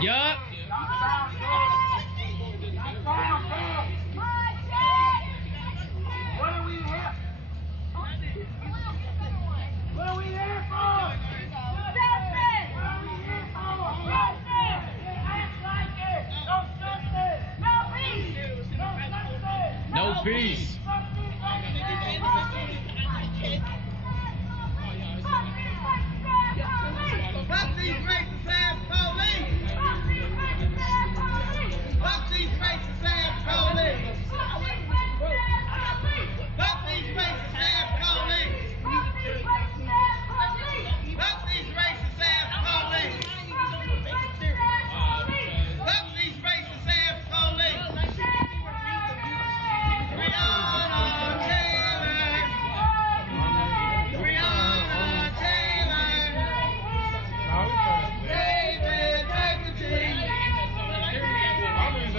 Yup. What are we here? What are we here for? Justice! What are we here for? Justice! Act like it! No justice! No peace! No justice! No peace. Fuck these racist ass police! Fuck these racist ass police! Fuck these racist ass police! Fuck these racist ass police! Fuck these racist ass police! Fuck these racist ass police! Fuck these racist ass police! Breonna Taylor! Breonna Taylor! David McAtee!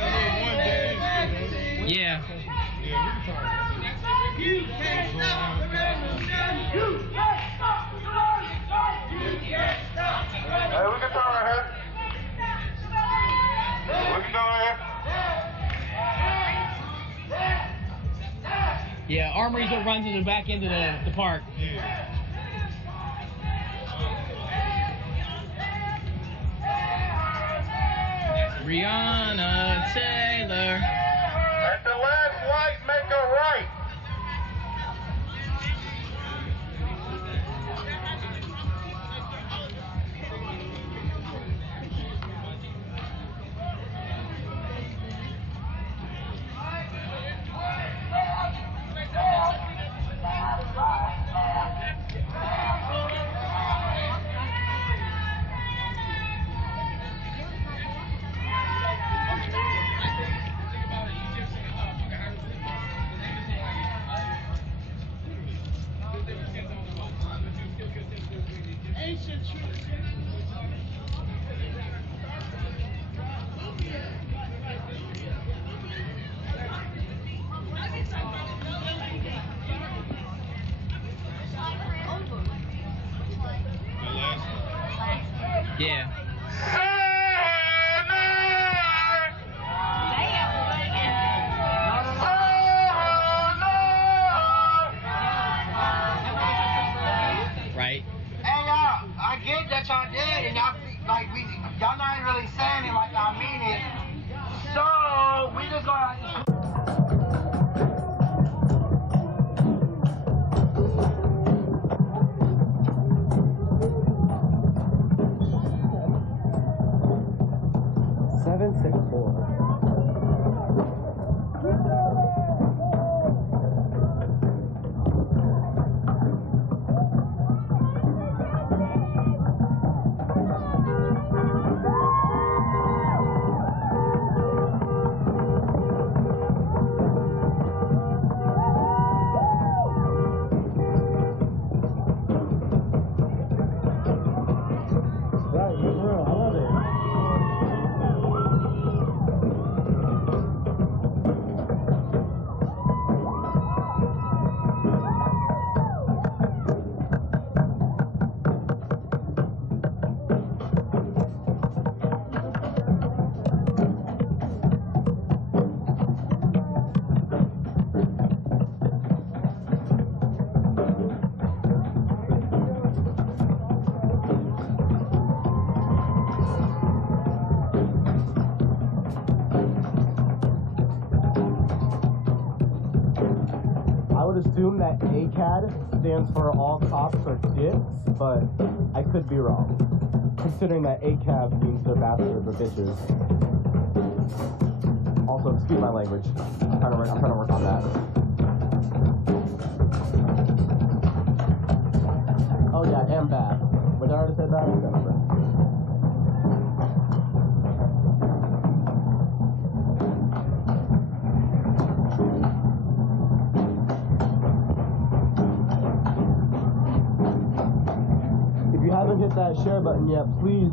Yeah. You can't stop the revolution! You can't stop the revolution! You can't stop the revolution! Hey, we can turn right here. We can go right here. Yeah, Armories will run to the back end of the park. Breonna Taylor. At the last light, make a right. Yeah. Right. Hey y'all, I get that y'all did and y'all y'all not really saying it like y'all mean it. So we just gonna assume that ACAD stands for all cops are dicks, but I could be wrong, considering that ACAB means the bastards or bitches. Also, excuse my language. I'm trying to work on that. Oh yeah, and bad. But I already said that? Whatever. Hit that that share button yet, please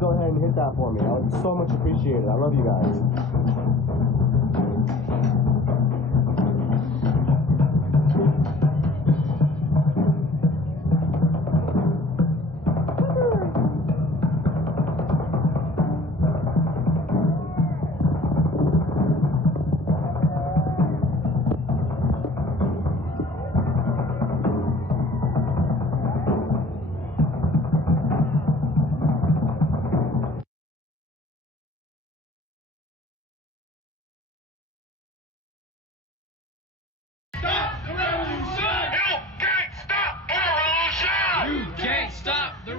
go ahead and hit that for me. I would so much appreciate it. I love you guys.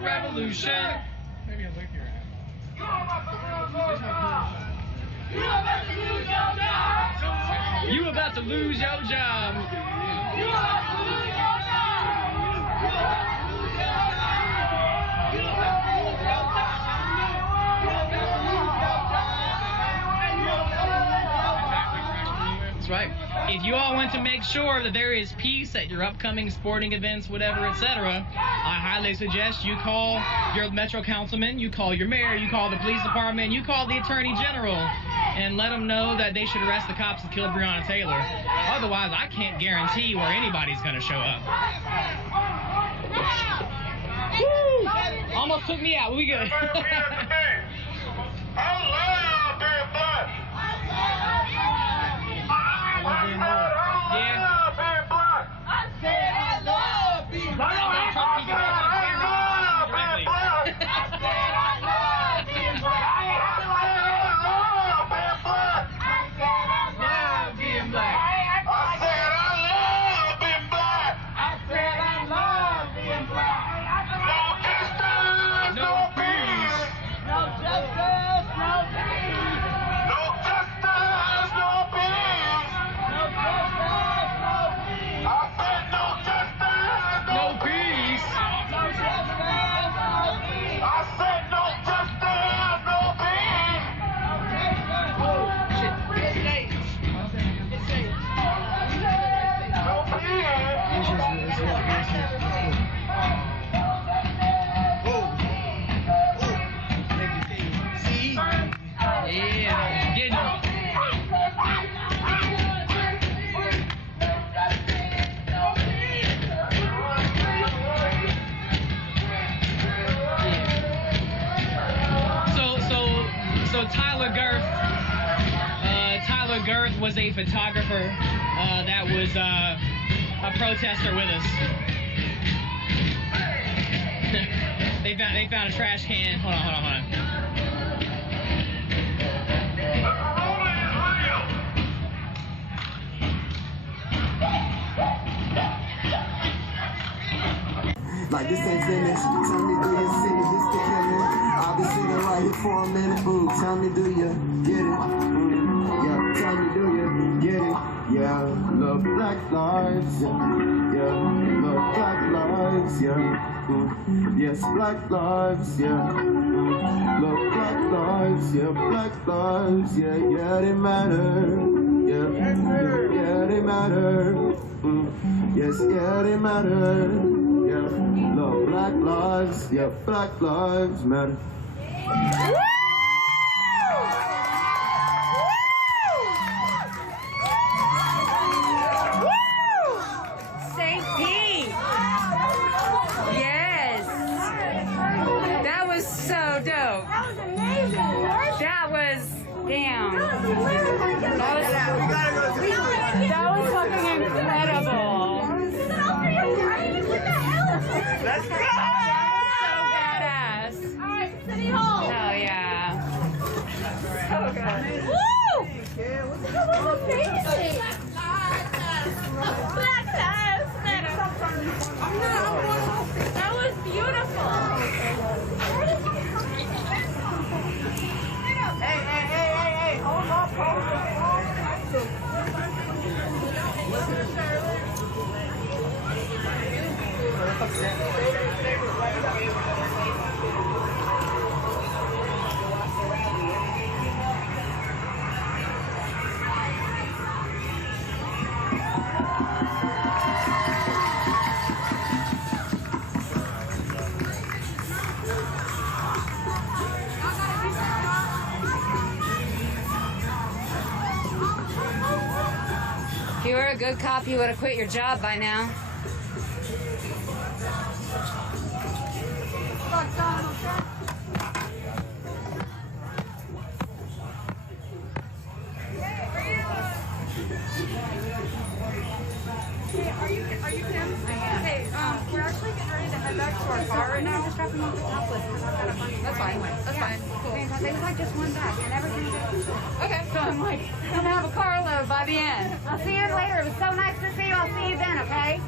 Revolution. Maybe I'll lick your ass. You about to lose your job. That's right. If you all want to make sure that there is peace at your upcoming sporting events, whatever, etc., I highly suggest you call your Metro Councilman, you call your mayor, you call the police department, you call the Attorney General, and let them know that they should arrest the cops that killed Breonna Taylor. Otherwise, I can't guarantee where anybody's going to show up. Woo! Almost took me out. We good. Girth was a photographer that was a protester with us. they found a trash can. Hold on. Like this ain't finished. Tell me, do you see this the killing? I'll be sitting right here for a minute. Ooh, tell me, do you get it? Yeah, tell me, do you get it? Yeah, love black lives. Yeah, love black lives. Yeah, yes, black lives. Yeah, love black lives. Yeah, black lives. Yeah, they matter. Yeah, they matter. Yes, they matter. Yeah, love black lives. Yeah, black lives matter. St. Pete. Yes. That was so dope. That was amazing. That was, damn. That was fucking incredible. Let's go! So badass. Alright, City Hall. Oh yeah. So good. Woo! That was amazing. Black Lives Matter. That was beautiful. Hey. Hold up. a good cop, you would have quit your job by now. Are you Kim? I am. Hey, we're actually getting ready to head back to our car right now. Just dropping off the top list because I've got a bunch. That's fine. That's fine. Cool. They was like just one back and everything's okay. So I'm like, I'm gonna have a carload by the end. I'll see you later. It was so nice to see you. I'll see you then, okay?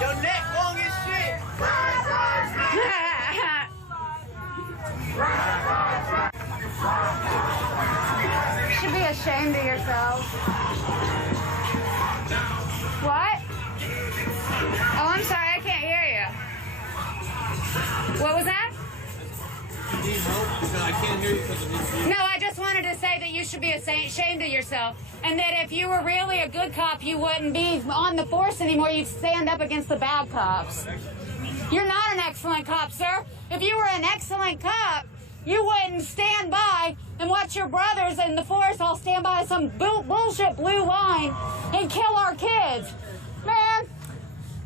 Your neck long as shit. You should be ashamed of yourself. What? Oh, I'm sorry. I can't hear you. What was that? Need help? Because I can't hear you because of this. No, I just wanted to say that you should be ashamed of yourself. And that if you were really a good cop, you wouldn't be on the force anymore. You'd stand up against the bad cops. You're not an excellent cop, sir. If you were an excellent cop, you wouldn't stand by and watch your brothers in the force all stand by some bullshit blue line and kill our kids. Man,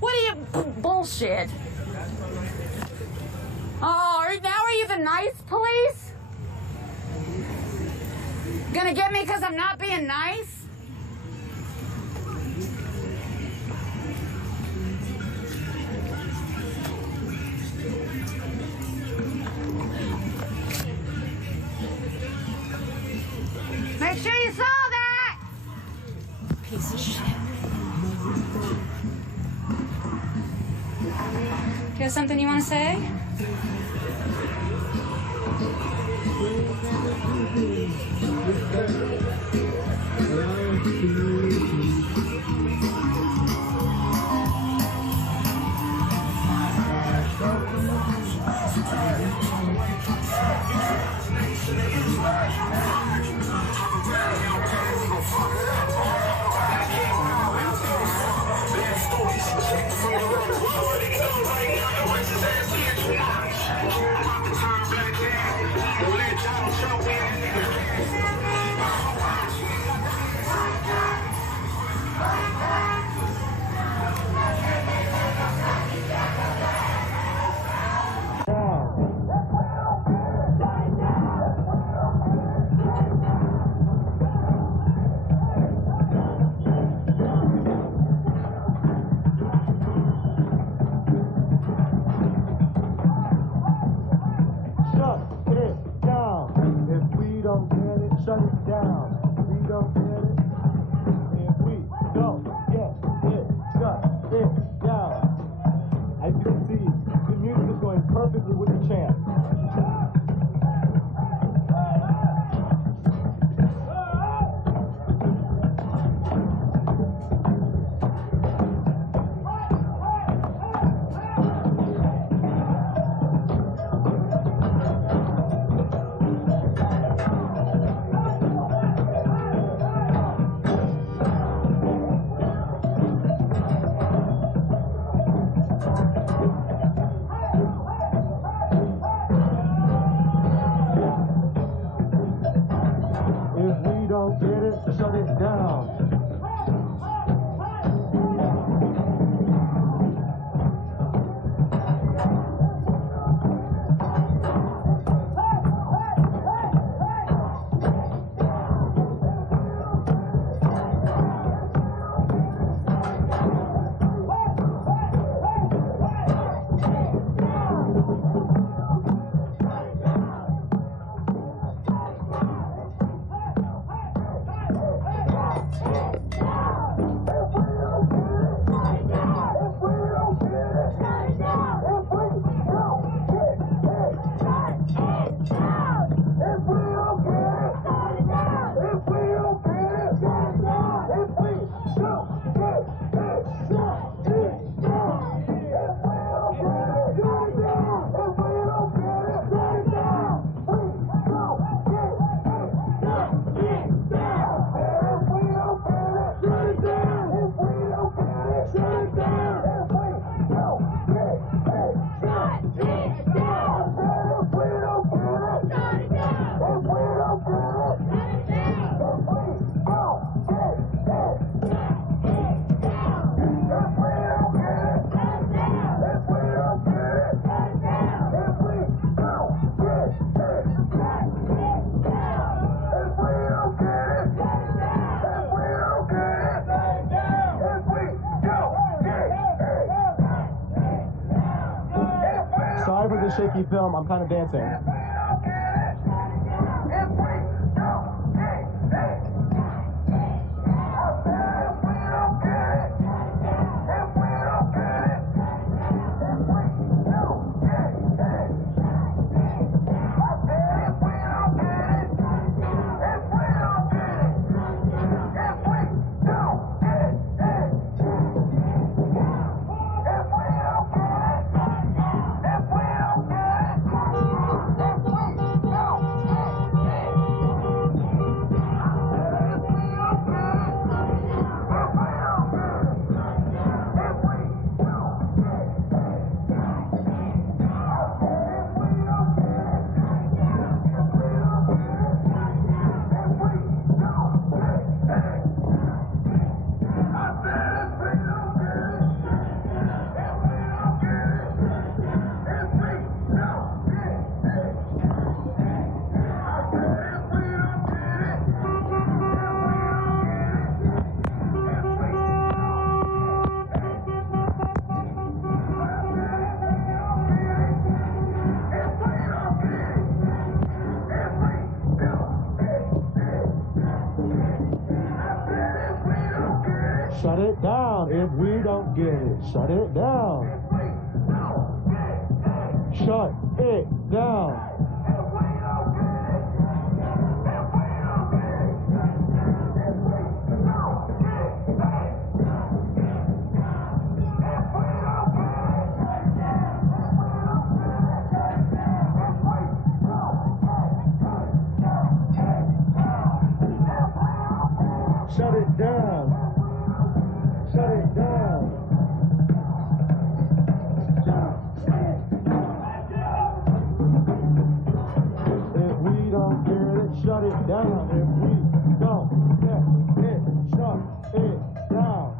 what are you... bullshit. Oh, now are you the nice police? Gonna get me because I'm not being nice? Make sure you saw that! Piece of shit. Do you have something you want to say? Get Sorry for the shaky film. I'm kind of dancing. Shut it down if we don't get it. Shut it down. Shut it down. Shut it down. Shut it down. If we don't get it, shut it down. If we don't get it, shut it down.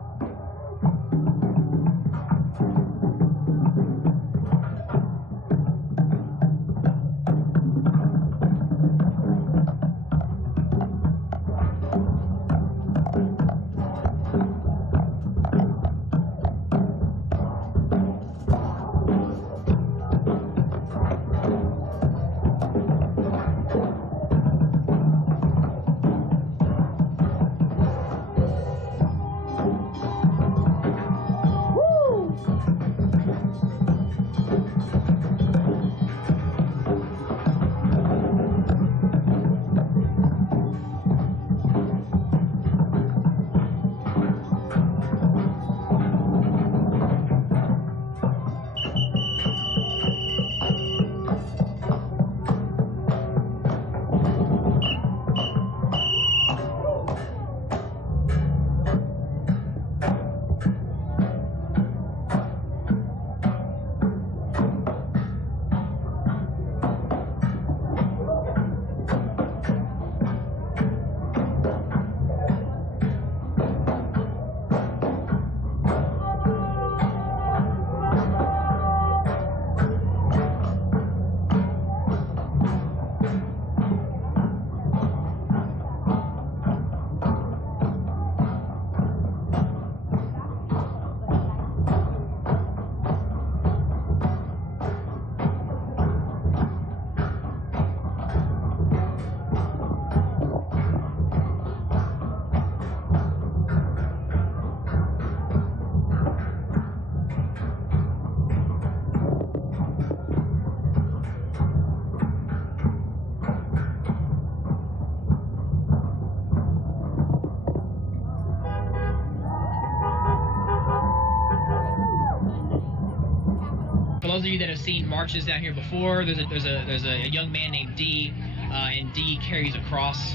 For those of you that have seen marches down here before, there's a young man named D, and D carries a cross.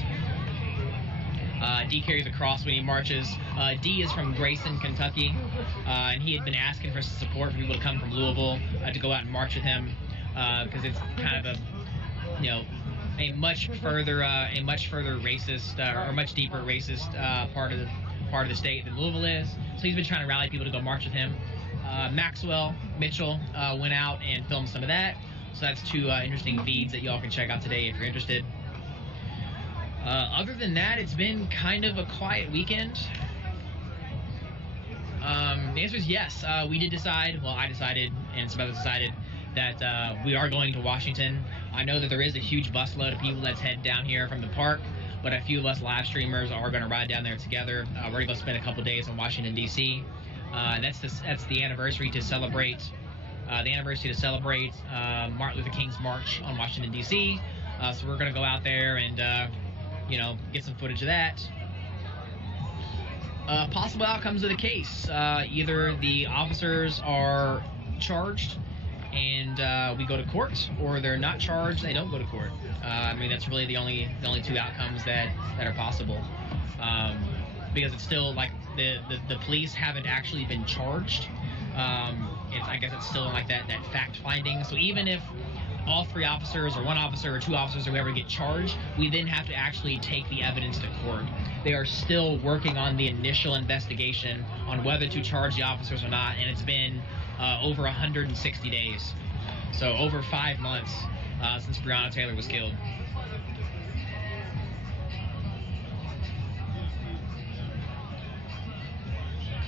D carries a cross when he marches. D is from Grayson, Kentucky, and he had been asking for some support for people to come from Louisville to go out and march with him, because it's kind of a much further racist or much deeper racist part of the state than Louisville is. So he's been trying to rally people to go march with him. Maxwell Mitchell went out and filmed some of that. So that's two interesting feeds that y'all can check out today if you're interested. Other than that, it's been kind of a quiet weekend. The answer is yes. We did decide, well, I decided, and some others decided, that we are going to Washington. I know that there is a huge busload of people that's headed down here from the park, but a few of us live streamers are going to ride down there together. We're going to go spend a couple days in Washington, D.C. That's the anniversary to celebrate Martin Luther King's march on Washington, D.C. So we're going to go out there and get some footage of that. Possible outcomes of the case: either the officers are charged and we go to court, or they're not charged, they don't go to court. I mean, that's really the only two outcomes that are possible, because it's still like the police haven't actually been charged. I guess it's still like that fact finding. So even if all three officers or one officer or two officers or whoever get charged, we then have to actually take the evidence to court. They are still working on the initial investigation on whether to charge the officers or not, and it's been over 160 days. So over 5 months since Breonna Taylor was killed.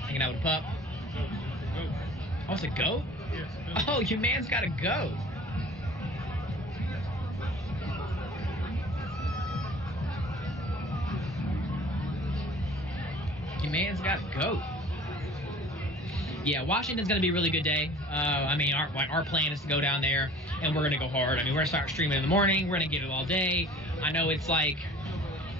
Hanging out with a pup. Oh, it's a goat? Oh, your man's got a goat. Your man's got a goat. Yeah, Washington's going to be a really good day. I mean, our plan is to go down there, and we're going to go hard. I mean, we're going to start streaming in the morning. We're going to get it all day. I know it's, like,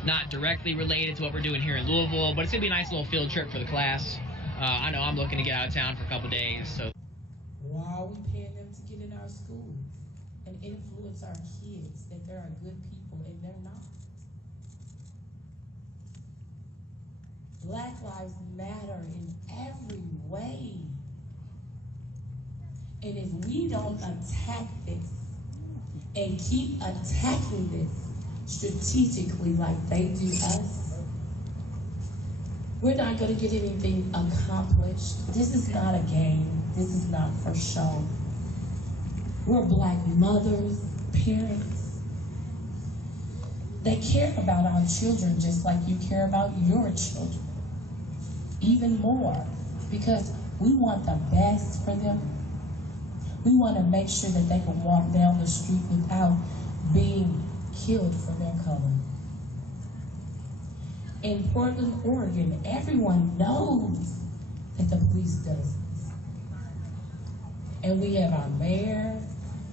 not directly related to what we're doing here in Louisville, but it's going to be a nice little field trip for the class. I know I'm looking to get out of town for a couple days, so. Why are we paying them to get in our schools and influence our kids that there are good people and they're not? Black lives matter in every way. And if we don't attack this and keep attacking this strategically like they do us, we're not going to get anything accomplished. This is not a game. This is not for show. We're Black mothers, parents. They care about our children just like you care about your children. Even more, because we want the best for them. We want to make sure that they can walk down the street without being killed for their color. In Portland, Oregon, everyone knows that the police does this. And we have our mayor,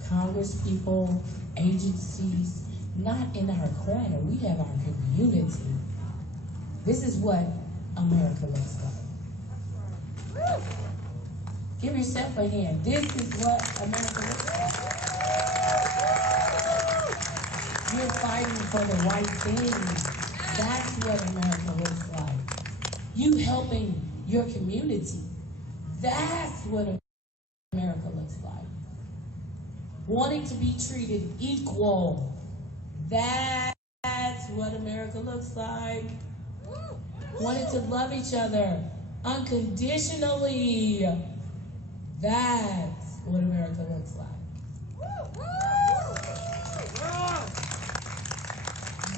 congresspeople, agencies, not in our corner. We have our community. This is what America looks like. Give yourself a hand. This is what America looks like. You're fighting for the right thing. That's what America looks like. You helping your community. That's what America looks like. Wanting to be treated equal. That's what America looks like. Wanting to love each other unconditionally. That's what America looks like.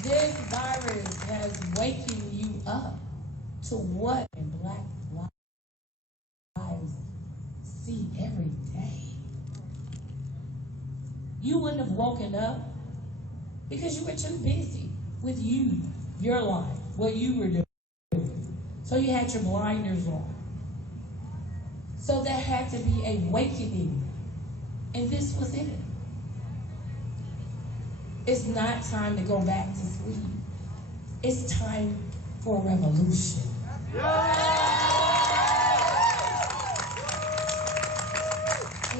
This virus has waking you up to what Black lives see every day. You wouldn't have woken up because you were too busy with you, your life, what you were doing. So you had your blinders on. So there had to be a awakening, and this was it. It's not time to go back to sleep. It's time for a revolution. And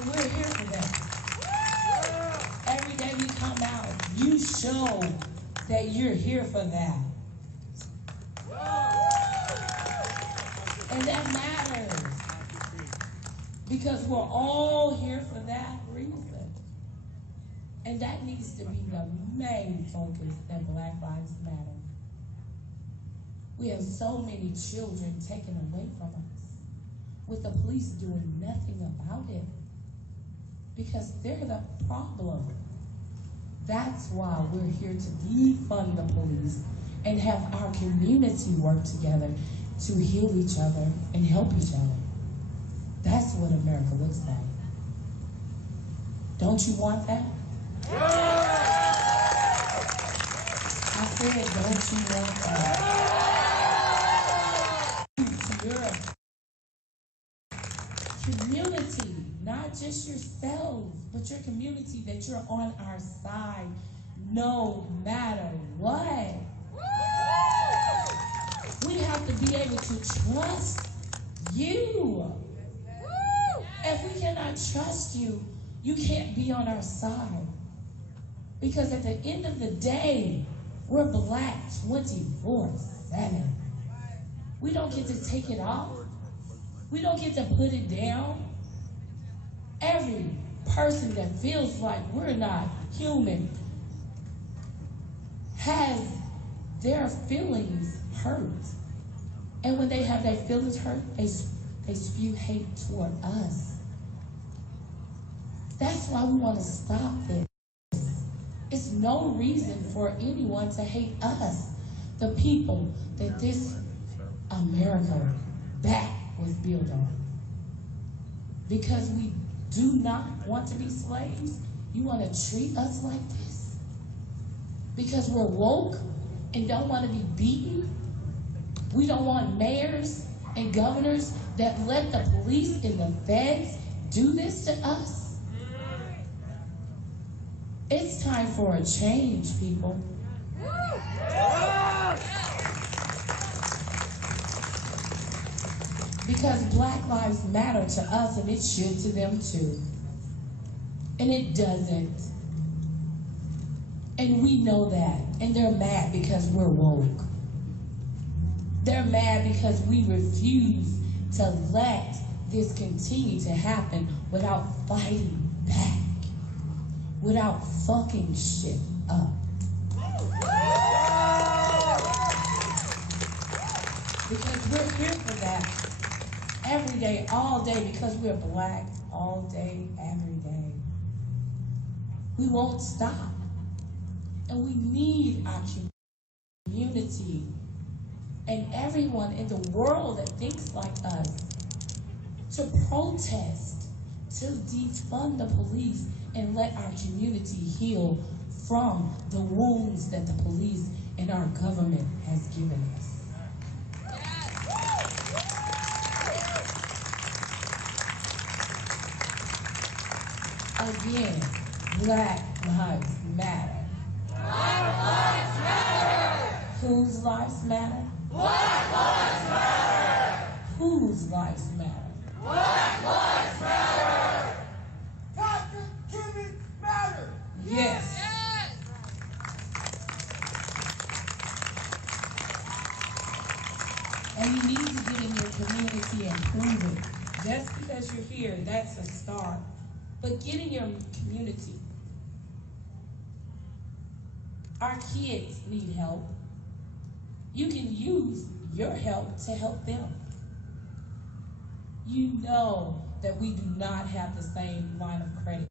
we're here for that. Every day we come out, you show that you're here for that. And that matters. Because we're all here for that reason. And that needs to be the main focus, that Black Lives Matter. We have so many children taken away from us, with the police doing nothing about it, because they're the problem. That's why we're here to defund the police and have our community work together to heal each other and help each other. That's what America looks like. Don't you want that? I said, don't you want that? Your community, not just yourselves, but your community, that you're on our side no matter what. We have to be able to trust you. If we cannot trust you, you can't be on our side. Because at the end of the day, we're black 24/7. We don't get to take it off. We don't get to put it down. Every person that feels like we're not human has their feelings hurt. And when they have their feelings hurt, they spew hate toward us. That's why we want to stop this. It's no reason for anyone to hate us, the people that this America back was built on. Because we do not want to be slaves, you want to treat us like this? Because we're woke and don't want to be beaten? We don't want mayors and governors that let the police and the feds do this to us? It's time for a change, people. Because Black Lives Matter to us, and it should to them too. And it doesn't. And we know that. And they're mad because we're woke. They're mad because we refuse to let this continue to happen without fighting back. Without fucking shit up. Because we're here for that every day, all day, because we're black all day, every day. We won't stop. And we need our community and everyone in the world that thinks like us to protest, to defund the police and let our community heal from the wounds that the police and our government has given us. Again, Black Lives Matter. Black Lives Matter. Whose lives matter? Black Lives Matter. Whose lives matter? Black Lives Matter. Dr. Jimmy Matter. Yes. And you need to get in your community and prove it. Just because you're here, that's a start. But get in your community. Our kids need help. You can use your help to help them. You know that we do not have the same line of credit.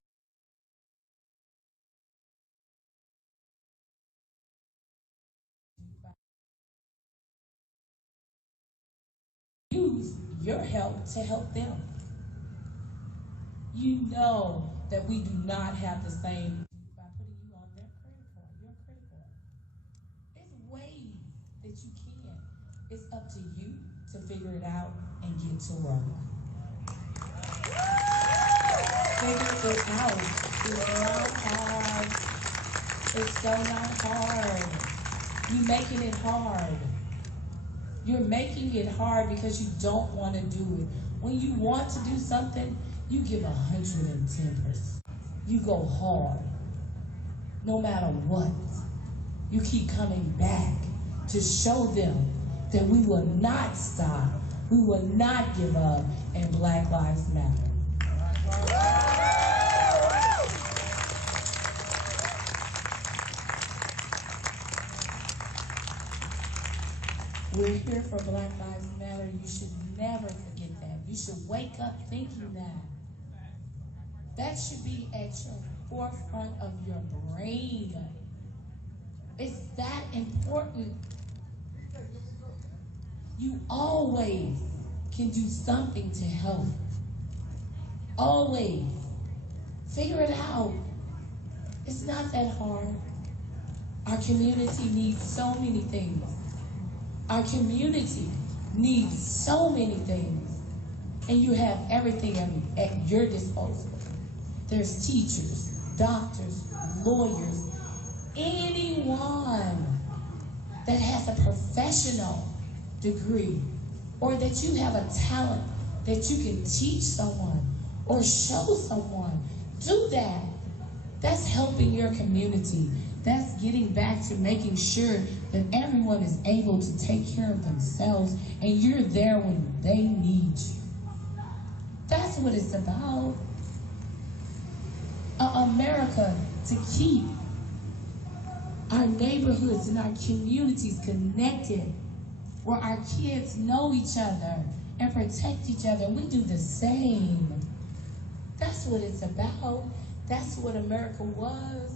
Use your help to help them. You know that we do not have the same by putting you on their credit card, your credit card. There's ways that you can. It's up to you to figure it out and get to work. Figure it out. It's not hard. It's so not hard. You're making it hard. You're making it hard because you don't want to do it. When you want to do something, you give 110%. You go hard. No matter what. You keep coming back to show them that we will not stop. We will not give up, and Black Lives Matter. We're here for Black Lives Matter. You should never forget that. You should wake up thinking that. That should be at your forefront of your brain. It's that important. You always can do something to help. Always. Figure it out. It's not that hard. Our community needs so many things. Our community needs so many things. And you have everything at your disposal. There's teachers, doctors, lawyers, anyone that has a professional degree or that you have a talent that you can teach someone or show someone. Do that. That's helping your community. That's getting back to making sure that everyone is able to take care of themselves and you're there when they need you. That's what it's about. America, to keep our neighborhoods and our communities connected, where our kids know each other and protect each other. We do the same. That's what it's about. That's what America was.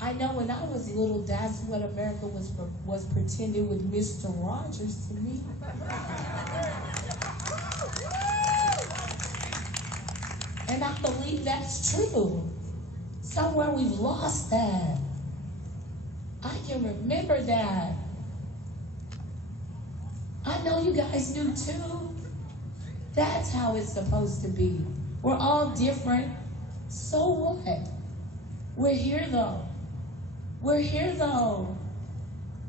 I know when I was little, that's what America was pretending with Mr. Rogers to me. And I believe that's true. Somewhere we've lost that. I can remember that. I know you guys do too. That's how it's supposed to be. We're all different. So what? We're here though. We're here though.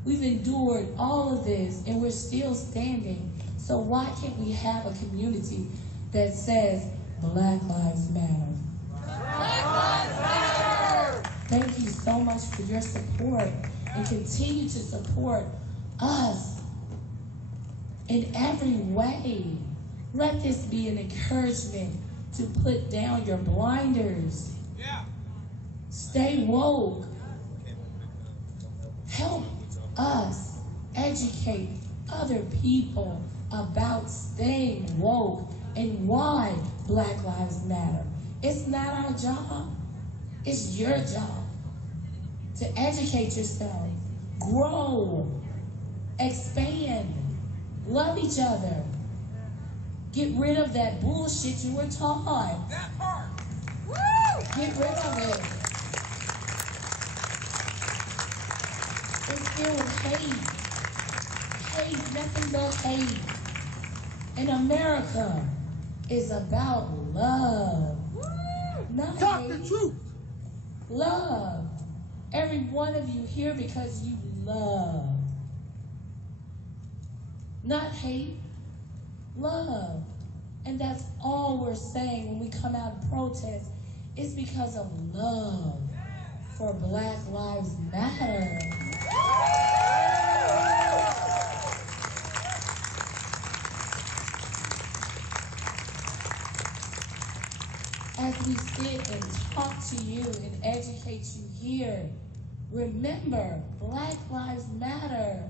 We've endured all of this and we're still standing. So why can't we have a community that says Black Lives Matter? Black Lives Matter! Thank you so much for your support and continue to support us in every way. Let this be an encouragement to put down your blinders. Yeah. Stay woke. Help us educate other people about staying woke and why Black Lives Matter. It's not our job. It's your job to educate yourself, grow, expand, love each other. Get rid of that bullshit you were taught. That part. Woo! Get rid of it. It's filled with hate. Hate, nothing but hate. And America is about love. Woo! Not Talk hate. the truth. Love. Every one of you here because you love. Not hate. Love. And that's all we're saying when we come out and protest. It's because of love for Black Lives Matter. As we sit and talk to you and educate you here, remember, Black Lives Matter.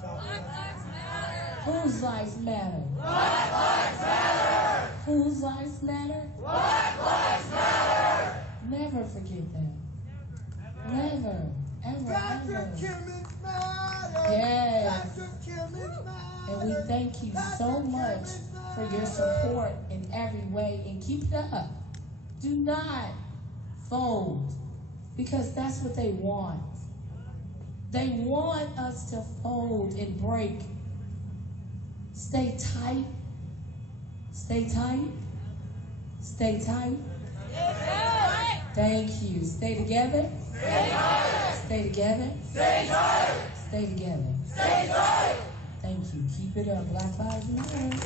Black Lives Matter. Whose lives matter? Black Lives Matter. Whose lives matter? Black Lives Matter. Never forget that. Never, ever, ever. Yes. And we thank you so much for your support in every way, and keep it up. Do not fold, because that's what they want. They want us to fold and break. Stay tight. Stay tight. Stay tight. Thank you. Stay together. Stay tight. Stay together. Stay tight. Stay together. Stay tight. Thank you. Keep it up. Black Lives Matter.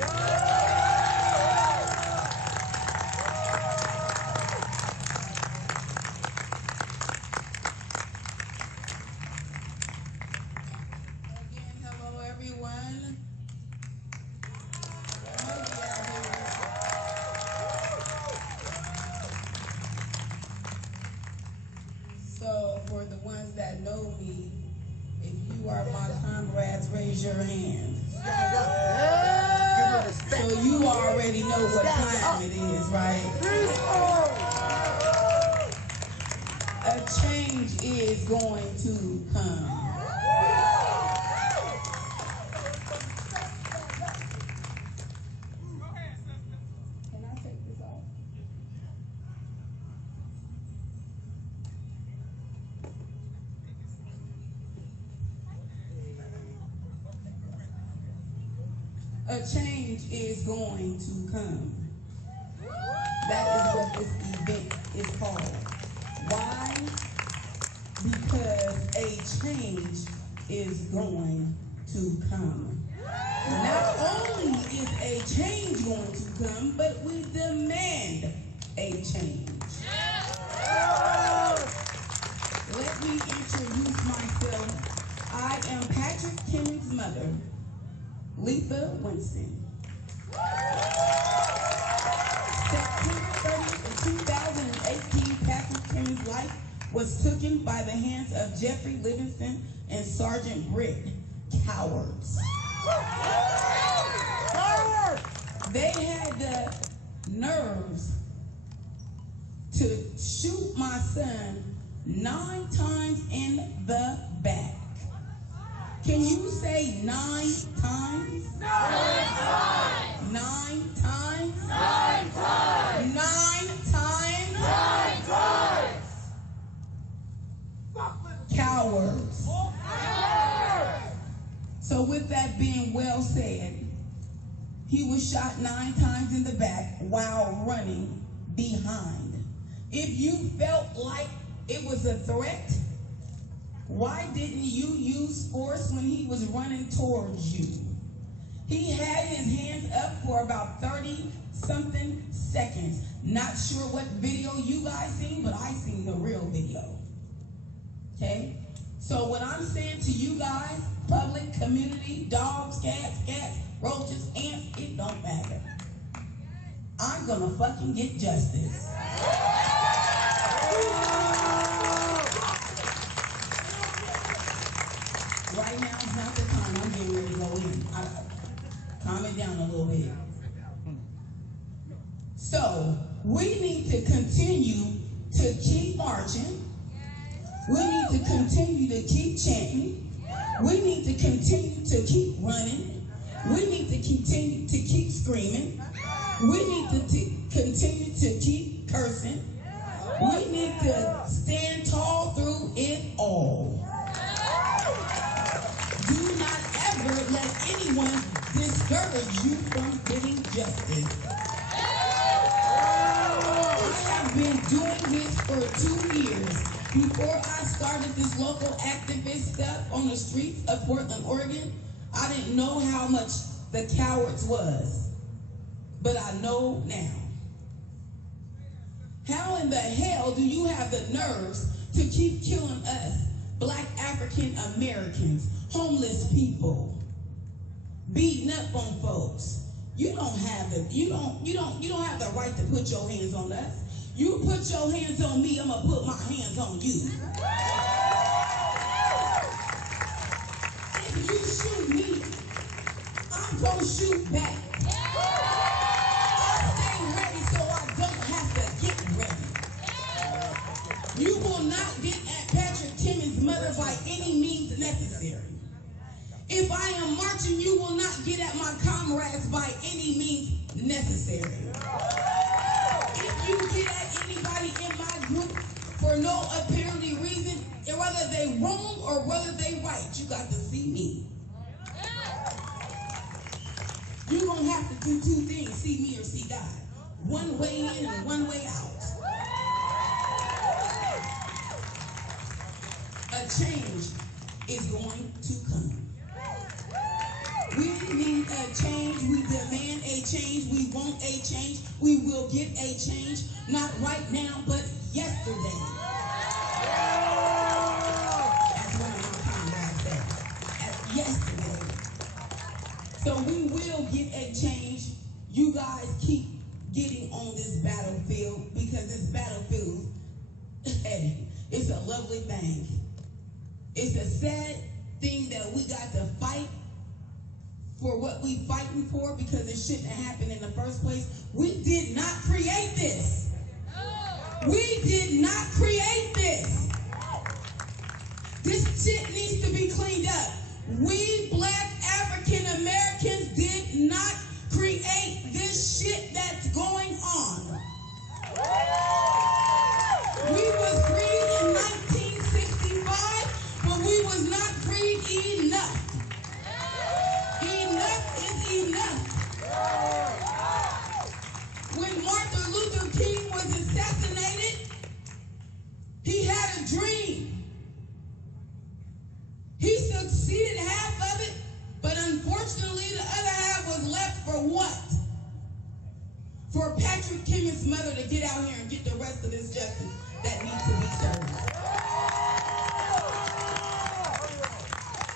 Raise your hand. So you already know what time it is, right? A change is going to come. Can I take this off? A change is going to come. That is what this event is called. Why? Because a change is going to come. Not only is a change going to come, but we demand a change. Let me introduce myself. I am Patrick Kimmons' mother, Letha Winston. September 30th of 2018, Patrick Kimmons' life was taken by the hands of Jeffrey Livingston and Sergeant Britt, cowards. They had the nerves to shoot my son 9 times in the back. Can you say 9 times? 9 times. 9 times. 9 times. 9 times. 9 times. Cowards. So with that being well said, he was shot 9 times in the back while running behind. If you felt like it was a threat, why didn't you use force when he was running towards you? He had his hands up for about 30-something seconds. Not sure what video you guys seen, but I seen the real video. Okay? So what I'm saying to you guys, public, community, dogs, cats, roaches, ants, it don't matter. I'm gonna fucking get justice. Right now is not the time. I'm getting ready to go in. Calm it down a little bit. So, we need to continue to keep marching. We need to continue to keep chanting. We need to continue to keep running. We need to continue to keep screaming. We need to continue to keep cursing. We need to stand tall through it all. Do not ever let anyone discourage you from getting justice. I have been doing this for 2 years. Before I started this local activist stuff on the streets of Portland, Oregon, I didn't know how much the cowards was. But I know now. How in the hell do you have the nerves to keep killing us, Black African Americans, homeless people, beating up on folks? You don't have the right to put your hands on us. You put your hands on me, I'm gonna put my hands on you. If you shoot me, I'm gonna shoot back. I stay ready so I don't have to get ready. You will not get at Patrick Kimmons' mother by any means necessary. If I am marching, you will not get at my comrades by any means necessary. If you get at anybody in my group for no apparently reason, whether they wrong or whether they right, you got to see me. You're going to have to do 2 things, see me or see God. One way in and one way out. A change is going to come. We need a change. We demand a change. We want a change. We will get a change. Not right now, but yesterday. That's one of my comrades said. Yesterday. So we will get a change. You guys keep getting on this battlefield because this battlefield, hey, it's a lovely thing. It's a sad thing that we got to fight for what we fighting for because it shouldn't have happened in the first place. We did not create this. We did not create this. This shit needs to be cleaned up. We Black African Americans did not create this shit that's going on. We was freed in 1965, but we was not freed enough. Enough is enough. had a dream. He succeeded half of it, but unfortunately the other half was left for what? For Patrick Kimmett's mother to get out here and get the rest of this justice that needs to be served.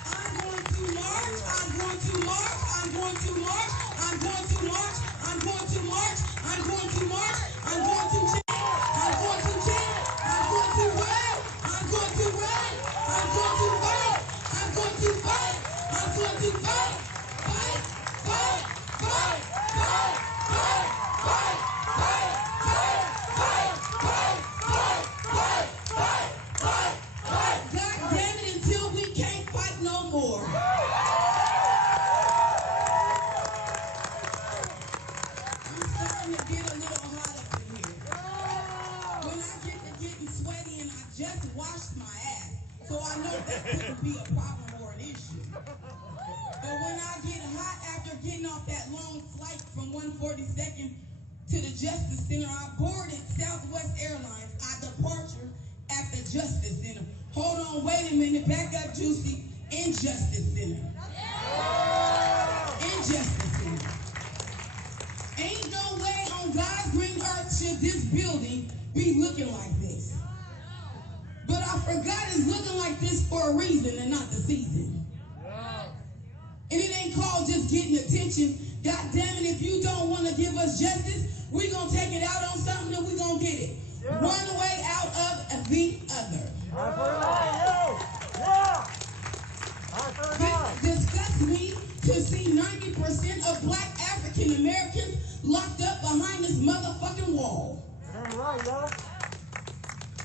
I'm going to march, I'm going to march, I'm going to march, I'm going to march, I'm going to march, I'm going to march, I'm going to chant, I'm going to chant, I'm going to run, I'm going to run, I'm going to fight, I'm going to fight, I'm going to fight, fight, fight, fight, fight, fight. God damn it, until we can't fight no more. I'm starting to get a little hot up in here. When I get to getting sweaty and I just washed my ass, so I know that couldn't be a problem or an issue. But when I get hot after getting off that long flight from 142nd to the Justice Center, I boarded Southwest Airlines. I departure at the Justice Center. Hold on, wait a minute, back up, Juicy. In Justice Center. In Justice Center. Ain't no way on God's green earth should this building be looking like this. But I forgot it's looking like this for a reason and not the season. And it ain't called just getting attention. God damn it, if you don't want to give us justice, we gonna take it out on something and we gonna get it. One way out of the other. It disgusts me to see 90% of black African Americans locked up behind this motherfucking wall.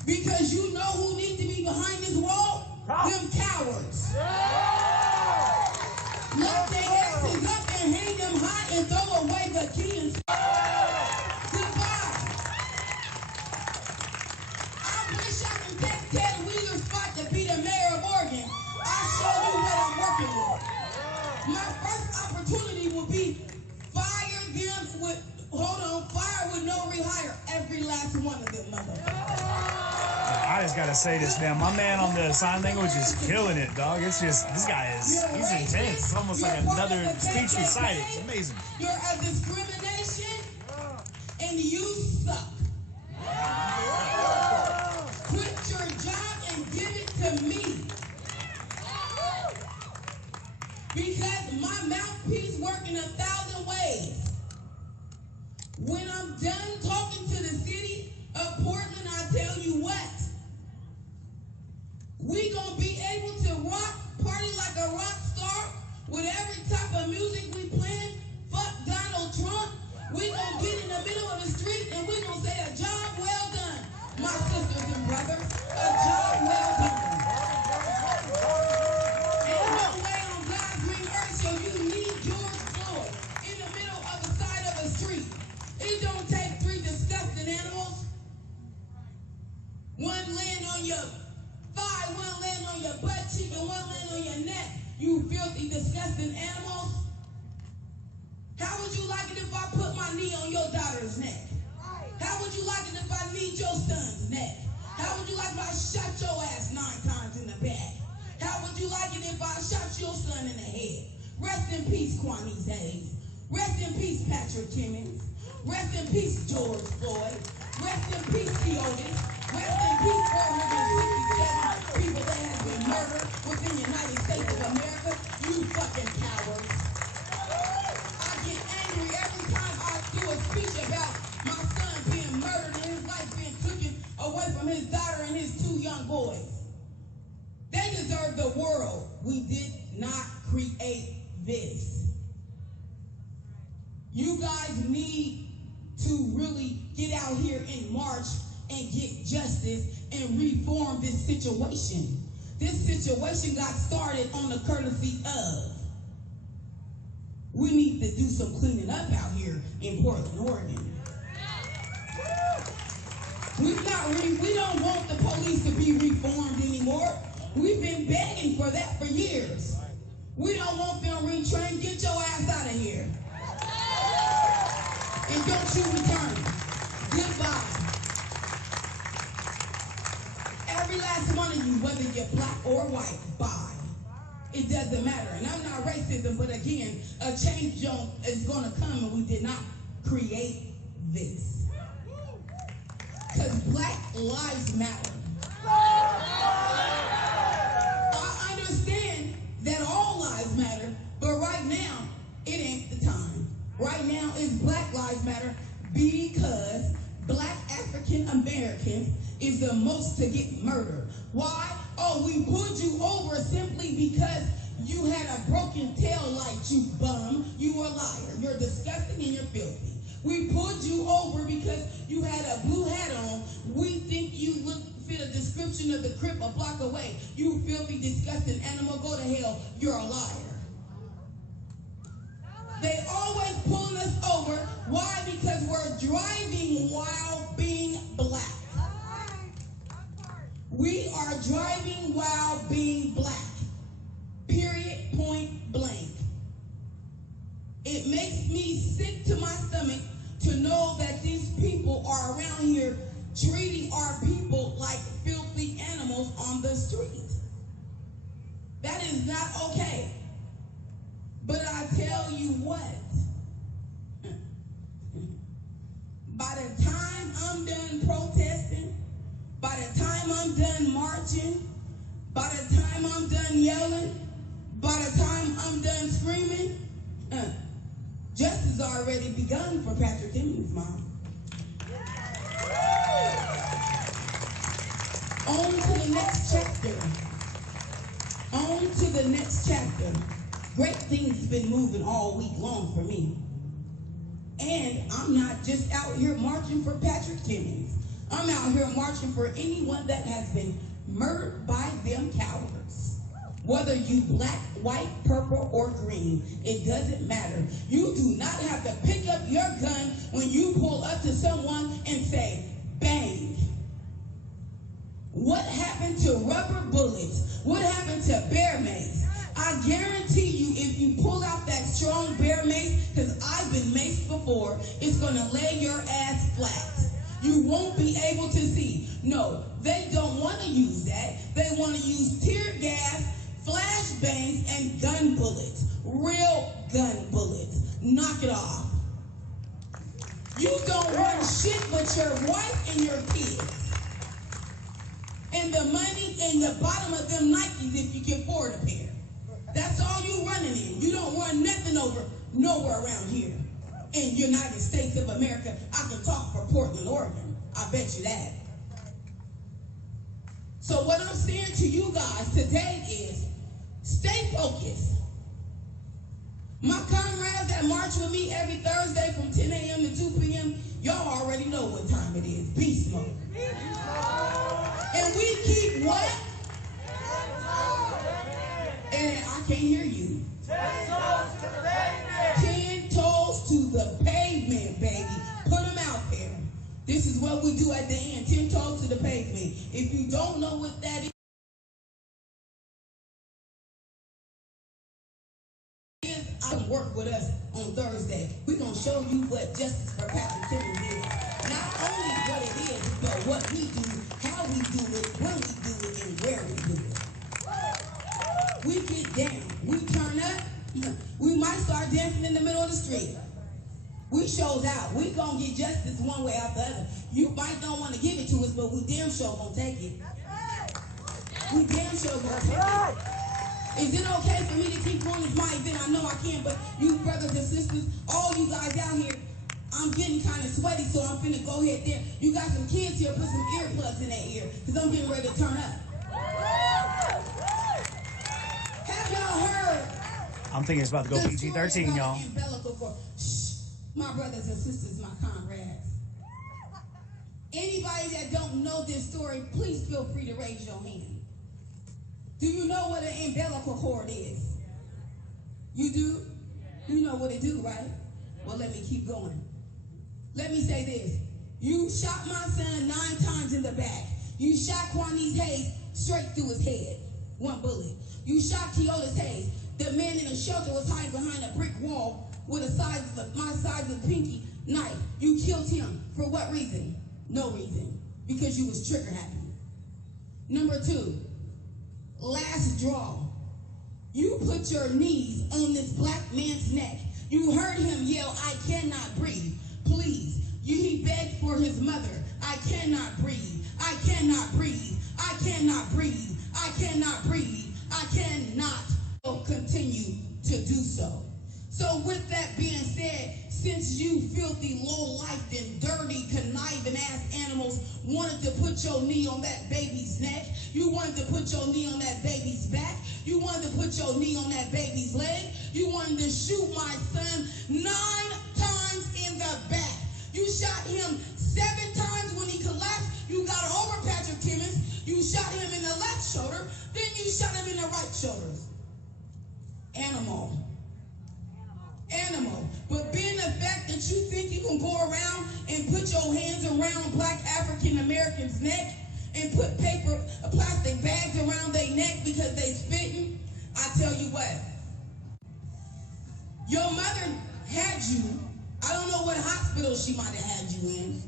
Because you know who needs to be behind this wall? Them cowards. Let their asses up and hang them high and throw away the key and goodbye. I wish I could take Ted Wheeler's spot to be the mayor of Oregon. I'll show you what I'm working with. My first opportunity will be fire with no rehire. Every last one of them motherfuckers. I just gotta say this, man. My man on the sign language is killing it, dog. It's just, this guy he's intense. It's almost like another speech recited. It's amazing. You're a discrimination, and you suck. Quit your job and give it to me. Because my mouthpiece works in 1,000 ways. When I'm done talking to the city of Portland, I tell you what. We gonna be able to rock, party like a rock star with every type of music we playing. Fuck Donald Trump. We gonna get in the middle of the street and we gonna say a job well done. My sisters and brothers, a job well done. Ain't no way on God's green earth so you need George Floyd in the middle of the side of a street. It don't take 3 disgusting animals. One land on your thigh, one land on your butt cheek, and one land on your neck. You filthy, disgusting animals. How would you like it if I put my knee on your daughter's neck? How would you like it if I kneed your son's neck? How would you like if I shot your ass 9 times in the back? How would you like it if I shot your son in the head? Rest in peace, Kwame Hayes. Rest in peace, Patrick Kimmins. Rest in peace, George Floyd. Rest in peace, Theodis. Rest in peace, 467 people that have been murdered within the United States of America. You fucking cowards. I get angry every time I do a speech about my son being murdered and his life being taken away from his daughter and his 2 young boys. They deserve the world. We did not create this. You guys need to really get out here and march and get justice and reform this situation. This situation got started on the courtesy of. We need to do some cleaning up out here in Portland, Oregon. We don't want the police to be reformed anymore. We've been begging for that for years. We don't want them retrained. Get your ass out of here. And don't you return. Goodbye. Every last one of you, whether you're black or white, bye. It doesn't matter. And I'm not racism, but again, a change is going to come, and we did not create this. Because Black Lives Matter. I understand that all lives matter, but right now, it ain't the time. Right now, it's Black Lives Matter because Black African Americans is the most to get murdered. Why? Oh, we pulled you over simply because you had a broken tail light, you bum. You a liar. You're disgusting and you're filthy. We pulled you over because you had a blue hat on. We think you fit a description of the Crip a block away. You filthy, disgusting animal. Go to hell. You're a liar. They always pulling us over. Why? Because we're driving while being black. We are driving while being black. Period, point blank. It makes me sick to my stomach to know that these people are around here treating our people like filthy animals on the street. That is not okay. But I tell you what, by the time I'm done protesting, by the time I'm done marching, by the time I'm done yelling, by the time I'm done screaming, justice already begun for Patrick Timmons' mom. On to the next chapter. On to the next chapter. Great things have been moving all week long for me. And I'm not just out here marching for Patrick Timmons. I'm out here marching for anyone that has been murdered by them cowards. Whether you black, white, purple, or green, it doesn't matter. You do not have to pick up your gun when you pull up to someone and say, bang. What happened to rubber bullets? What happened to bear mace? I guarantee you, if you pull out that strong bear mace, because I've been maced before, it's going to lay your ass flat. You won't be able to see. No, they don't want to use that. They want to use tear gas, flashbangs, and gun bullets. Real gun bullets. Knock it off. You don't want shit but your wife and your kids. And the money in the bottom of them Nikes if you can afford a pair. That's all you running in. You don't run nothing over nowhere around here. In United States of America, I can talk for Portland, Oregon. I bet you that. So what I'm saying to you guys today is stay focused. My comrades that march with me every Thursday from 10 a.m. to 2 p.m., y'all already know what time it is. Beast mode. And we keep what? And I can't hear you. 10 toes to the pavement, baby. Put them out there. This is what we do at the end. 10 toes to the pavement. If you don't know what that is, I'll work with us on Thursday. We're going to show you what Justice for Patrick Timmons is. Not only what it is, but what we do, how we do it, when we do it, and where we do it. We get down. We turn up. We might start dancing in the middle of the street. We shows out. We gonna get justice one way or the other. You might don't want to give it to us, but we damn sure gonna take it. We damn sure gonna take it. Is it okay for me to keep going? It's my event. I know I can, but you brothers and sisters, all you guys out here, I'm getting kind of sweaty, so I'm finna go ahead there. You got some kids here, put some earplugs in their ear, because I'm getting ready to turn up. Have y'all heard? I'm thinking it's about to go PG-13, y'all. My brothers and sisters, my comrades. Anybody that don't know this story, please feel free to raise your hand. Do you know what an umbilical cord is? You do? You know what it do, right? Well, let me keep going. Let me say this. You shot my son 9 times in the back. You shot Quanice Hayes straight through his head. 1 bullet. You shot Keolis Hayes. The man in the shelter was hiding behind a brick wall with my size of pinky knife. You killed him. For what reason? No reason. Because you was trigger happy. Number 2, last draw. You put your knees on this black man's neck. You heard him yell, "I cannot breathe." Please. He begged for his mother. "I cannot breathe. I cannot breathe. I cannot breathe. I cannot breathe. I cannot continue to do so." So with that being said, since you filthy, low-lifed and dirty, conniving ass animals wanted to put your knee on that baby's neck, you wanted to put your knee on that baby's back, you wanted to put your knee on that baby's leg, you wanted to shoot my son 9 times in the back. You shot him 7 times when he collapsed. You got over Patrick Timmons. You shot him in the left shoulder. Then you shot him in the right shoulder. Animal. But being the fact that you think you can go around and put your hands around black African Americans' neck and put plastic bags around their neck because they spitting, I tell you what. Your mother had you. I don't know what hospital she might have had you in.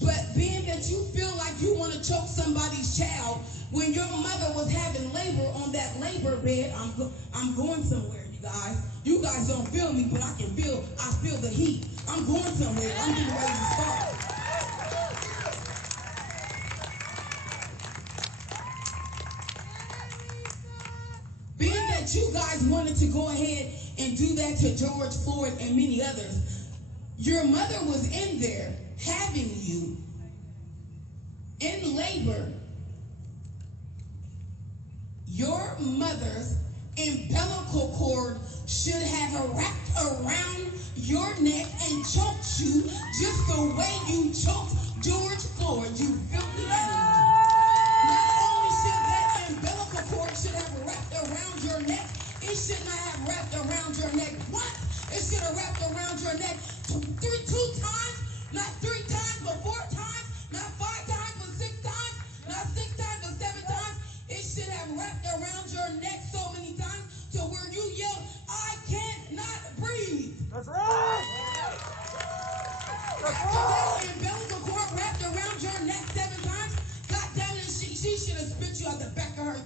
But being that you feel like you want to choke somebody's child when your mother was having labor on that labor bed, I'm going somewhere, you guys. You guys don't feel me, but I feel the heat. I'm going somewhere. I'm getting ready to start. Being that you guys wanted to go ahead and do that to George Floyd and many others, your mother was in there having you in labor. Your mother's umbilical cord should have wrapped around your neck and choked you just the way you choked George Floyd, you filthy animal. Not only should that umbilical cord should have wrapped around your neck, it should not have wrapped around your neck once. It should have wrapped around your neck 2 times, not 3 times, but 4 times, not 5 times, but 6 times, not 6 times, but 7 times. It should have wrapped around your neck so many times to where you yelled, "I cannot breathe." That's right. That's right. That umbilical cord wrapped around your neck 7 times. God damn it, she should have spit you out the back of her.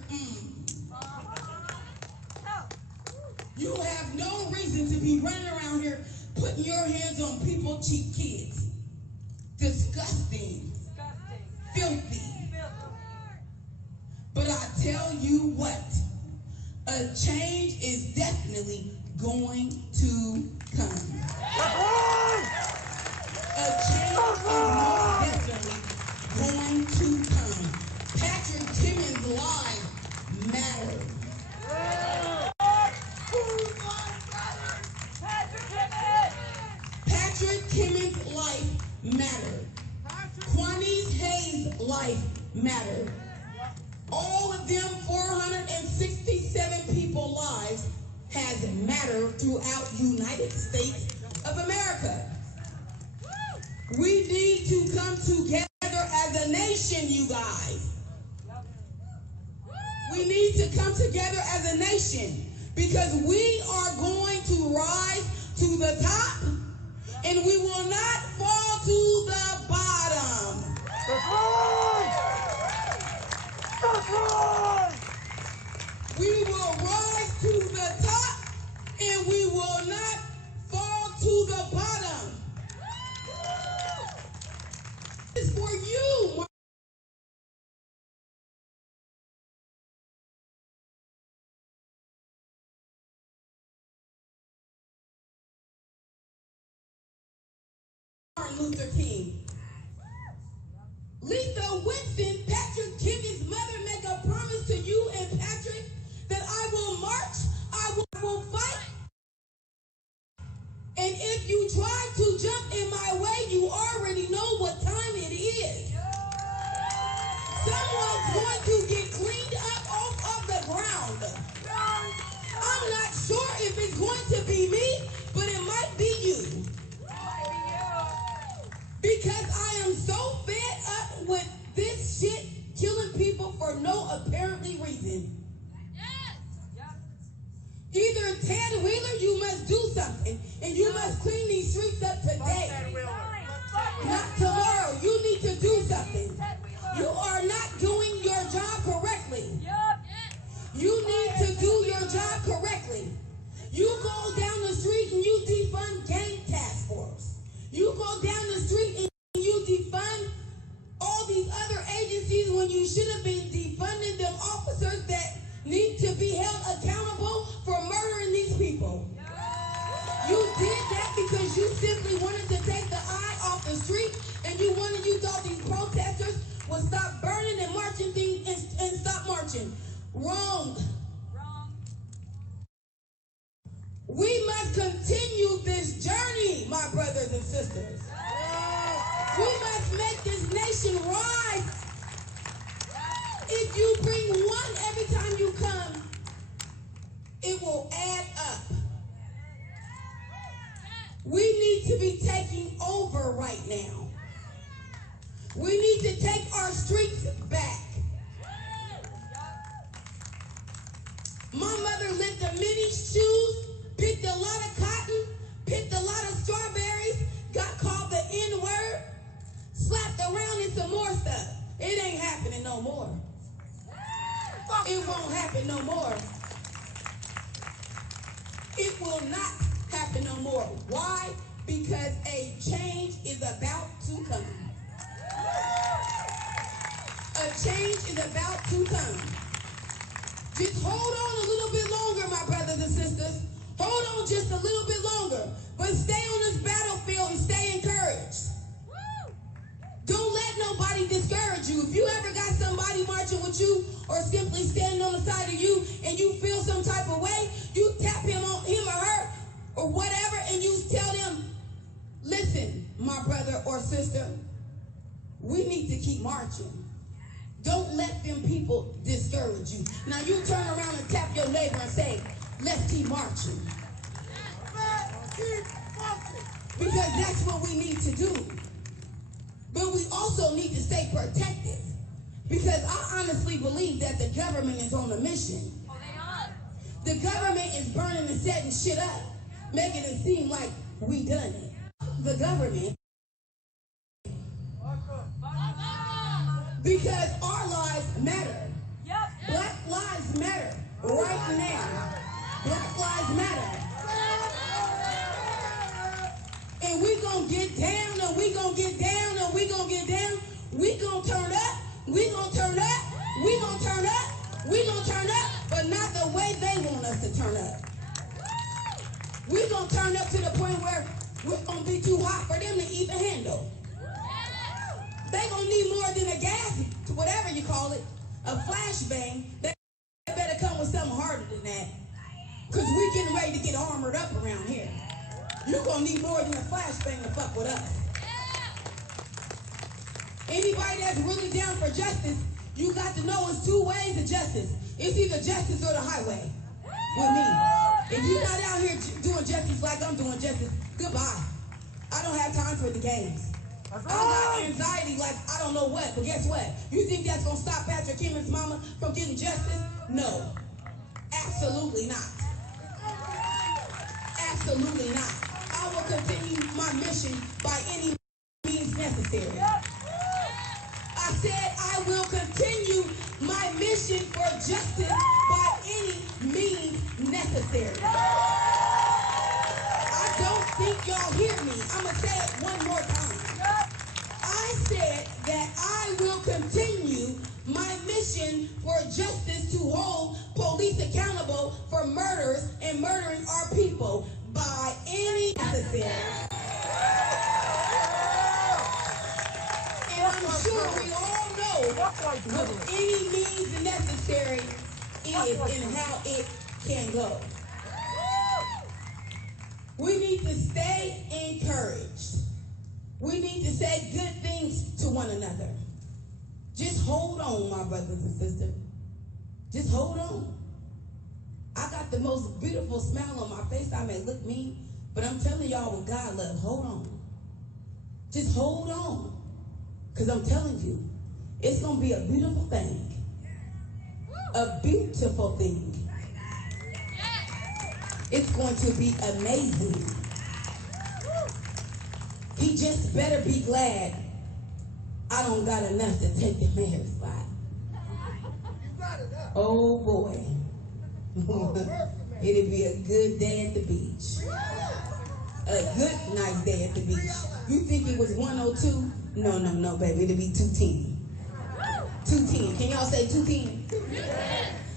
You have no reason to be running around here putting your hands on people, cheap kids. Disgusting. Filthy. But I tell you what, a change is definitely going to come. A change is most definitely going to come. Patrick Timmons' life matters. Patrick Timmons' life mattered. Quanice Hayes' life mattered. All of them 467 people's lives has mattered throughout United States of America. We need to come together as a nation, you guys. We need to come together as a nation because we are going to rise to the top and we will not fall to the bottom. That's right. That's right. We will rise to the top and we will not fall to the bottom. It's for you. Martin Luther King. Lisa Winston, Patrick Timmons' mother, make a promise to you and Patrick that I will march, I will fight. And if you try to jump in my way, you already know what time it is. Someone's going to get cleaned up off of the ground. I'm not sure if it's going to be me, but it might be you. Because I am so fed up with this shit killing people for should have been defunding them officers that need to be held accountable for murdering these people. You did that because you simply wanted to take the eye off the street, and you thought these protesters would stop burning and marching things and stop marching. Wrong. We must continue this journey, my brothers and sisters. We must make this nation rise. If you bring one every time you come, it will add up. We need to be taking over right now. We need to take our streets back. My mother lit the mini shoes, picked a lot of cotton, picked a lot of strawberries, got called the N-word, slapped around in some more stuff. It ain't happening no more. It won't happen no more. It will not happen no more. Why? Because a change is about to come. A change is about to come. Just hold on a little bit longer, my brothers and sisters. Hold on just a little bit longer. But stay on this battlefield and stay encouraged. Don't let nobody discourage you. If you ever got somebody marching with you or simply standing on the side of you and you feel some type of way, you tap him or her or whatever, and you tell them, listen, my brother or sister, we need to keep marching. Don't let them people discourage you. Now you turn around and tap your neighbor and say, let's keep marching. Because that's what we need to do. But we also need to stay protected. Because I honestly believe that the government is on a mission. The government is burning and setting shit up, making it seem like we done it. The government. Because our lives matter. Black lives matter right now. Black lives matter. And we gonna get down, and we gonna get down, and we gonna get down. We gonna turn up, we gonna turn up, we gonna turn up, we gonna turn up, but not the way they want us to turn up. We gonna turn up to the point where we're gonna be too hot for them to even handle. They gonna need more than a gas, whatever you call it, a flashbang. They better come with something harder than that. Because we're getting ready to get armored up around here. You're gonna need more than a flashbang to fuck with us. Anybody that's really down for justice, you got to know it's two ways of justice. It's either justice or the highway with me. If you're not out here doing justice like I'm doing justice, goodbye. I don't have time for the games. I got anxiety like I don't know what, but guess what? You think that's gonna stop Patrick Kimmon's mama from getting justice? No. Absolutely not. Absolutely not. I will continue my mission by any means necessary. I said I will continue my mission for justice by any means necessary. I don't think y'all hear me. I'm gonna say it one more time. I said that I will continue my mission for justice to hold police accountable for murders and murdering our people by any necessary. And I'm sure we all know what any means necessary is and how it can go. We need to stay encouraged. We need to say good things to one another. Just hold on, my brothers and sisters. Just hold on. I got the most beautiful smile on my face. I may look mean, but I'm telling y'all with God love, hold on. Just hold on. Because I'm telling you, it's going to be a beautiful thing. A beautiful thing. It's going to be amazing. He just better be glad I don't got enough to take the mayor's spot. Oh boy. It'll be a good day at the beach. A good nice day at the beach. You think it was 102? No, baby. It'll be 210. 210. Can y'all say 210?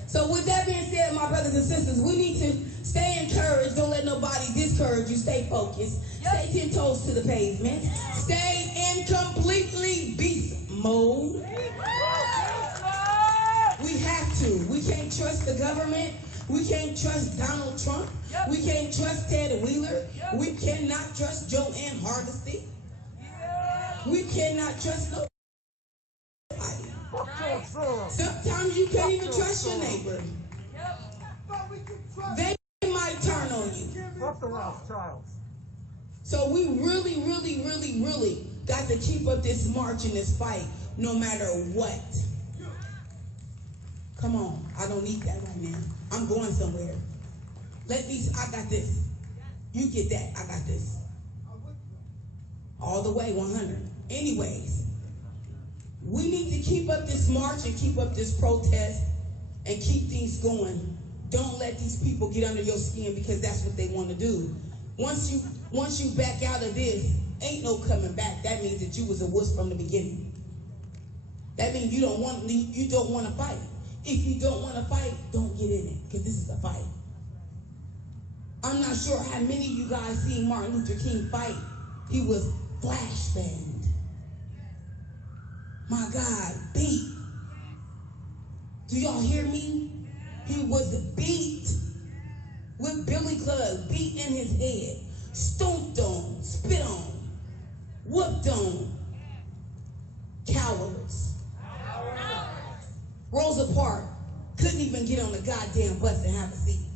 So with that being said, my brothers and sisters, we need to stay encouraged. Don't let nobody discourage you. Stay focused. Stay 10 toes to the pavement. Stay in completely beast mode. We have to. We can't trust the government. We can't trust Donald Trump. We can't trust Ted Wheeler. We cannot trust Joanne Hardesty. We cannot trust nobody. Sometimes you can't even trust your neighbor. They might turn on you. So we really, really, really, really got to keep up this march and this fight no matter what. Come on, I don't need that right now. I'm going somewhere. I got this. You get that, I got this. All the way, 100. Anyways, we need to keep up this march and keep up this protest and keep things going. Don't let these people get under your skin because that's what they want to do. Once you back out of this, ain't no coming back. That means that you was a wuss from the beginning. That means you don't want to fight. If you don't want to fight, don't get in it because this is a fight. I'm not sure how many of you guys seen Martin Luther King fight. He was flash banged. My God, beat. Do y'all hear me? He was beat with billy clubs, beat in his head, stomped on, spit on, whooped on. Cowards. Rosa Parks couldn't even get on the goddamn bus and have a seat.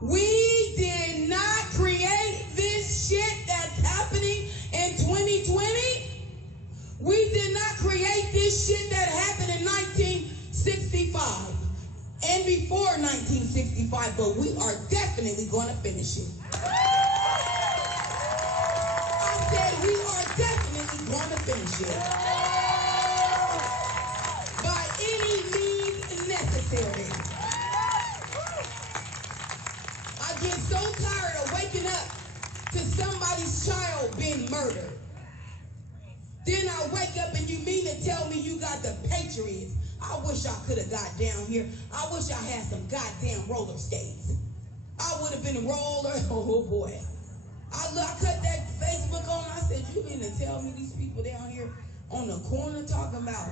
We did not create this shit that's happening in 2020. We did not create this shit that happened in 1965 and before 1965, but we are definitely going to finish it. I said we are definitely going to finish it. By any means necessary. I get so tired of waking up to somebody's child being murdered. Then I wake up and you mean to tell me you got the Patriots. I wish I could have got down here. I wish I had some goddamn roller skates. I would have been a roller. Oh boy. I cut that Facebook on. I said, you mean to tell me these people down here on the corner talking about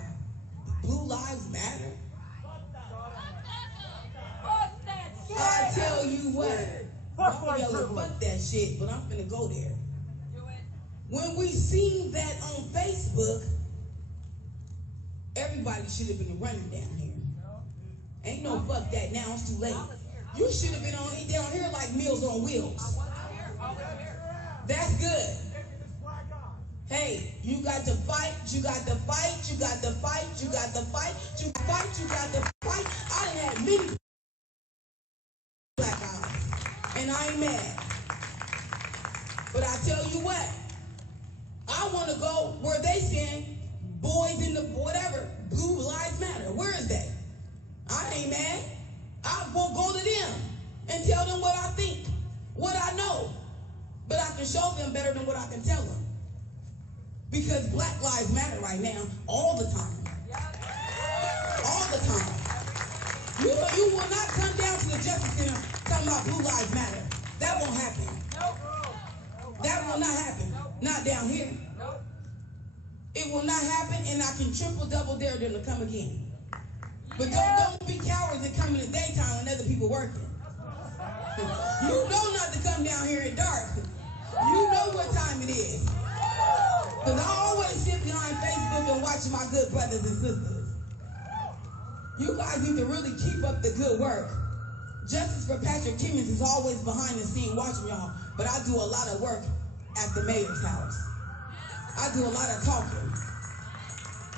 Blue Lives Matter? I tell you what. I'm yelling, fuck that shit, but I'm finna go there. When we seen that on Facebook, everybody should have been running down here. Ain't no fuck that now, it's too late. You should have been down here like Meals on Wheels. That's good. Hey, you got to fight, you got to fight, you got to fight, you got to fight, you fight, you got to fight. I done had many black eyes, and I ain't mad. But I tell you what, I want to go where they saying boys in the whatever, Blue Lives Matter. Where is that? I ain't mad. I won't go to them and tell them what I think, what I know. But I can show them better than what I can tell them. Because Black Lives Matter right now, all the time. All the time. You will not come down to the Justice Center talking about Blue Lives Matter. That won't happen. That will not happen. Not down here. It will not happen, and I can triple double dare them to come again. But don't be cowards and come in the daytime when other people working. You know not to come down here at dark. You know what time it is. Because I always sit behind Facebook and watch my good brothers and sisters. You guys need to really keep up the good work. Justice for Patrick Timmons is always behind the scene watching y'all, but I do a lot of work at the mayor's house. I do a lot of talking.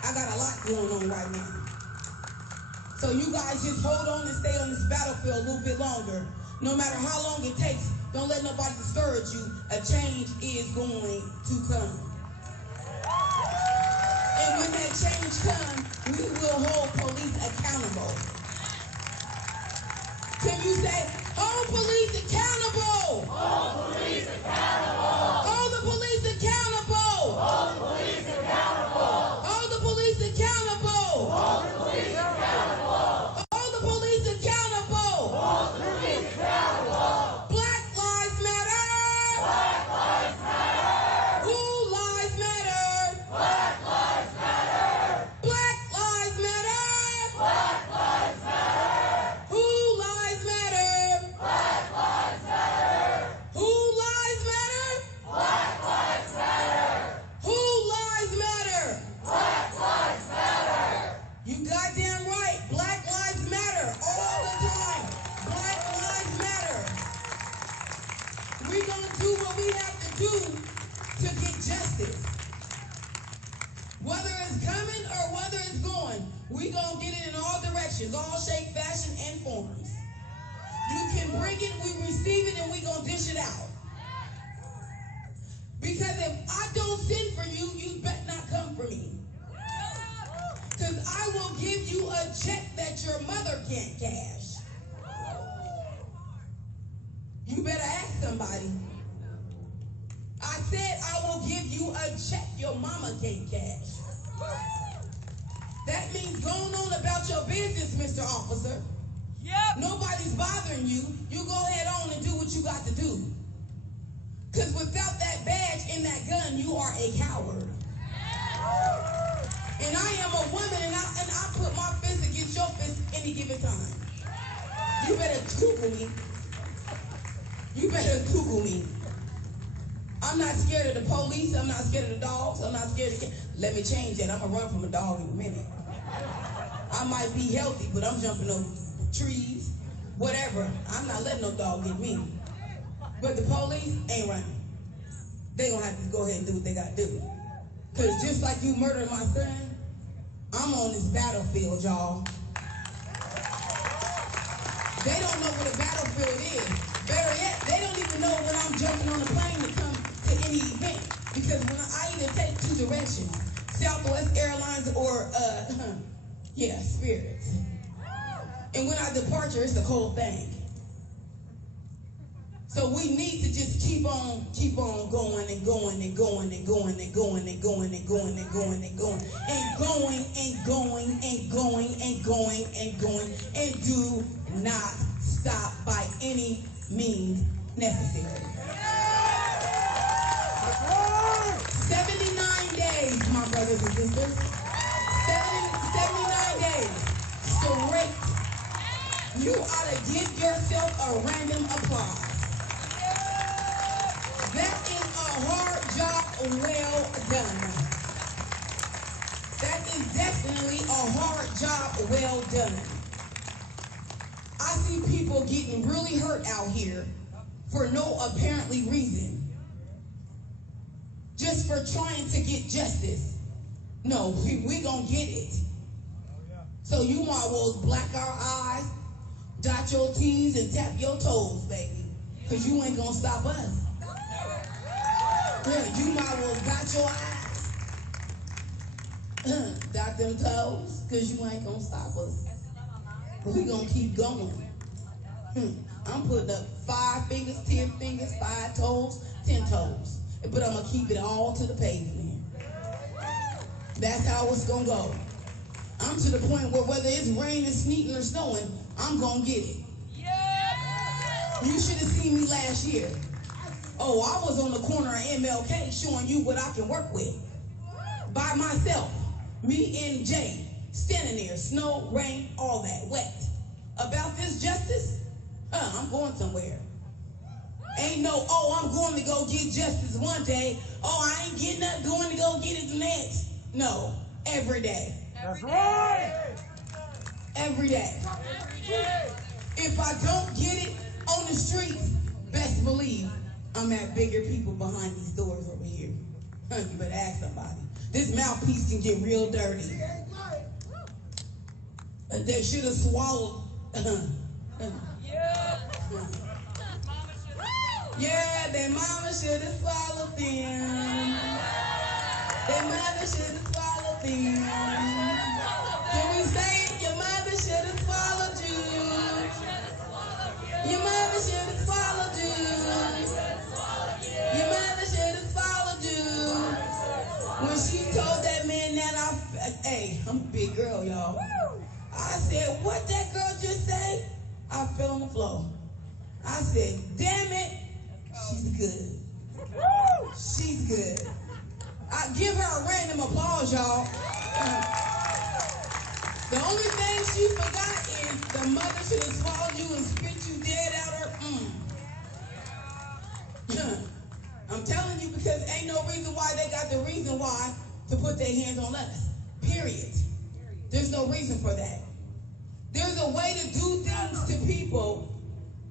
I got a lot going on right now. So you guys just hold on and stay on this battlefield a little bit longer. No matter how long it takes, don't let nobody discourage you. A change is going to come. And when that change comes, we will hold police accountable. Can you say, hold police accountable? Hold police accountable. Hold the police accountable. Hold police accountable. Hold the police accountable. coming or whether it's going, we gonna get it in all directions, all shape, fashion, and forms. You can bring it, we receive it, and we gonna dish it out. Because if I don't send for you, you better not come for me. Because I will give you a check that your mother can't cash. You better ask somebody. I said I will give you a check your mama can't cash. That means going on about your business, Mr. Officer. Yep. Nobody's bothering you. You go ahead on and do what you got to do. Because without that badge and that gun, you are a coward. And I am a woman, and I put my fist against your fist any given time. You better Google me. You better Google me. I'm not scared of the police. I'm not scared of the dogs. I'm not scared of the kids. Let me change that. I'm going to run from a dog in a minute. I might be healthy, but I'm jumping over trees, whatever. I'm not letting no dog get me. But the police ain't running. They going to have to go ahead and do what they got to do. Because just like you murdered my son, I'm on this battlefield, y'all. They don't know what a battlefield is. Better yet, they don't even know when I'm jumping on a plane to come to any event. Because when I either take two directions, Southwest Airlines or, Spirit. And when I departure, it's a cold thing. So we need to just keep on going and going and going and going and going and going and going and going and going and going and going and going and going and going and do not stop by any means necessary. 79 days, my brothers and sisters. 79 days straight. You ought to give yourself a random applause. That is a hard job well done. That is definitely a hard job well done. I see people getting really hurt out here for no apparently reason. Just for trying to get justice. No, we gonna get it. So you might as well black our eyes, dot your T's, and tap your toes, baby. Because you ain't gonna stop us. Really, you might as well dot your eyes. Dot them toes, because you ain't gonna stop us. We gonna keep going. I'm putting up 5 fingers, 10 fingers, 5 toes, 10 toes. But I'm gonna keep it all to the pavement. That's how it's gonna go. I'm to the point where whether it's raining, sleeting, or snowing, I'm gonna get it. You should have seen me last year. Oh, I was on the corner of MLK showing you what I can work with. By myself. Me and Jay. Standing there. Snow, rain, all that. Wet. About this justice? I'm going somewhere. Ain't no, I'm going to go get justice one day. I ain't getting up going to go get it the next. No. Every day. That's right. Every day. If I don't get it on the streets, best believe I'm at bigger people behind these doors over here. You better ask somebody. This mouthpiece can get real dirty. They should have swallowed. Yeah, their mama should have swallowed them. Their mother should have swallowed them. Can we say it? Your mother should have swallowed you. Your mother should have swallowed you. Your mother should have swallowed you. When she told that man that hey, I'm a big girl, y'all. I said, what that girl just say? I fell on the floor. I said, damn it, she's good. She's good. I give her a random applause, y'all. The only thing she forgot is the mother should have swallowed you and spit you dead out her. I'm telling you because ain't no reason why they got the reason why to put their hands on us. Period. There's no reason for that. There's a way to do things to people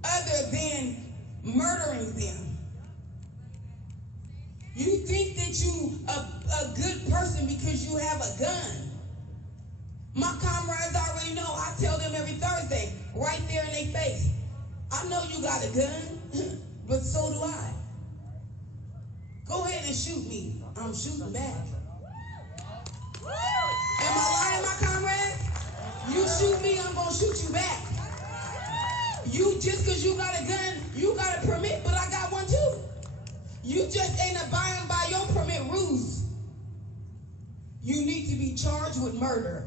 other than murdering them. You think that you a good person because you have a gun. My comrades already know. I tell them every Thursday, right there in their face, I know you got a gun, but so do I. Go ahead and shoot me. I'm shooting back. Am I lying, my comrades? You shoot me, I'm gonna shoot you back. You, just because you got a gun, you got a permit, but I got one too. You just ain't abiding by your permit rules. You need to be charged with murder.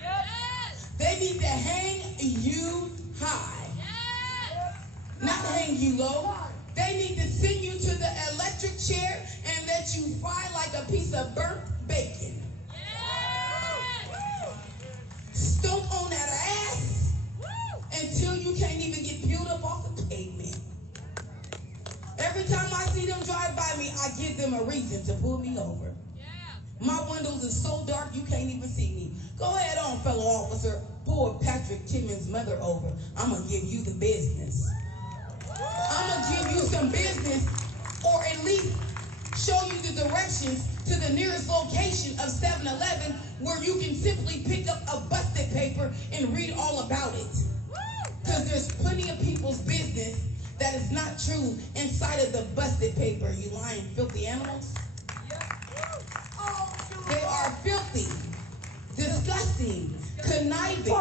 Yes. They need to hang you high. Yes. Not hang you low. They need to send you to the electric chair and let you fry like a piece of burnt bacon. Yes. Stomp on that ass until you can't even get peeled up off the pavement. Every time I see them drive by me, I give them a reason to pull me over. Yeah. My windows are so dark you can't even see me. Go ahead on, fellow officer. Pull Patrick Timmons' mother over. I'm going to give you the business. I'm going to give you some business, or at least show you the directions to the nearest location of 7-Eleven where you can simply pick up a busted paper and read all about it. Because there's plenty of people's business that is not true inside of the busted paper. You lying filthy animals? They are filthy, disgusting, conniving,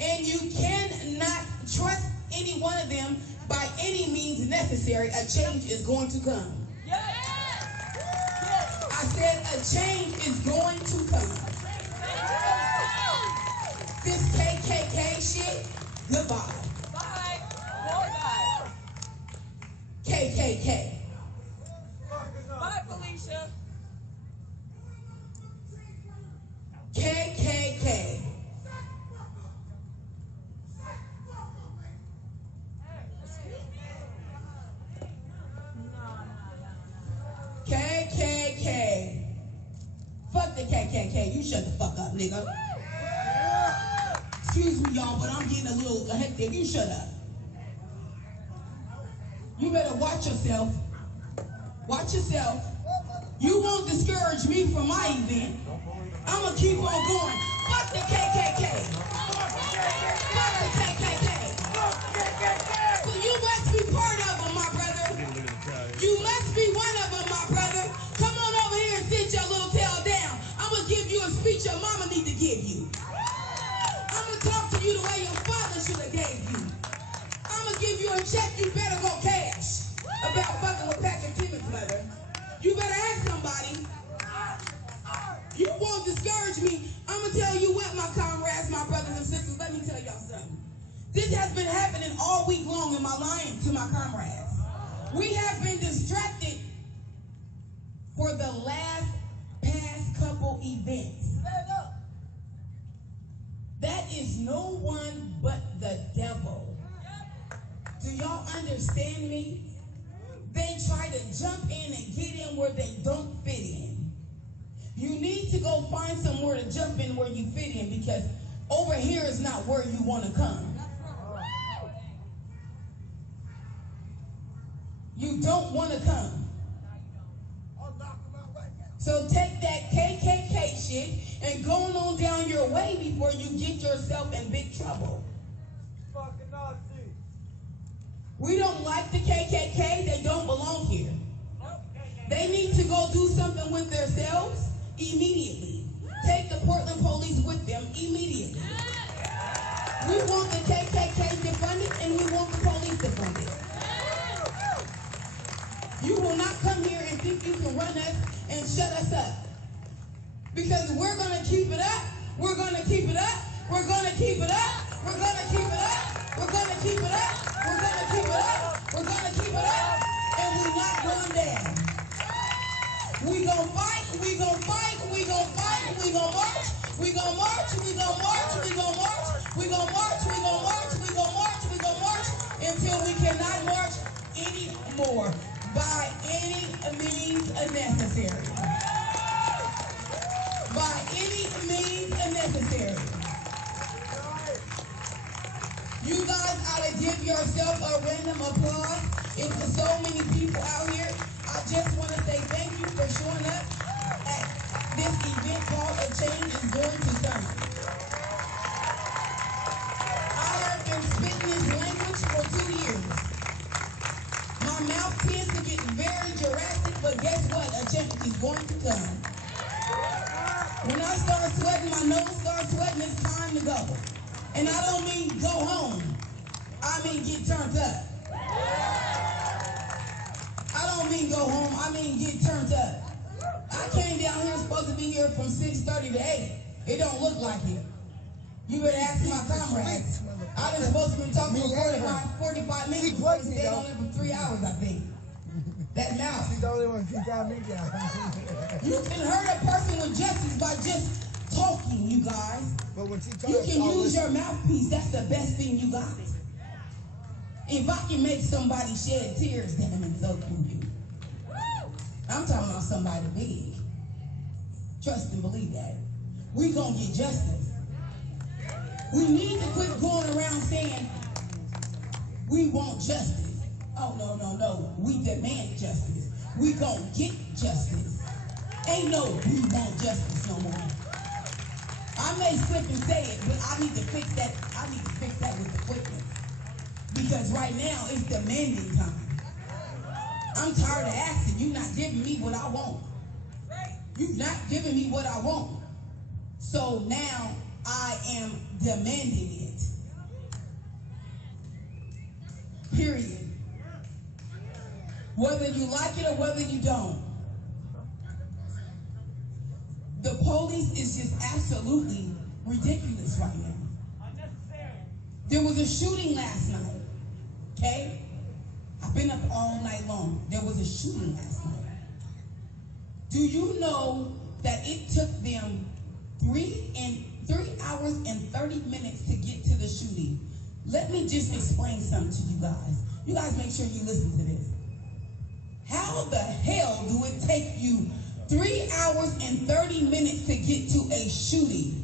and you cannot trust any one of them by any means necessary. A change is going to come. I said a change is going to come. This KKK shit, goodbye. KKK. Bye, Felicia. KKK. KKK. Fuck the KKK. You shut the fuck up, nigga. Excuse me, y'all, but I'm getting a little hectic. You shut up. You better watch yourself. Watch yourself. You won't discourage me from my event. I'm going to keep on going. Fuck the KKK. Fuck the KKK. So you must be part of them, my brother. You must be one of them, my brother. Come on over here and sit your little tail down. I'm going to give you a speech your mama need to give you. I'm going to talk to you the way your father should have gave you. I'm going to give you a check, you better go cash. About fucking with Patrick Timmons' mother. You better ask somebody. You won't discourage me. I'm going to tell you what, my comrades, my brothers and sisters, let me tell y'all something. This has been happening all week long. Am I lying to my comrades? We have been distracted for the past couple events. That is no one but the devil. Do y'all understand me? They try to jump in and get in where they don't fit in. You need to go find somewhere to jump in where you fit in, because over here is not where you want to come. You don't want to come. So take that KKK shit and go on down your way before you get yourself in big trouble. We don't like the KKK. They don't belong here. They need to go do something with themselves immediately. Take the Portland police with them immediately. We want the KKK defunded, and we want the police defunded. You will not come here and think you can run us and shut us up. Because we're going to keep it up. We're going to keep it up. We're going to keep it up. We're going to keep it up. We're going to keep it up. We're going to keep it up. We're going to keep it up. And we're not going down. We going to fight. We going to fight. We going to fight. We going to march. We going to march. We going to march. We going to march. We going to march. We going to march. We going to march. We going to march until we cannot march anymore by any means necessary. By any means necessary. You guys ought to give yourself a random applause. If there's so many people out here, I just want to say thank you for showing up at this event called A Change is Going to Come. I have been spitting this language for 2 years. My mouth tends to get very Jurassic, but guess what? A change is going to come. When I start sweating, my nose starts sweating, it's time to go. And I don't mean go home. I mean get turned up. I don't mean go home, I mean get turned up. I came down here supposed to be here from 6:30 to 8. It don't look like it. You better ask my comrades. I was supposed to be talking for 45 minutes before I stayed on there for 3 hours, I think. That mouth. She's the only one who got me down. You can hurt a person with justice by just talking, you guys. But when she talks, you can use your mouthpiece. That's the best thing you got. If I can make somebody shed tears, damn it, so can you. I'm talking about somebody big. Trust and believe that. We gonna get justice. We need to quit going around saying we want justice. Oh, no, no, no. We demand justice. We gonna get justice. Ain't no we want justice no more. I may slip and say it, but I need to fix that. I need to fix that with the quickness. Because right now, it's demanding time. I'm tired of asking. You're not giving me what I want. You're not giving me what I want. So now, I am demanding it. Period. Whether you like it or whether you don't. The police is just absolutely ridiculous right now. There was a shooting last night, okay? I've been up all night long. There was a shooting last night. Do you know that it took them 3 hours and 30 minutes to get to the shooting? Let me just explain something to you guys. You guys make sure you listen to this. How the hell do it take you 3 hours and 30 minutes to get to a shooting?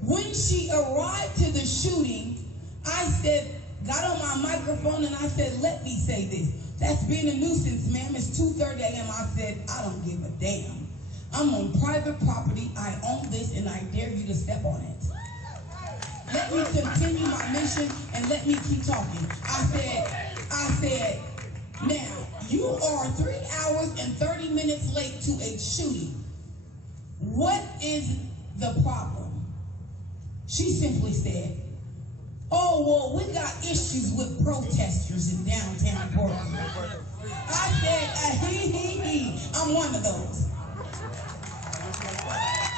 When she arrived to the shooting, I said, got on my microphone and I said, let me say this. That's being a nuisance, ma'am. It's 2:30 a.m. I said, I don't give a damn. I'm on private property. I own this and I dare you to step on it. Let me continue my mission and let me keep talking. I said, now, you are 3 hours and 30 minutes late to a shooting. What is the problem? She simply said, oh, well, we got issues with protesters in downtown Portland. I said, I'm one of those.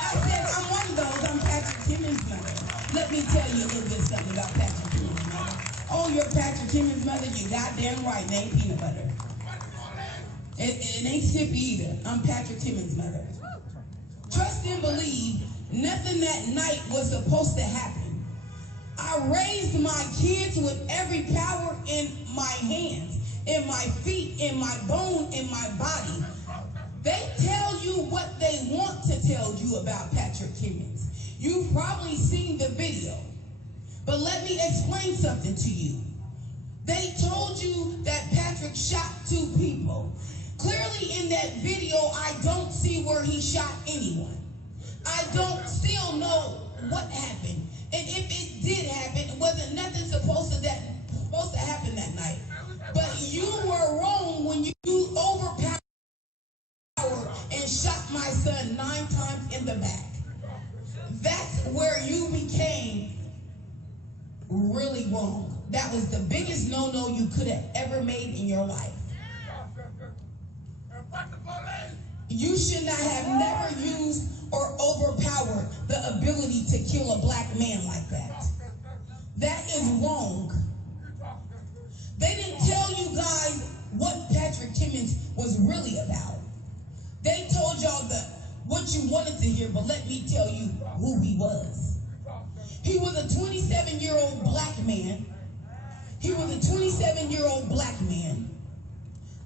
I said, I'm one of those. I'm Patrick Timmons' mother. Let me tell you a little bit something about Patrick Timmons' mother. Oh, you're Patrick Timmons' mother? You goddamn right. It ain't peanut butter. It ain't Sippy either. I'm Patrick Timmons' mother. Trust and believe, nothing that night was supposed to happen. I raised my kids with every power in my hands, in my feet, in my bone, in my body. They tell you what they want to tell you about Patrick Timmons. You've probably seen the video. But let me explain something to you. They told you that Patrick shot 2 people. Clearly in that video, I don't see where he shot anyone. I don't still know what happened. And if it did happen, it wasn't nothing supposed to happen that night. But you were wrong when you overpowered and shot my son 9 times in the back. That's where you became really wrong. That was the biggest no-no you could have ever made in your life. You should not have never used or overpowered the ability to kill a black man like that. That is wrong. They didn't tell you guys what Patrick Timmons was really about. They told y'all what you wanted to hear, but let me tell you who he was. He was a 27-year-old black man. He was a 27-year-old black man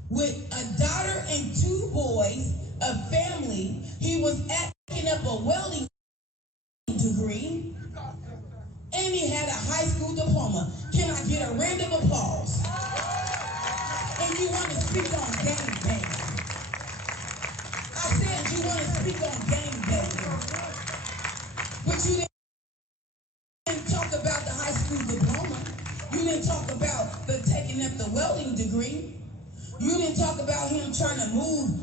with a daughter and 2 boys, a family. He was acting up a welding degree, and he had a high school diploma. Can I get a random applause? and you want to speak on gangbang. I said you want to speak on gangbang, but you didn't talk about the high school diploma. You didn't talk about the taking up the welding degree. You didn't talk about him trying to move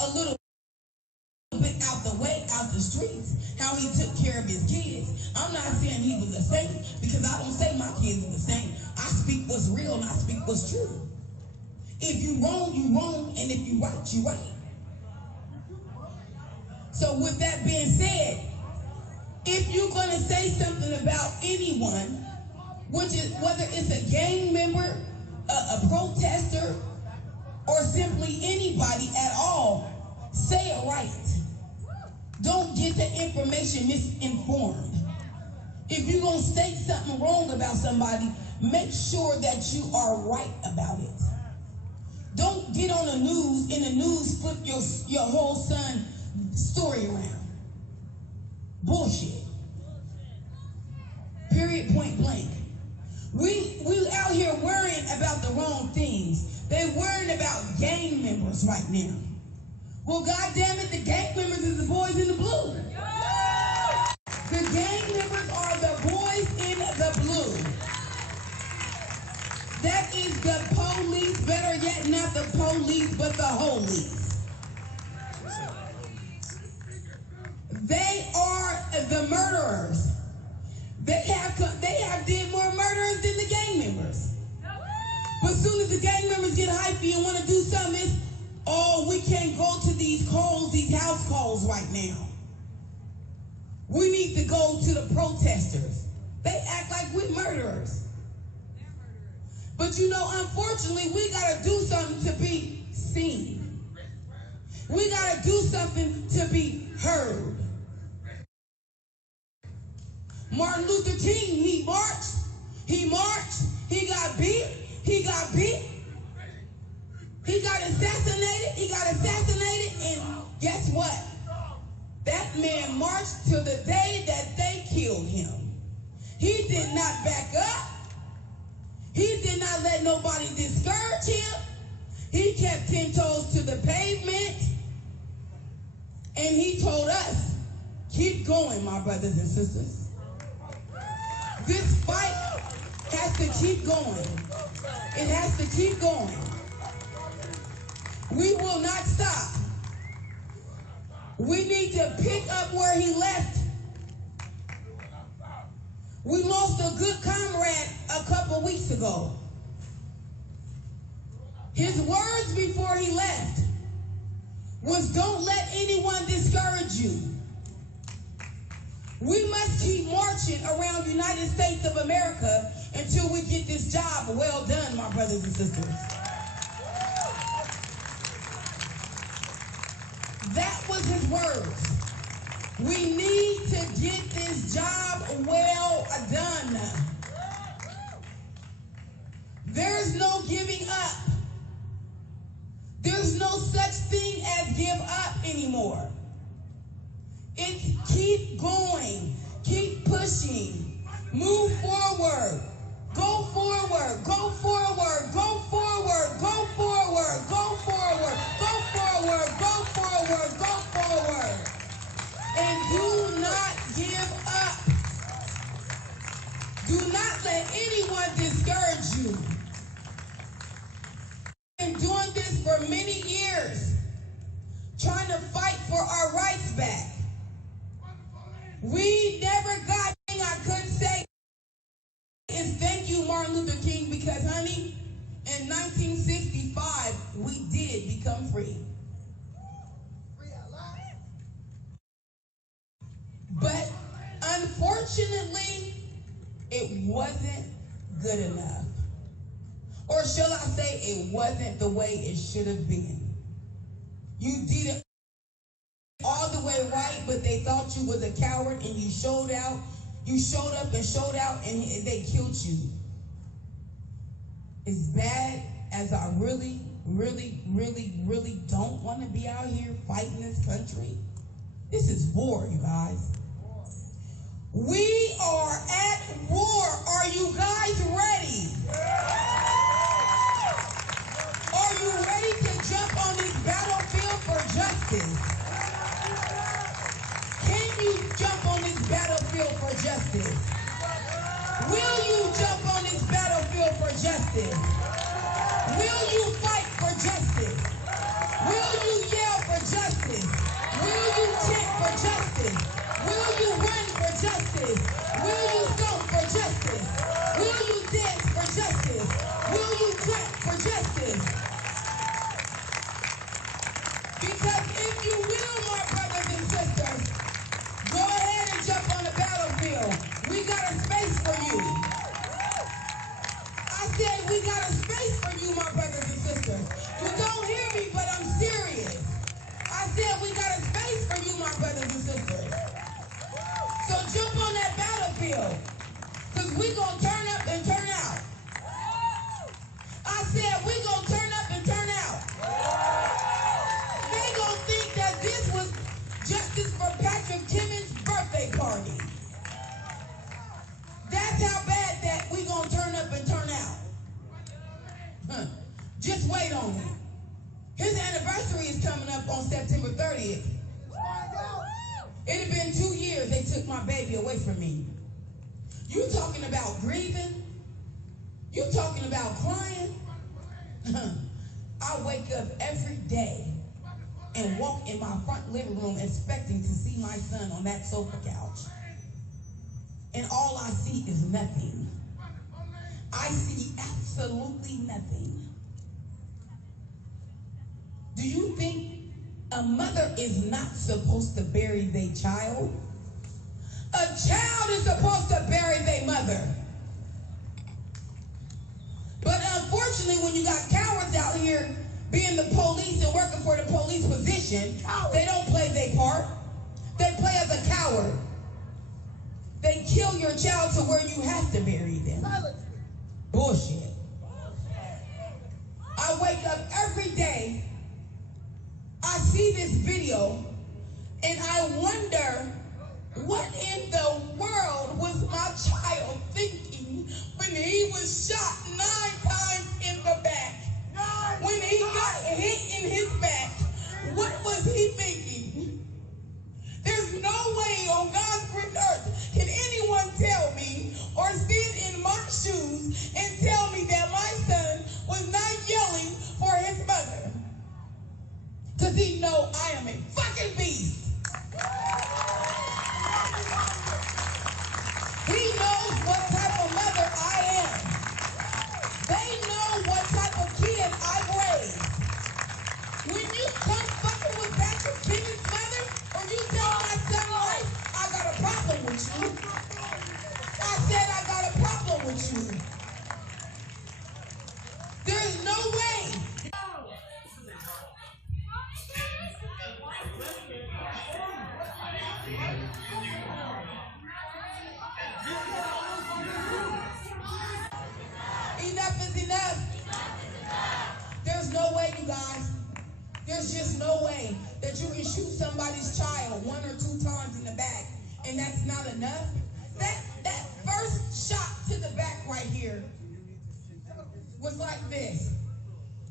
a little bit out the way, out the streets, how he took care of his kids. I'm not saying he was a saint, because I don't say my kids are the same. I speak what's real and I speak what's true. If you wrong, you wrong, and if you right, you right. So with that being said, if you're going to say something about anyone, which is whether it's a gang member, a protester, or simply anybody at all, say it right. Don't get the information misinformed. If you're going to state something wrong about somebody, make sure that you are right about it. Don't get on the news, in the news, flip your whole son's story around. Bullshit. Period, point blank. We out here worrying about the wrong things. They worrying about gang members right now. Well, goddamn it, the gang members is the boys in the blue. The gang members are the boys in the blue. That is the police, better yet, not the police, but the holies. They are the murderers. They have did more murderers than the gang members. But as soon as the gang members get hypey and want to do something, it's, oh, we can't go to these calls, these house calls right now. We need to go to the protesters. They act like we're murderers. But you know, unfortunately, we got to do something to be seen. We got to do something to be heard. Martin Luther King, he marched, he got beat, he got assassinated, and guess what? That man marched to the day that they killed him. He did not back up. He did not let nobody discourage him. He kept 10 toes to the pavement, and he told us, keep going, my brothers and sisters. This fight has to keep going. It has to keep going. We will not stop. We need to pick up where he left. We lost a good comrade a couple weeks ago. His words before he left was, don't let anyone discourage you. We must keep marching around the United States of America until we get this job well done, my brothers and sisters. That was his words. We need to get this job well done. There's no giving up. There's no such thing as give up anymore. It's keep going, keep pushing, move forward, go forward, go forward, go forward, go forward, go forward, go forward, go forward, go forward. And do not give up. Do not let anyone discourage you. I've been doing this for many years, trying to fight for our rights back. We never got anything I could say is thank you, Martin Luther King, because, honey, in 1965, we did become free. But unfortunately, it wasn't good enough. Or shall I say, it wasn't the way it should have been. You did it all the way right, but they thought you was a coward and you showed out. You showed up and showed out, and they killed you. As bad as I really, really, really, really don't want to be out here fighting this country, this is war, you guys. We are at war. Are you guys ready? battlefield for justice? Will you jump on this battlefield for justice? Will you fight for justice? Will you yell for justice? Will you chant for justice? Will you run for justice? Will you stomp for justice? Will you dance for justice? Will you clap for justice? Because if you will, my brothers and sisters, go ahead and jump on the battlefield. We got a space for you. I said we got a space for you, my brothers and sisters. You don't hear me, but I'm serious. I said we got a space for you, my brothers and sisters. So jump on that battlefield, because we going to turn up and turn out. I said we going to turn up and turn out. They going to think that this was Justice for Patrick Timmons' birthday party. That's how bad that we going to turn up and turn out. Just wait on it. His anniversary is coming up on September 30th. It had been 2 years they took my baby away from me. You talking about grieving? You talking about crying? I wake up every day and walk in my front living room expecting to see my son on that sofa couch. And all I see is nothing. I see absolutely nothing. Do you think a mother is not supposed to bury their child? A child is supposed to bury their mother. But unfortunately, when you got cowards out here being the police and working for the police position, they don't play their part. They play as a coward. They kill your child to where you have to bury them. Bullshit. I wake up every day, I see this video, and I wonder, what in the world was my child thinking when he was shot 9 times in the back? When he got hit in his back, what was he thinking? There's no way on God's green earth can anyone tell me or sit in my shoes and tell me that my son was not yelling for his mother. Because he know I am a fucking beast. He knows what type of mother I am. They know what type of kid I've raised. When you come fucking with Patrick Timmons' mother, or you tell my son life, I got a problem with you. I said I got a problem with you. There's no way. Enough is enough. There's no way, you guys. There's just no way that you can shoot somebody's child 1 or 2 times in the back, and that's not enough. That first shot to the back right here was like this.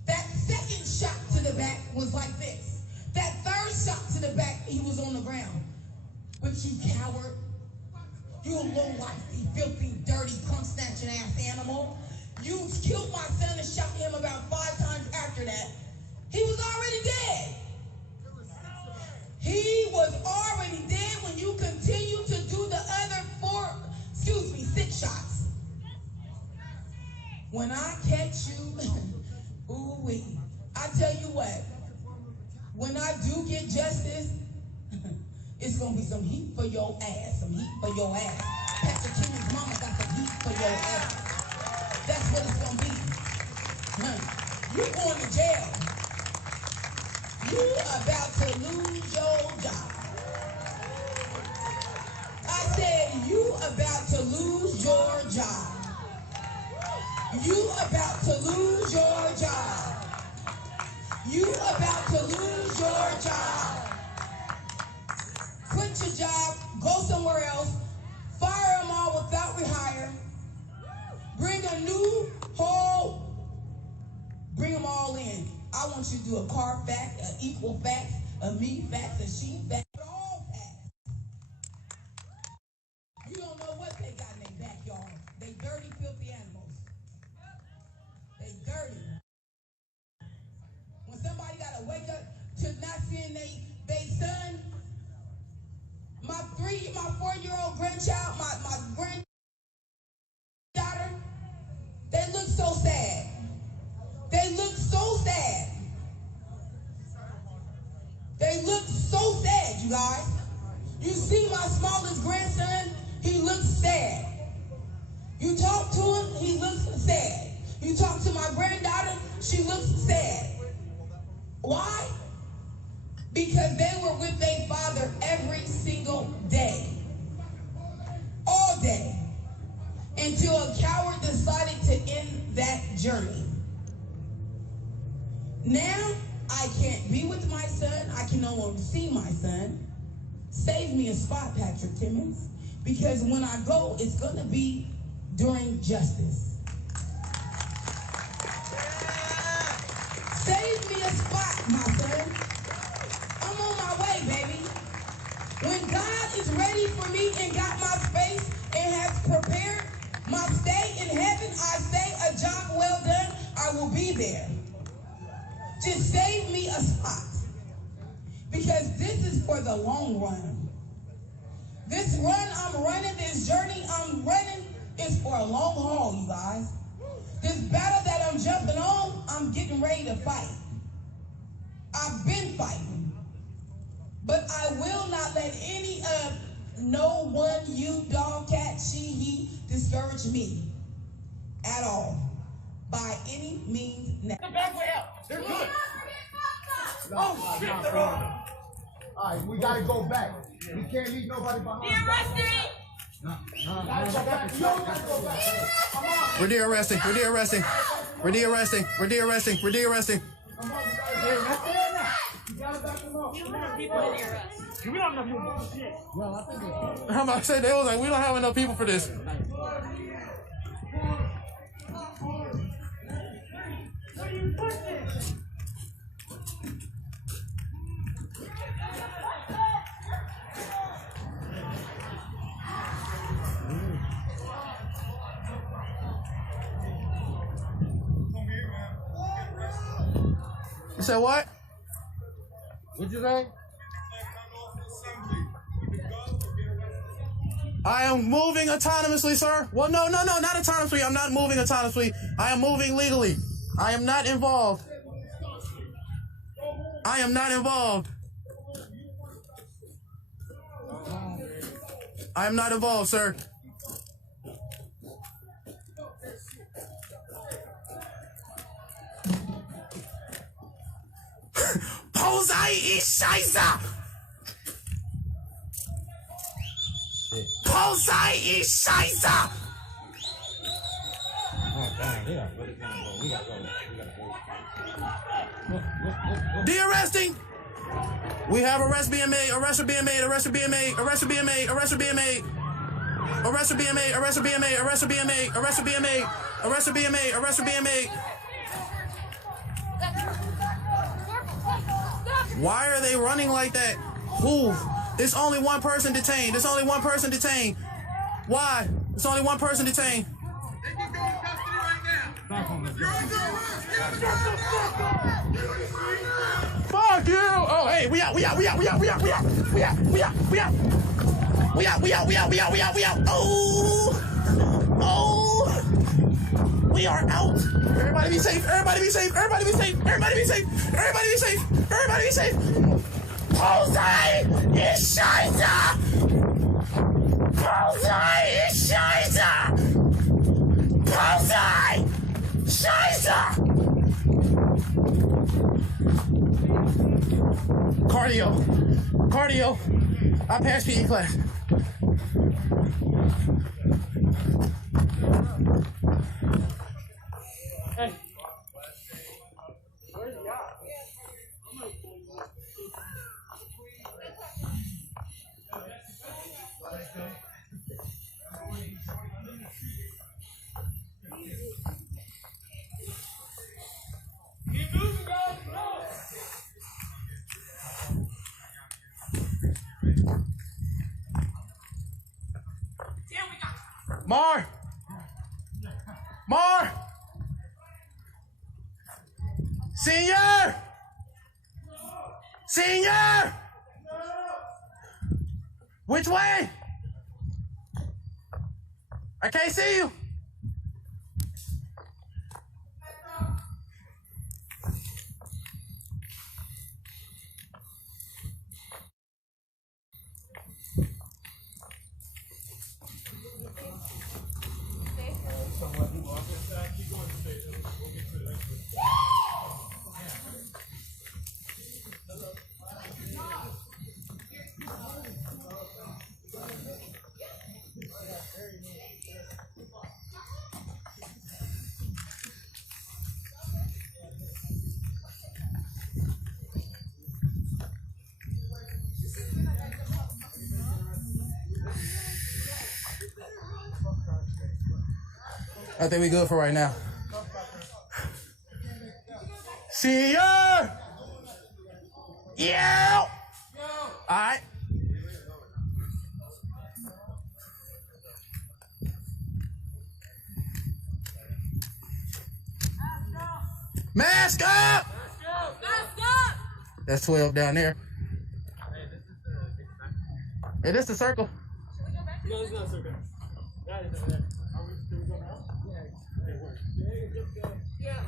That second shot to the back was like this. That third shot to the back, he was on the ground. But you coward, you low-lifey, filthy, dirty, crump-snatching ass animal. You killed my son and shot him about 5 times after that. He was already dead. He was already dead when you continue to do the other 6 shots. When I catch you, ooh-wee, I tell you what, when I do get justice, it's going to be some heat for your ass, some heat for your ass. Patrick Timmons' mama got some heat for your ass. That's what it's going to be. You're going to jail. You about to lose your job. I said, you about to lose your job. You about to lose your job. You about to lose your job. Quit your job, go somewhere else, fire them all without rehire, bring a new whole, bring them all in. I want you to do a Carfax, an Equifax, a me fax, a she fax. dirty, filthy animals. They dirty. When somebody got to wake up to not seeing they son, my 4-year-old grandchild, my granddaughter, they look so sad. They look so sad. They look so sad, you guys. You see my smallest grandson, he looks sad. You talk to him, he looks sad. You talk to my granddaughter, she looks sad. Why? Because they were with their father every single day. All day. Until a coward decided to end that journey. Now, I can't be with my son. I can no longer see my son. Save me a spot, Patrick Timmons. Because when I go, it's going to be during justice. Save me a spot, my son. I'm on my way, baby. When God is ready for me and got my space and has prepared my stay in heaven, I say a job well done, I will be there. Just save me a spot. Because this is for the long run. This run I'm running, this journey I'm running is for a long haul, you guys. This battle that I'm jumping on, I'm getting ready to fight. I've been fighting. But I will not let any of no one, you, dog, cat, she, he, discourage me at all. By any means necessary. Back way out. They're good. Oh, shit, they're on. All right, we gotta go back. We can't leave nobody behind. Be arrested. We're de-arresting. We're de-arresting. We're de-arresting. We're de-arresting. We're de-arresting. I'm about to say, they was like, we don't have enough people for this. You said what? What'd you say? I am moving autonomously, sir. Well, no, not autonomously. I'm not moving autonomously. I am moving legally. I am not involved. I am not involved. I am not involved, sir. Posei e Scheiße! Posei e Scheiße! De-arresting! We have arrest being made, arrest are being made, arrest are being made, arrest are being made, arrest are being made. Arrest are being made, arrest are being made, arrest are being made, arrest are being made, arrest are being made, arrest are being made. Why are they running like that? Who? There's only one person detained. There's only one person detained. Why? There's only one person detained. Fuck you! Oh, hey, we out. Oh, we are out. Everybody be safe. Everybody be safe. Everybody be safe. Everybody be safe. Everybody be safe. Everybody be safe. Posei e Scheiße! Posei e Scheiße! Posei! Scheiße! Cardio. I passed PE class. Hey. Where's the yacht? Keep moving, guys. Mar! More. Senior. Senior. Which way? I can't see you. I think we good for right now. Senior! Yeah! All right. Mask up! That's 12 down there. Hey, this the circle. No, it's not circle. That is there. Can we go now? Yeah.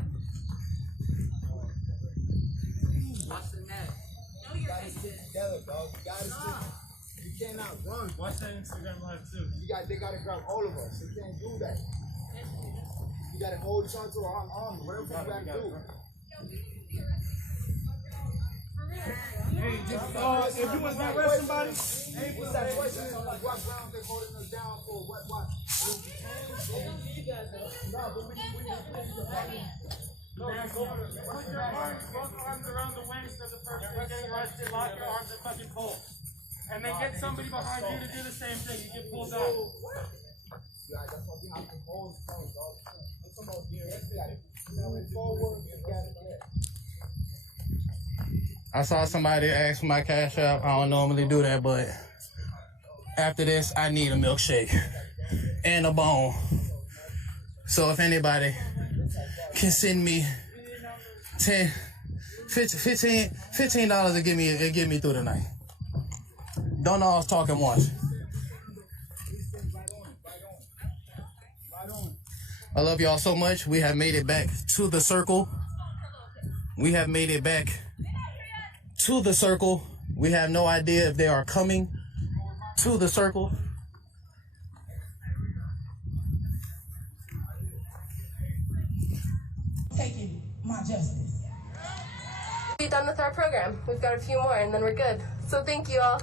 Watch the net. You gotta stick together, dog. You gotta stick. You cannot run. Watch that Instagram live too. They gotta grab all of us. They can't do that. You gotta hold each other to our arm. Whatever you gotta do. Hey, just if you want to arrest somebody, What's that question? Like, what ground they holding us down for? What? No, but we Put your arms, both arms around the waist of the person getting arrested. Lock your arms and fucking pull. And then get somebody behind you to do the same thing. You get pulled out. Yeah, that's what we have to hold strong, dog. Let's come out here. Let's get it. Moving forward, we got it. I saw somebody ask for my cash app. I don't normally do that, but after this, I need a milkshake and a bone. So if anybody can send me $15 to get me through the night. Don't know I was talking once. I love y'all so much. We have made it back to the circle. We have made it back to the circle. We have no idea if they are coming to the circle. Taking my justice. We're done with our program. We've got a few more and then we're good. So thank you all.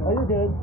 Are you good?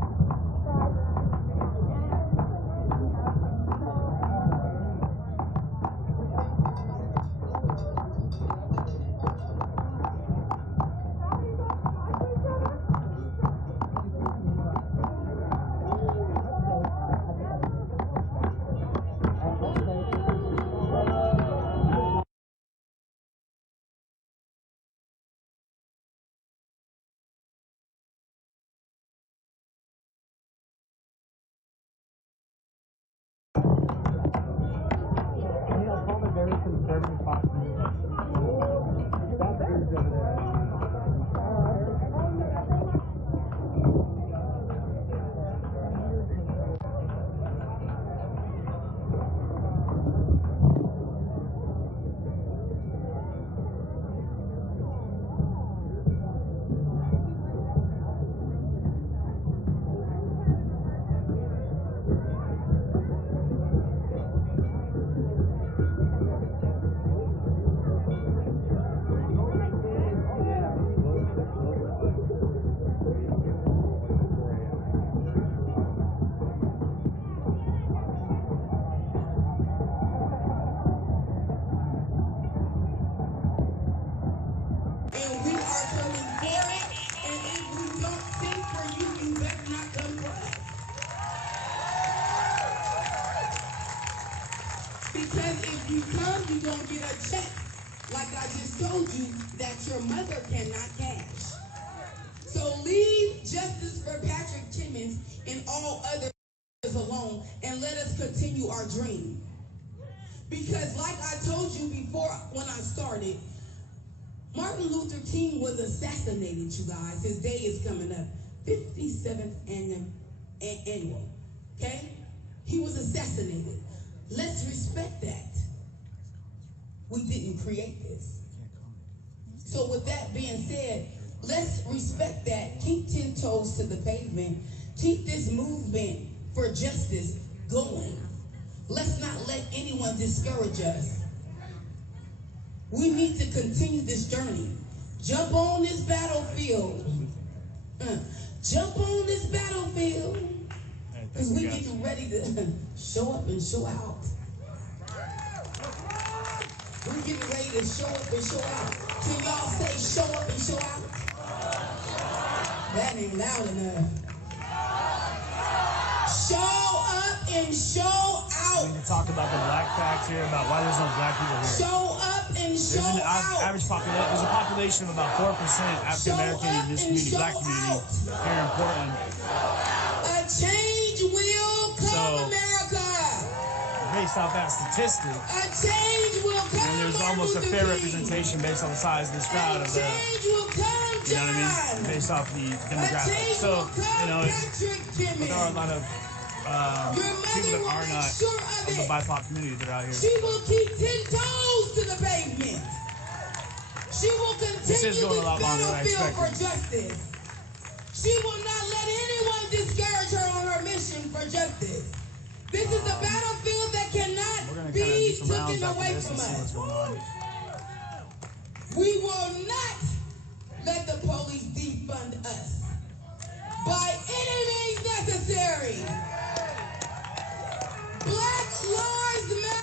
come, you're going to get a check. Like I just told you, that your mother cannot cash. So leave justice for Patrick Timmons and all others alone, and let us continue our dream. Because like I told you before when I started, Martin Luther King was assassinated, you guys. His day is coming up. 57th annual. Okay? He was assassinated. Let's respect that. We didn't create this. So with that being said, let's respect that. Keep 10 toes to the pavement. Keep this movement for justice going. Let's not let anyone discourage us. We need to continue this journey. Jump on this battlefield. Jump on this battlefield. Because we're getting ready to show up and show out. We're getting ready to show up and show out. Can y'all say show up and show out? That ain't loud enough. Show up and show out. We can talk about the black fact here, about why there's no black people here. Show up and show out. Average population, there's a population of about 4% African American in this community, black community here in Portland. A change will come, America. Based off that statistic, a change will come. And there's almost a fair representation based on the size of this crowd of the, you know what I mean, based off the demographics. So, you know, but there are a lot of people that are not of the BIPOC community that are out here. She will keep 10 toes to the pavement. She will continue this is going a lot longer than I expected. For justice. She will not let anyone discourage her on her mission for justice. This is a battlefield that cannot be taken away from us. We will not let the police defund us by any means necessary. Black lives matter.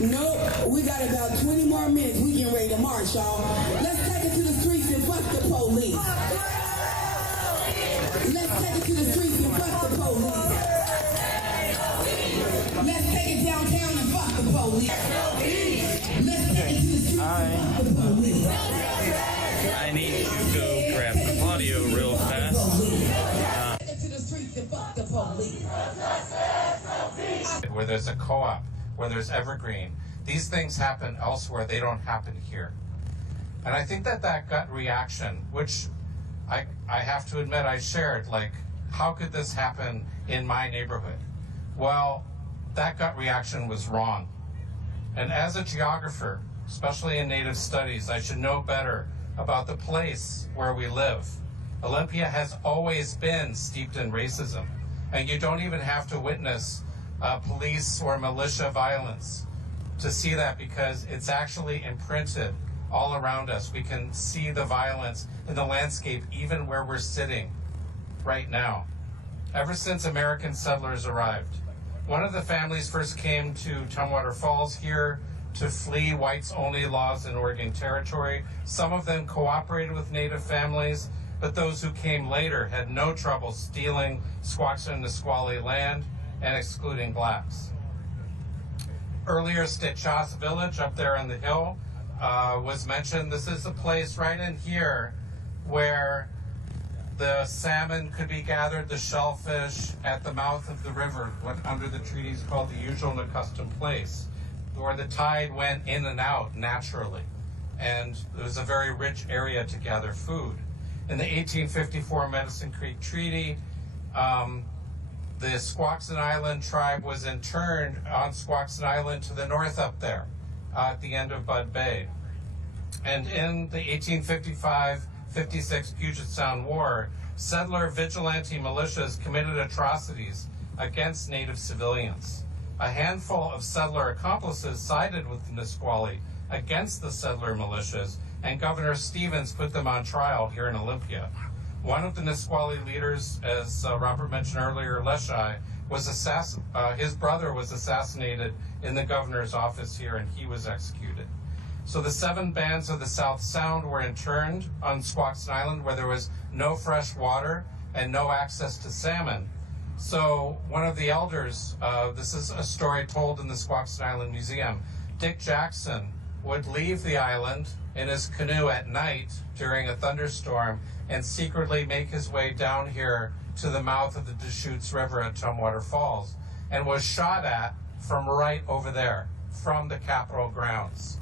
Nope, we got about 20 more minutes. We getting ready to march, y'all. Let's take it to the streets and fuck the police. Let's take it to the streets and fuck the police. Let's take it downtown and fuck the police. Let's take it to the streets and fuck the police. I need to go grab the audio real fast. Take it to the streets and where there's a co-op, where there's evergreen. These things happen elsewhere. They don't happen here. And I think that gut reaction, which I have to admit I shared, like, how could this happen in my neighborhood? Well, that gut reaction was wrong. And as a geographer, especially in Native studies, I should know better about the place where we live. Olympia has always been steeped in racism, and you don't even have to witness police or militia violence to see that, because it's actually imprinted all around us. We can see the violence in the landscape even where we're sitting right now. Ever since American settlers arrived, one of the families first came to Tumwater Falls here to flee whites-only laws in Oregon Territory. Some of them cooperated with Native families, but those who came later had no trouble stealing Squaxin and Nisqually land and excluding blacks. Earlier, Stitchas Village up there on the hill was mentioned. This is a place right in here where the salmon could be gathered, the shellfish, at the mouth of the river, what under the treaty is called the usual and accustomed place, where the tide went in and out naturally. And it was a very rich area to gather food. In the 1854 Medicine Creek Treaty, the Squaxin Island tribe was interned on Squaxin Island to the north up there at the end of Bud Bay. And in the 1855-56 Puget Sound War, settler vigilante militias committed atrocities against Native civilians. A handful of settler accomplices sided with the Nisqually against the settler militias, and Governor Stevens put them on trial here in Olympia. One of the Nisqually leaders, as Robert mentioned earlier, Leshai, was his brother was assassinated in the governor's office here, and he was executed. So the 7 bands of the South Sound were interned on Squaxin Island, where there was no fresh water and no access to salmon. So one of the elders, this is a story told in the Squaxin Island Museum, Dick Jackson would leave the island in his canoe at night during a thunderstorm and secretly make his way down here to the mouth of the Deschutes River at Tumwater Falls, and was shot at from right over there, from the Capitol grounds.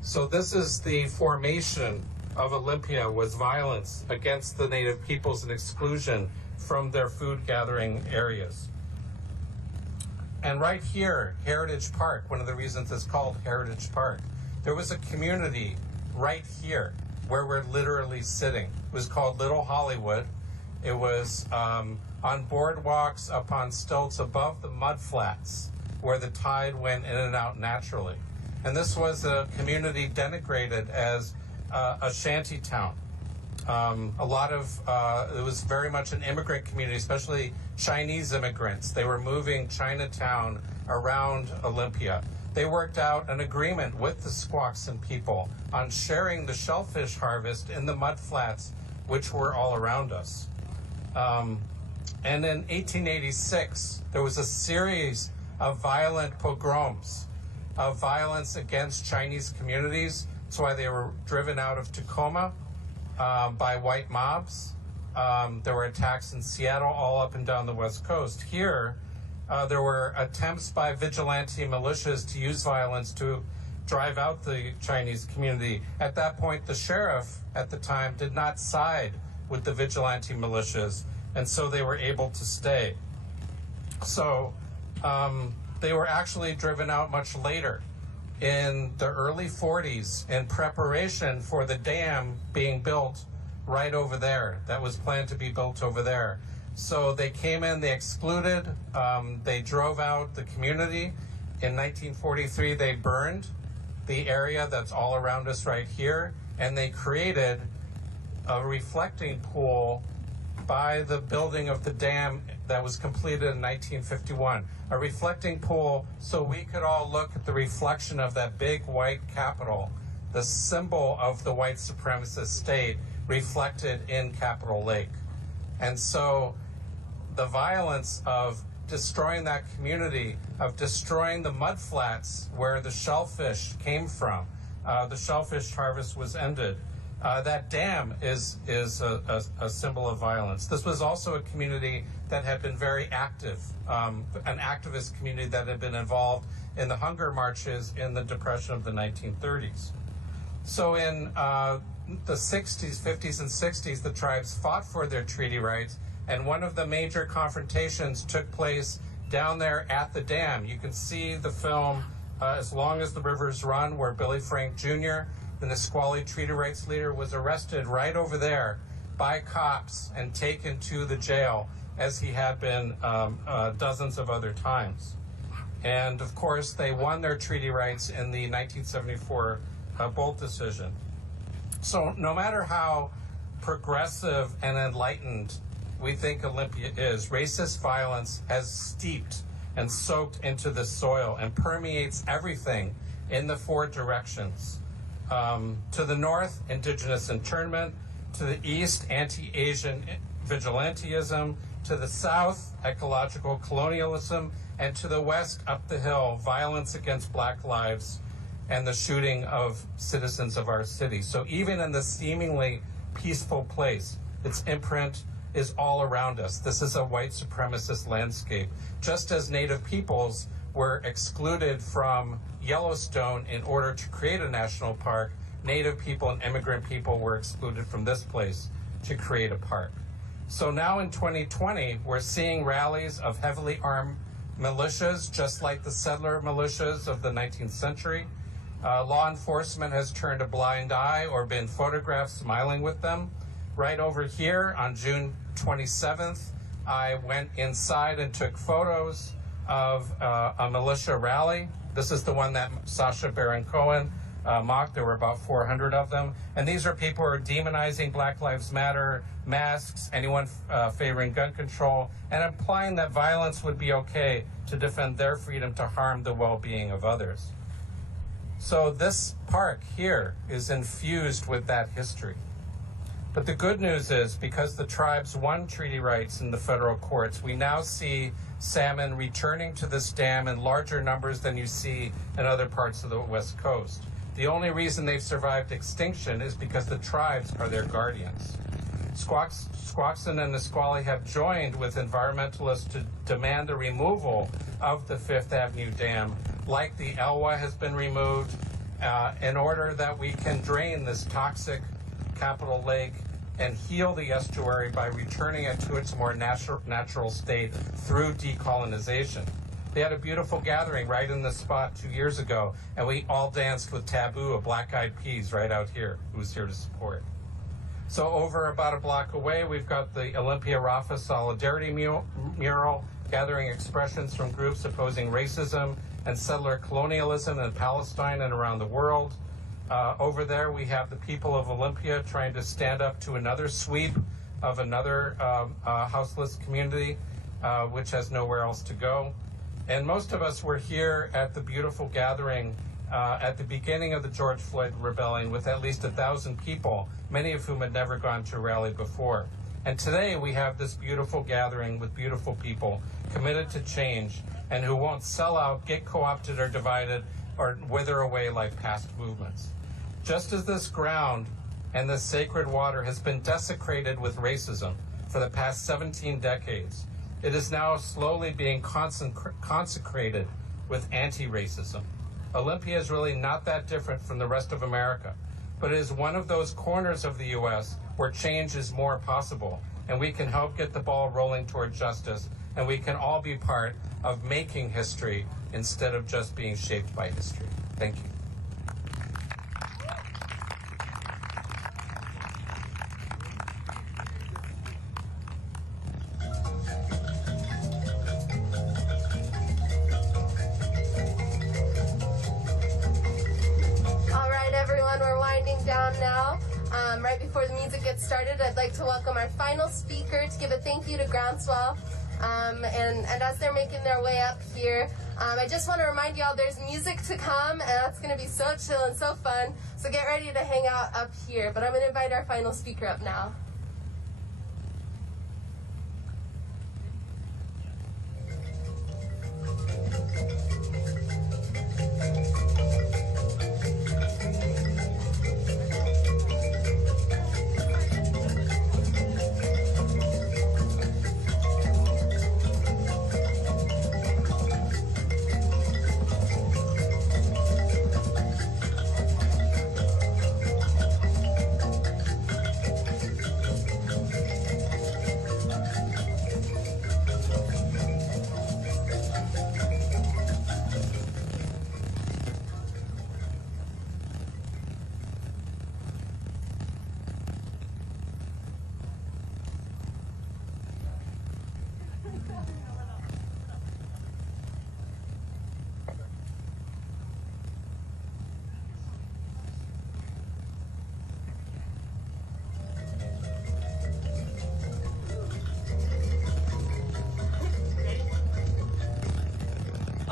So this is the formation of Olympia, was violence against the Native peoples and exclusion from their food gathering areas. And right here, Heritage Park, one of the reasons it's called Heritage Park, there was a community right here where we're literally sitting. It was called Little Hollywood. It was on boardwalks up on stilts above the mudflats where the tide went in and out naturally. And this was a community denigrated as a shanty town. It was very much an immigrant community, especially Chinese immigrants. They were moving Chinatown around Olympia. They worked out an agreement with the Squaxin people on sharing the shellfish harvest in the mudflats, which were all around us. And in 1886, there was a series of violent pogroms, of violence against Chinese communities. That's why they were driven out of Tacoma by white mobs. There were attacks in Seattle, all up and down the West Coast. Here, there were attempts by vigilante militias to use violence to drive out the Chinese community. At that point, the sheriff at the time did not side with the vigilante militias, and so they were able to stay. So they were actually driven out much later, in the early 40s, in preparation for the dam being built right over there, that was planned to be built over there. So they came in, they excluded, they drove out the community. In 1943, they burned the area that's all around us right here, and they created a reflecting pool by the building of the dam that was completed in 1951. A reflecting pool so we could all look at the reflection of that big white Capitol, the symbol of the white supremacist state, reflected in Capitol Lake. And so the violence of destroying that community, of destroying the mudflats where the shellfish came from, the shellfish harvest was ended. That dam is a symbol of violence. This was also a community that had been very active, an activist community that had been involved in the hunger marches in the Depression of the 1930s. So in the 60s, 50s, and 60s, the tribes fought for their treaty rights, and one of the major confrontations took place down there at the dam. You can see the film As Long as the Rivers Run, where Billy Frank Jr., the Nisqually treaty rights leader, was arrested right over there by cops and taken to the jail, as he had been dozens of other times. And of course, they won their treaty rights in the 1974 Bolt decision. So no matter how progressive and enlightened we think Olympia is, racist violence has steeped and soaked into the soil and permeates everything in the four directions. To the north, indigenous internment; to the east, anti-Asian vigilantism; to the south, ecological colonialism; and to the west, up the hill, violence against Black lives and the shooting of citizens of our city. So even in the seemingly peaceful place, its imprint is all around us. This is a white supremacist landscape. Just as Native peoples were excluded from Yellowstone in order to create a national park, Native people and immigrant people were excluded from this place to create a park. So now in 2020, we're seeing rallies of heavily armed militias, just like the settler militias of the 19th century. Law enforcement has turned a blind eye or been photographed smiling with them. Right over here on June 27th, I went inside and took photos of a militia rally. This is the one that Sacha Baron Cohen mocked. There were about 400 of them. And these are people who are demonizing Black Lives Matter, masks, anyone favoring gun control, and implying that violence would be okay to defend their freedom to harm the well-being of others. So this park here is infused with that history. But the good news is, because the tribes won treaty rights in the federal courts, we now see salmon returning to this dam in larger numbers than you see in other parts of the West Coast. The only reason they've survived extinction is because the tribes are their guardians. Squaxin and Nisqually have joined with environmentalists to demand the removal of the Fifth Avenue Dam, like the Elwha has been removed, in order that we can drain this toxic capital lake and heal the estuary by returning it to its more natural state through decolonization. They had a beautiful gathering right in this spot 2 years ago, and we all danced with Taboo of Black Eyed Peas right out here, who was here to support. So over about a block away, we've got the Olympia Rafa Solidarity mural, gathering expressions from groups opposing racism and settler colonialism in Palestine and around the world. Over there, we have the people of Olympia trying to stand up to another sweep of another houseless community, which has nowhere else to go. And most of us were here at the beautiful gathering at the beginning of the George Floyd rebellion with at least 1,000 people, many of whom had never gone to a rally before. And today we have this beautiful gathering with beautiful people committed to change and who won't sell out, get co-opted or divided, or wither away like past movements. Just as this ground and this sacred water has been desecrated with racism for the past 17 decades, it is now slowly being consecrated with anti-racism. Olympia is really not that different from the rest of America, but it is one of those corners of the U.S. where change is more possible, and we can help get the ball rolling toward justice, and we can all be part of making history instead of just being shaped by history. Thank you. All right, everyone, we're winding down now. Right before the music gets started, I'd like to welcome our final speaker to give a thank you to Groundswell. And as they're making their way up here, I just want to remind y'all there's music to come, and that's going to be so chill and so fun. So get ready to hang out up here. But I'm going to invite our final speaker up now.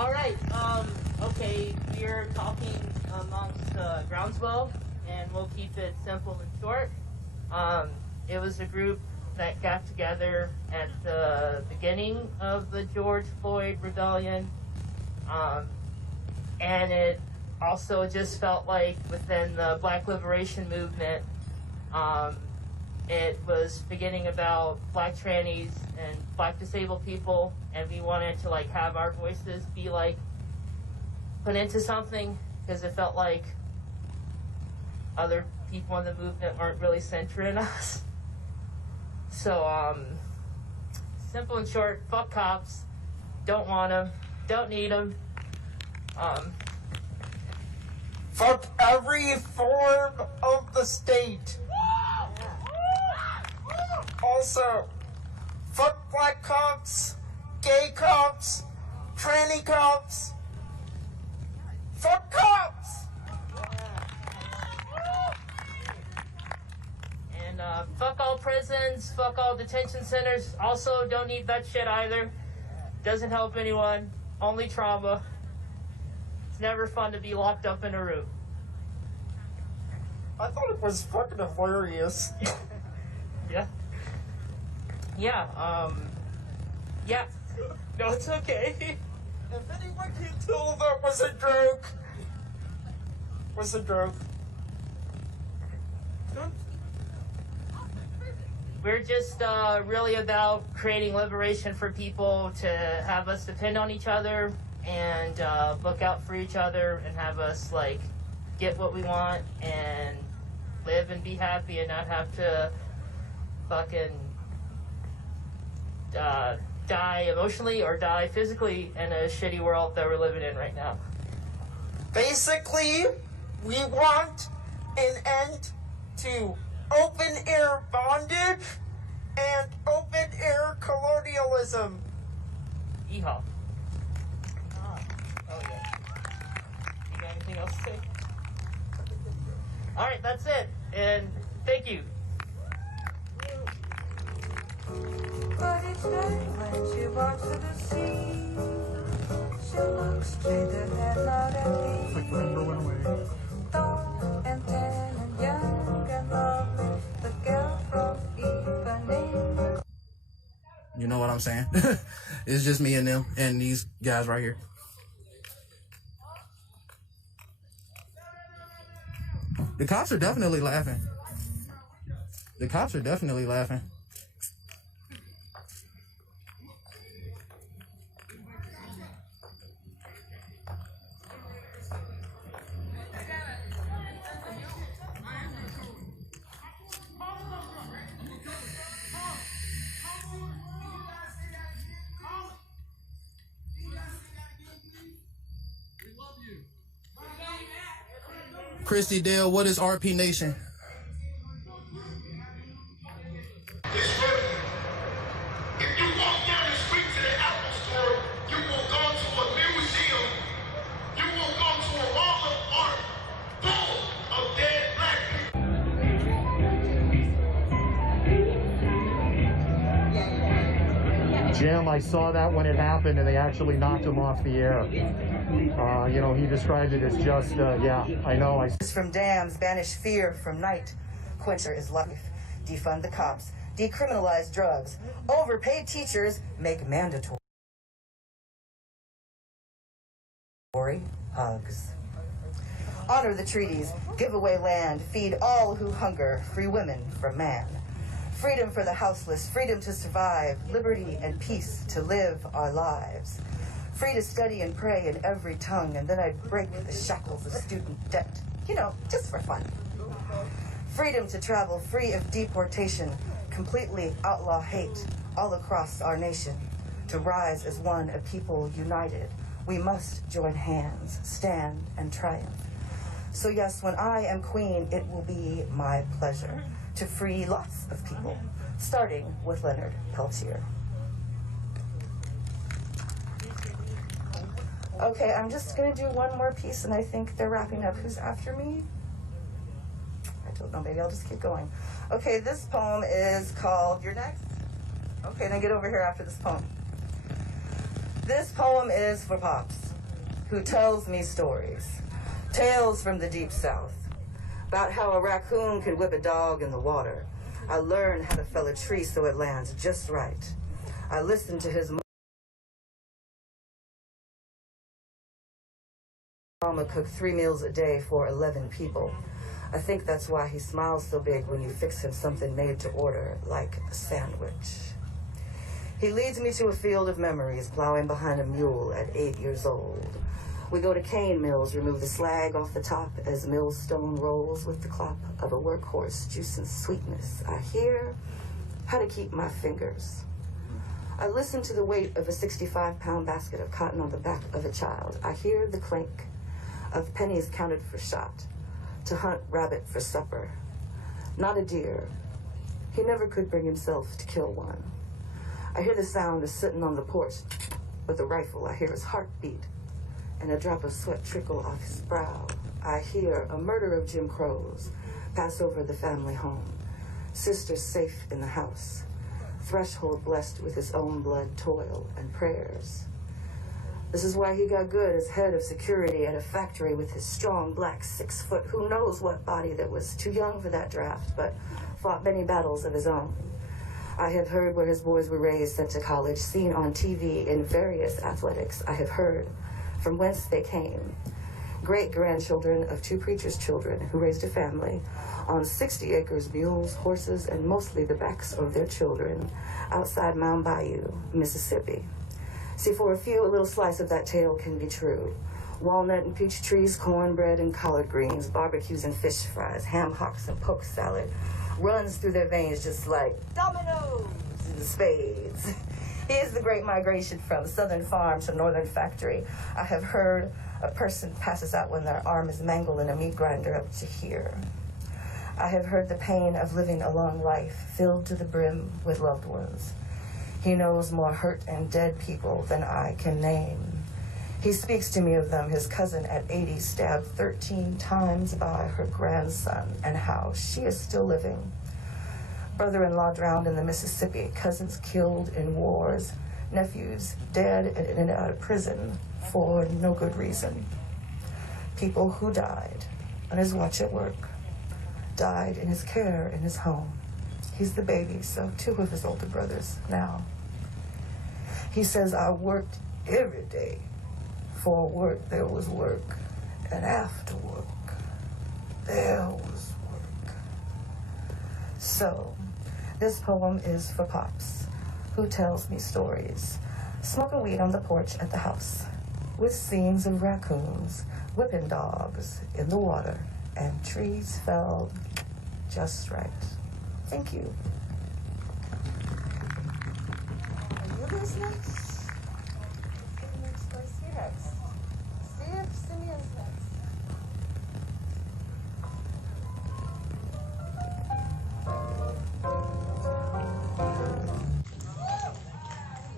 All right. Okay, we're talking amongst Groundswell, and we'll keep it simple and short. It was a group that got together at the beginning of the George Floyd rebellion, and it also just felt like within the Black Liberation Movement, it was beginning about Black trannies and Black disabled people, and we wanted to like have our voices be like put into something, because it felt like other people in the movement weren't really centering us. So, simple and short, fuck cops, don't want them, don't need them. Fuck every form of the state. Also, fuck black cops, gay cops, tranny cops. Fuck cops! And fuck all prisons, fuck all detention centers. Also, don't need that shit either. Doesn't help anyone, only trauma. It's never fun to be locked up in a room. I thought it was fucking hilarious. Yeah. Yeah, yeah. No, it's okay. If anyone can tell that was a joke, was a joke. We're just really about creating liberation for people to have us depend on each other and look out for each other and have us like get what we want and live and be happy and not have to fucking die emotionally or die physically in a shitty world that we're living in right now. Basically, we want an end to open air bondage and open air colonialism. Yeehaw. Oh yeah. You got anything else to say? All right, that's it. And thank you. But each day when she walks to the sea, she looks straight ahead, not at me. Tall and tan and young and lovely, the girl from Ipanema. You know what I'm saying? It's just me and them and these guys right here. The cops are definitely laughing. The cops are definitely laughing. Christy Dale, what is RP Nation? If you walk down the street to the Apple store, you will go to a museum. You will go to a wall of art full of dead black people. Jim, I saw that when it happened and they actually knocked him off the air. You know, he described it as just, yeah, I know. From dams, banish fear from night. Quencher is life. Defund the cops. Decriminalize drugs. Overpaid teachers make mandatory. Hugs. Honor the treaties. Give away land. Feed all who hunger. Free women from man. Freedom for the houseless. Freedom to survive. Liberty and peace to live our lives. Free to study and pray in every tongue, and then I'd break the shackles of student debt. You know, just for fun. Freedom to travel free of deportation, completely outlaw hate all across our nation. To rise as one, a people united. We must join hands, stand, and triumph. So yes, when I am queen, it will be my pleasure to free lots of people, starting with Leonard Peltier. Okay, I'm just gonna do one more piece and I think they're wrapping up. Who's after me? I don't know, maybe I'll just keep going. Okay, this poem is called, you're next? Okay, then get over here after this poem. This poem is for Pops. who tells me stories, tales from the deep south, about how a raccoon can whip a dog in the water. I learned how to fell a tree so it lands just right. I listened to his mama cook 3 meals a day for 11 people. I think that's why he smiles so big when you fix him something made to order, like a sandwich. He leads me to a field of memories, plowing behind a mule at 8 years old. We go to cane mills, remove the slag off the top as millstone rolls with the clop of a workhorse, juice and sweetness. I hear how to keep my fingers. I listen to the weight of a 65-pound basket of cotton on the back of a child. I hear the clink of pennies counted for shot, to hunt rabbit for supper. Not a deer. He never could bring himself to kill one. I hear the sound of sitting on the porch with a rifle. I hear his heartbeat and a drop of sweat trickle off his brow. I hear a murder of Jim Crows pass over the family home. Sister safe in the house. Threshold blessed with his own blood, toil, and prayers. This is why he got good as head of security at a factory with his strong black 6 foot, who knows what body that was too young for that draft, but fought many battles of his own. I have heard where his boys were raised, sent to college, seen on TV in various athletics. I have heard from whence they came. Great-grandchildren of 2 preachers' children who raised a family on 60 acres, mules, horses, and mostly the backs of their children outside Mound Bayou, Mississippi. See, for a few, a little slice of that tale can be true. Walnut and peach trees, cornbread and collard greens, barbecues and fish fries, ham hocks and poke salad runs through their veins just like dominoes and spades. Here's the great migration from southern farm to northern factory. I have heard a person passes out when their arm is mangled in a meat grinder up to here. I have heard the pain of living a long life filled to the brim with loved ones. He knows more hurt and dead people than I can name. He speaks to me of them, his cousin at 80 stabbed 13 times by her grandson, and how she is still living. Brother-in-law drowned in the Mississippi, cousins killed in wars, nephews dead and in and out of prison for no good reason. People who died on his watch at work, died in his care in his home. He's the baby, so 2 of his older brothers now. He says, I worked every day. For work, there was work, and after work, there was work. So, this poem is for Pops, who tells me stories. Smoking weed on the porch at the house, with scenes of raccoons, whipping dogs in the water, and trees fell just right. Thank you. Are you listening? Simeon's next.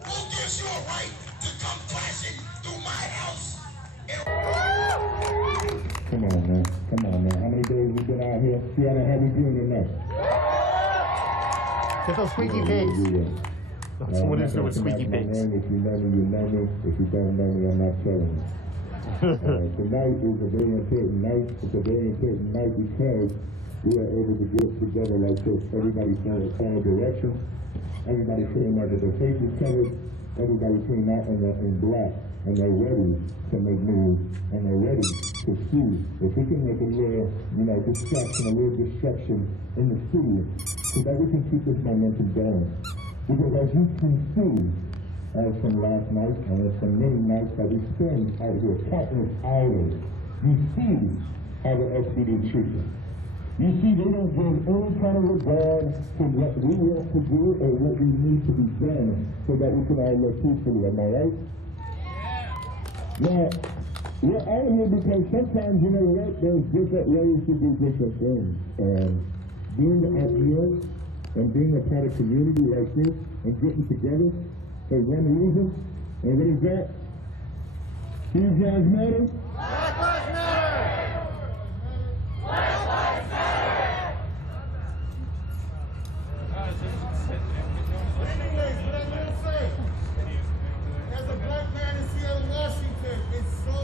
Who gives you a right to come crashing through my house? Come on, man. Come on, man. How many days we been out here? See how we doing tonight? Get those squeaky pigs. That's what it is with squeaky pigs. If you know me, you know me. If you don't know me, I'm not telling you. Tonight is a very important night. It's a very important night because we are able to get together like this. Everybody found a common direction. Everybody came out with their faces covered. Everybody came out in black, and they're ready to make moves, and they're ready to see if we can make a little, distraction, a little disruption in the city, so that we can keep this momentum going. Because as you can see, as from last night, and as from many nights that we spend out here, countless hours, you see how the SPD treats us. You see, they don't give any kind of regard to what we want to do or what we need to be done so that we can all live peacefully. Am I right? Now, we're out here because sometimes, you know what, there's different ways to do different things. And being out here and being a part of community like this and getting together for one reason, and what is that? Whose lives matter? Black Lives Matter! Black Lives Matter! Anyways, what I'm going to say, as a black man in Seattle, Washington, it's so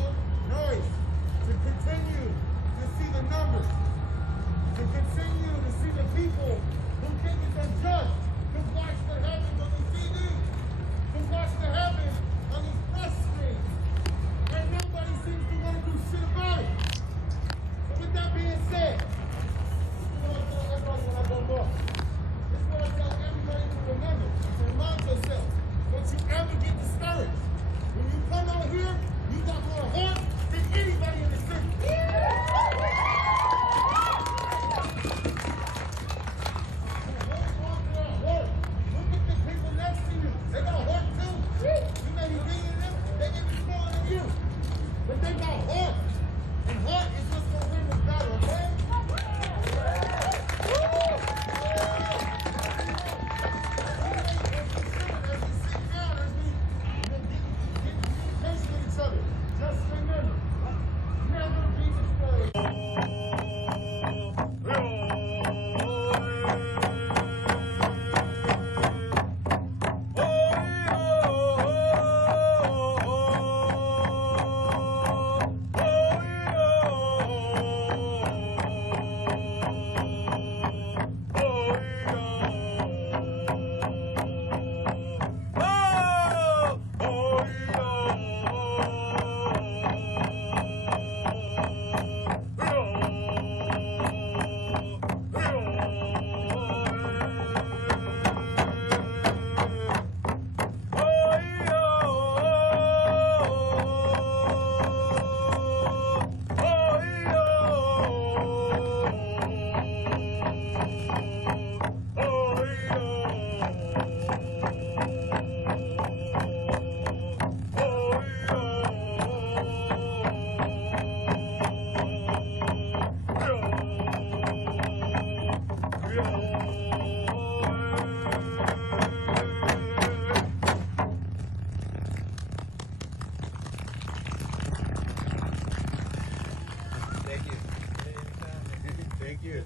Thank you.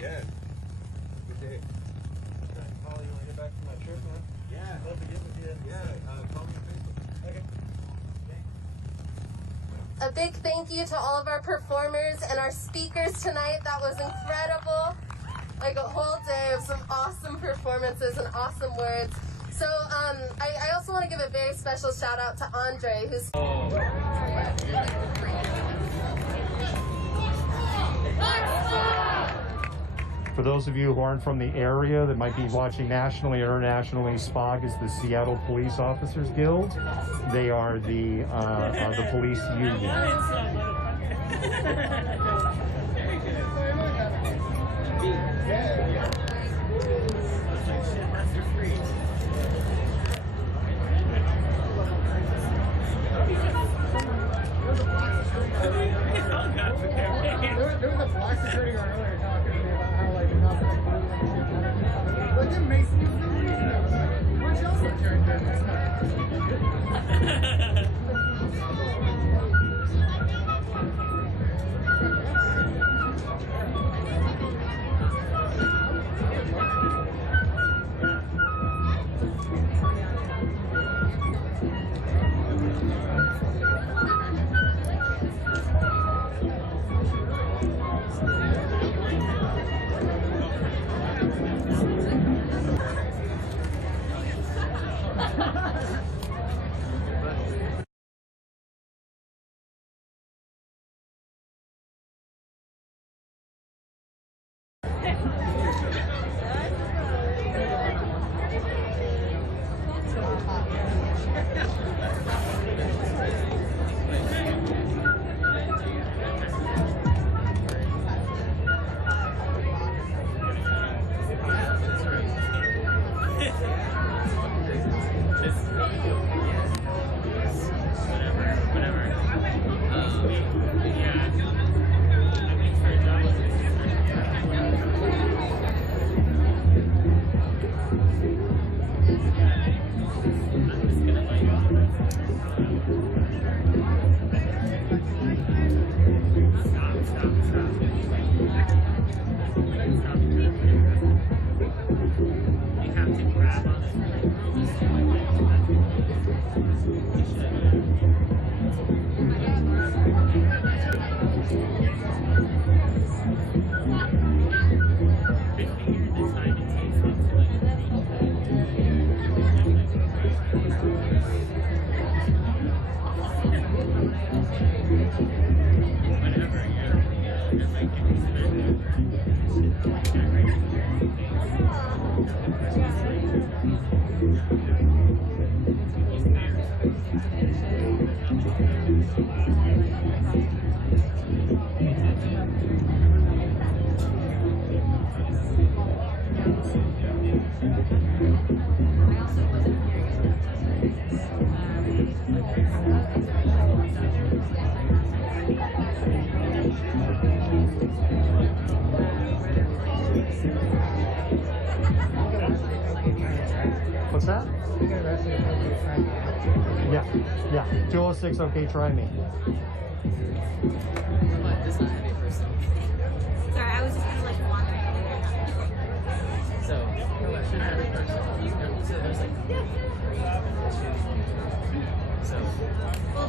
Yeah. Good day. Paul, you want to get back from that trip, man? Yeah. Love to get with you. Yeah. Call me on Facebook. Okay. A big thank you to all of our performers and our speakers tonight. That was incredible. Like a whole day of some awesome performances and awesome words. So I also want to give a very special shout out to Andre, who's... For those of you who aren't from the area that might be watching nationally or internationally, SPOG is the Seattle Police Officers Guild. They are the police union. There was a black security guard earlier talking to me about how like the cops are like it makes me feel reasonable. Where's y'all security guard this time? What's that? Yeah. 206, okay, try me. Sorry, I was just kind of like wandering. So, another person. So there's like so. Well,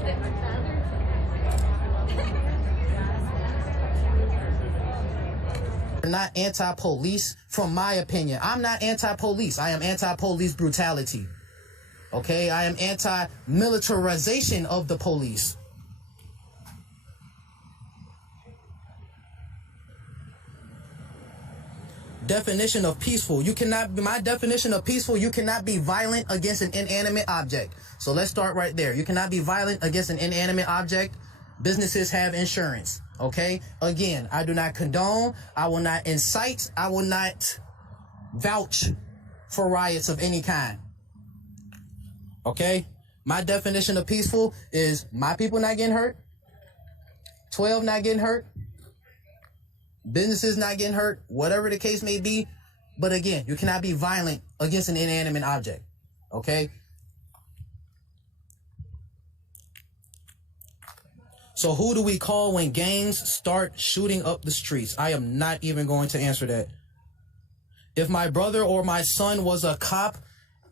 Not anti-police, from my opinion. I'm not anti-police. I am anti-police brutality. Okay? I am anti-militarization of the police. Definition of peaceful. My definition of peaceful, you cannot be violent against an inanimate object. So let's start right there. You cannot be violent against an inanimate object. Businesses have insurance. Okay? Again, I do not condone, I will not incite, I will not vouch for riots of any kind. Okay? My definition of peaceful is my people not getting hurt, 12 not getting hurt, businesses not getting hurt, whatever the case may be. But again, you cannot be violent against an inanimate object. Okay? So who do we call when gangs start shooting up the streets? I am not even going to answer that. If my brother or my son was a cop,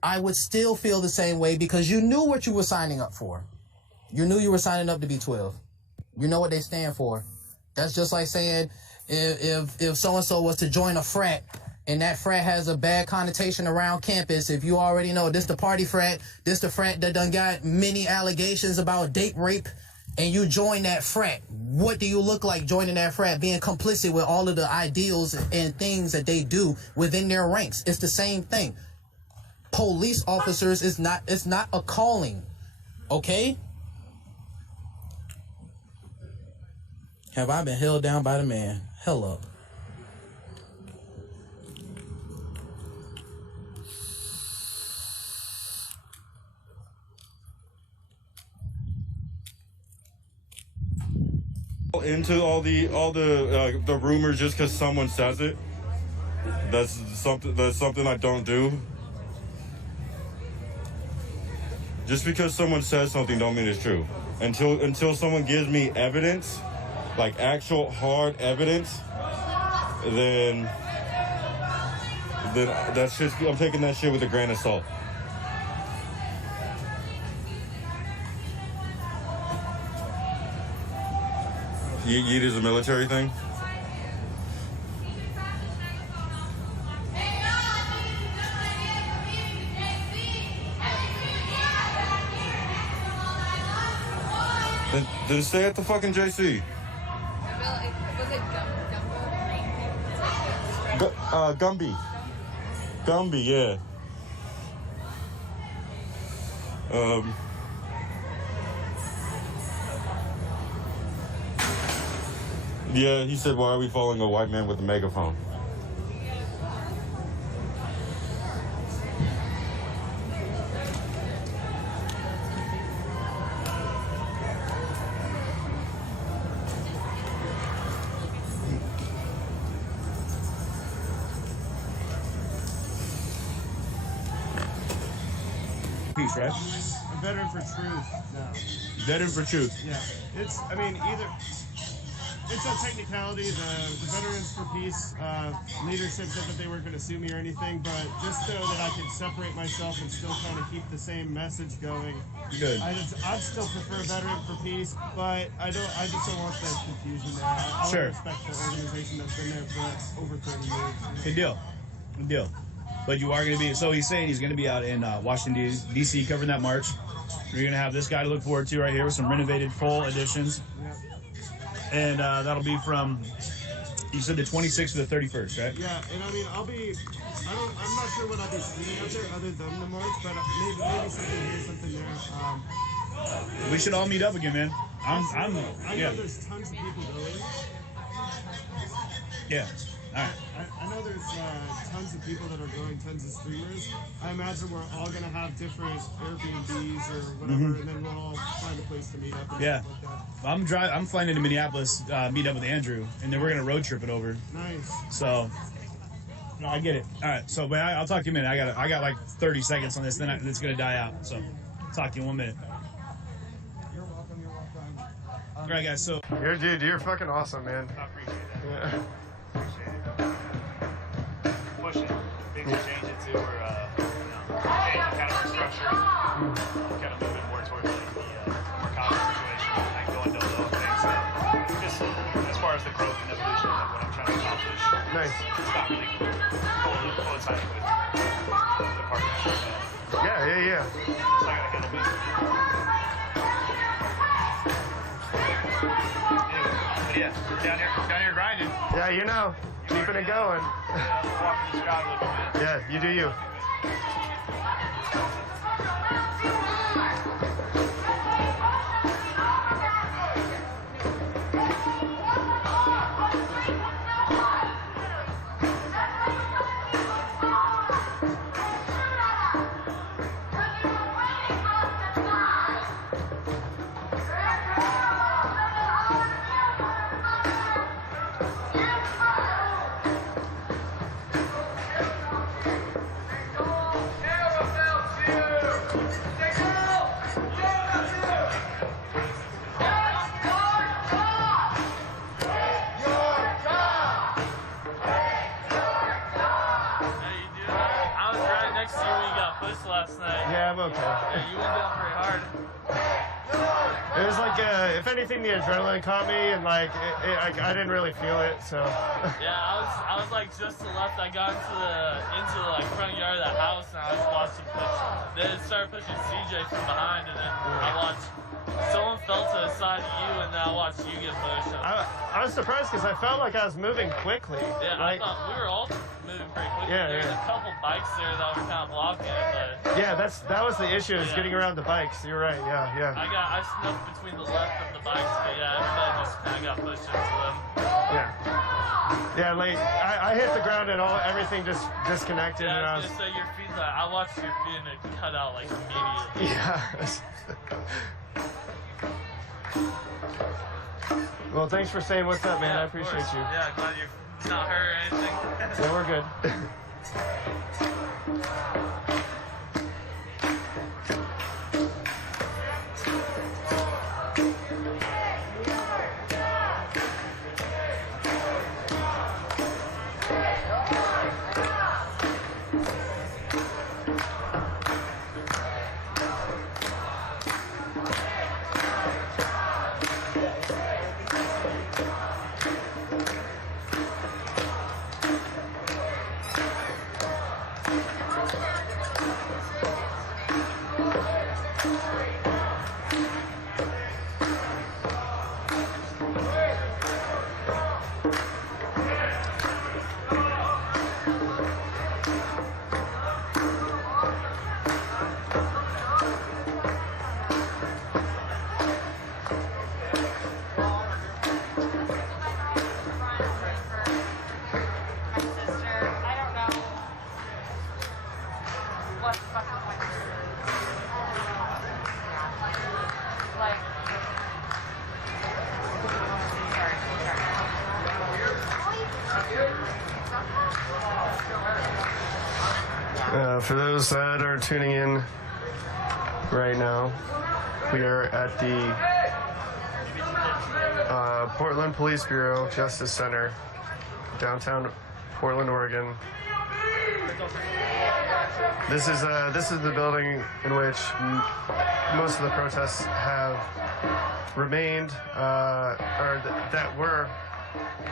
I would still feel the same way because you knew what you were signing up for. You knew you were signing up to be 12. You know what they stand for. That's just like saying if so-and-so was to join a frat and that frat has a bad connotation around campus, if you already know this the party frat, this the frat that done got many allegations about date rape, and you join that frat, what do you look like joining that frat, being complicit with all of the ideals and things that they do within their ranks? It's the same thing. Police officers it's not a calling, okay? Have I been held down by the man? Hell up. Into all the rumors just because someone says it. That's something I don't do. Just because someone says something don't mean it's true. Until someone gives me evidence, like actual hard evidence, then that shit, I'm taking that shit with a grain of salt. Yeet is a military thing? Then stay at the fucking JC. Gumby. Gumby, yeah. Yeah, he said, why are we following a white man with a megaphone? Peace, right? A veteran for truth now. Veteran for truth. Yeah. It's, I mean, either... It's a technicality. The Veterans for Peace leadership said that they weren't going to sue me or anything, but just so that I could separate myself and still kind of keep the same message going. Good. I'd still prefer Veteran for Peace, but I just don't want that confusion there. I Sure. respect the organization that's been there for over 30 years. Good deal. Good deal. But you are going to be, so he's saying he's going to be out in Washington, D.C. covering that march. You're going to have this guy to look forward to right here with some renovated full editions. Yeah. And that'll be from, you said the 26th to the 31st, right? Yeah, and I mean, I'm not sure what I'll be seeing out there other than the march, but maybe something here, something there. We should all meet up again, man. I know there's tons of people going. Yeah. All right. I know there's tons of people that are going, tons of streamers. I imagine we're all going to have different Airbnbs or whatever, and then we'll all find a place to meet up and stuff like that. I'm flying into Minneapolis, meet up with Andrew, and then we're gonna road trip it over. Nice. So, no, I get it. All right. So, but I'll talk to you in a minute. I got like 30 seconds on this, then it's gonna die out. So, talk to you in 1 minute. You're welcome. All right, guys. So, You're fucking awesome, man. I appreciate that. Yeah. Push it. Maybe change it to where, change kind of our structure. Kind of moving more towards like the more common situation. I can go into those things. Just as far as the growth and evolution of what I'm trying to accomplish. Nice. It's not really coinciding with the partnership. Yeah. So I gotta handle me. But yeah, we're down here grinding. Yeah, you know. Keeping it going. Walking this crowd a little bit. Yeah, you do you. lost last night. Yeah, I'm okay. Yeah, you went down pretty hard. It was like, if anything, the adrenaline caught me, and like, I didn't really feel it. So. Yeah, I was like just to the left. I got into the like front yard of the house, and I just watched them push. They started pushing CJ from behind, and then I watched someone fell to the side of you, and then I watched you get pushed. I was surprised because I felt like I was moving quickly. Yeah, like, I thought we were all moving pretty quickly. Yeah, There's yeah. a couple bikes there that were kind of blocking it, but Yeah, that was the issue, is getting around the bikes. You're right. Yeah. I snuck between the left of the bikes, but yeah, everybody just kind of got pushed into them. Yeah, like I hit the ground and everything just disconnected. Yeah, and I was gonna say your feet. I watched your feet and it cut out like immediately. Yeah. Well, thanks for saying what's up, man. I appreciate you. Yeah, glad you're not hurt or anything. Yeah, we're good. For those that are tuning in right now, we are at the Portland Police Bureau Justice Center, downtown Portland, Oregon. This is the building in which most of the protests have remained, that were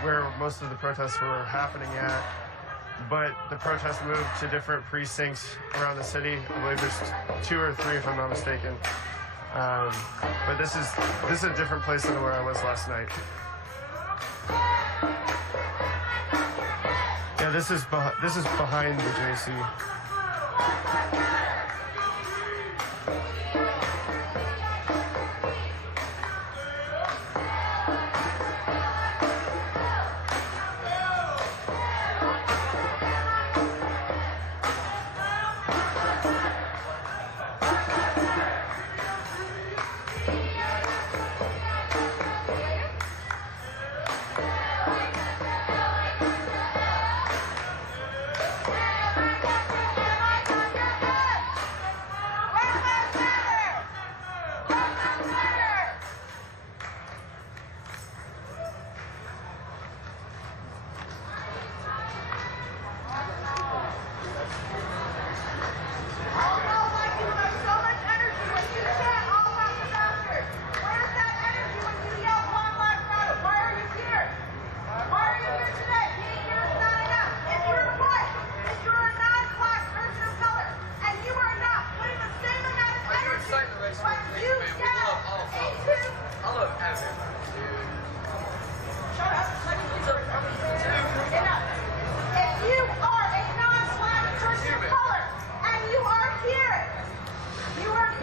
where most of the protests were happening at. But the protests moved to different precincts around the city. I believe there's 2 or 3, if I'm not mistaken. But this is a different place than where I was last night. Yeah, this is behind the JC.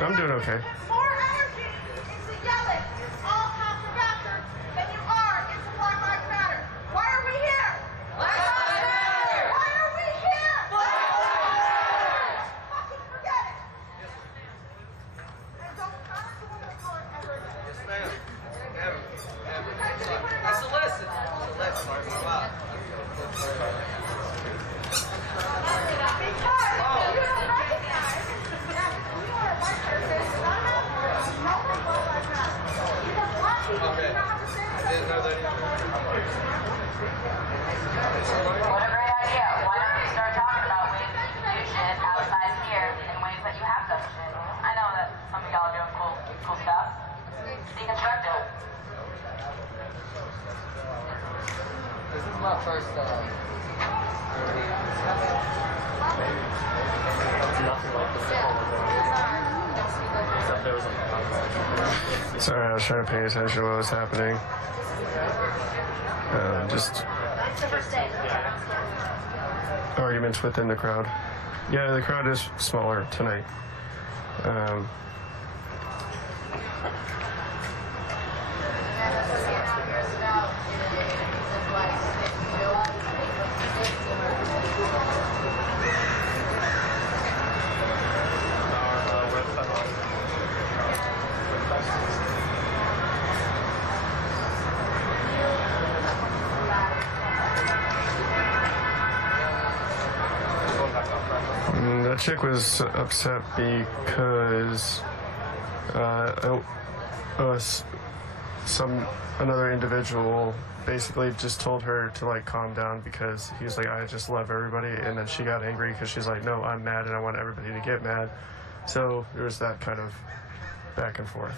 I'm doing okay. More energy into yelling, all cops are bastards, than you are into Black Lives Matter. Why are we here? Black Lives Matter! Why are we here? Black Lives Matter! Fucking forget it! And don't ask the woman of color ever again. Yes, ma'am. Never. That's a lesson. It's a lesson. Wow. Because you don't recognize that you are a white person, not a person, no one Black Lives Matter. Because black people do not have the same I didn't know that either. What a great idea. Why don't we start talking about ways we can do shit outside here in ways that come out first. Sorry, I was trying to pay attention to what was happening. Just arguments within the crowd. Yeah, the crowd is smaller tonight. That chick was upset because another individual basically just told her to like calm down because he was like, I just love everybody, and then she got angry because she's like, no, I'm mad and I want everybody to get mad. So there was that kind of back and forth.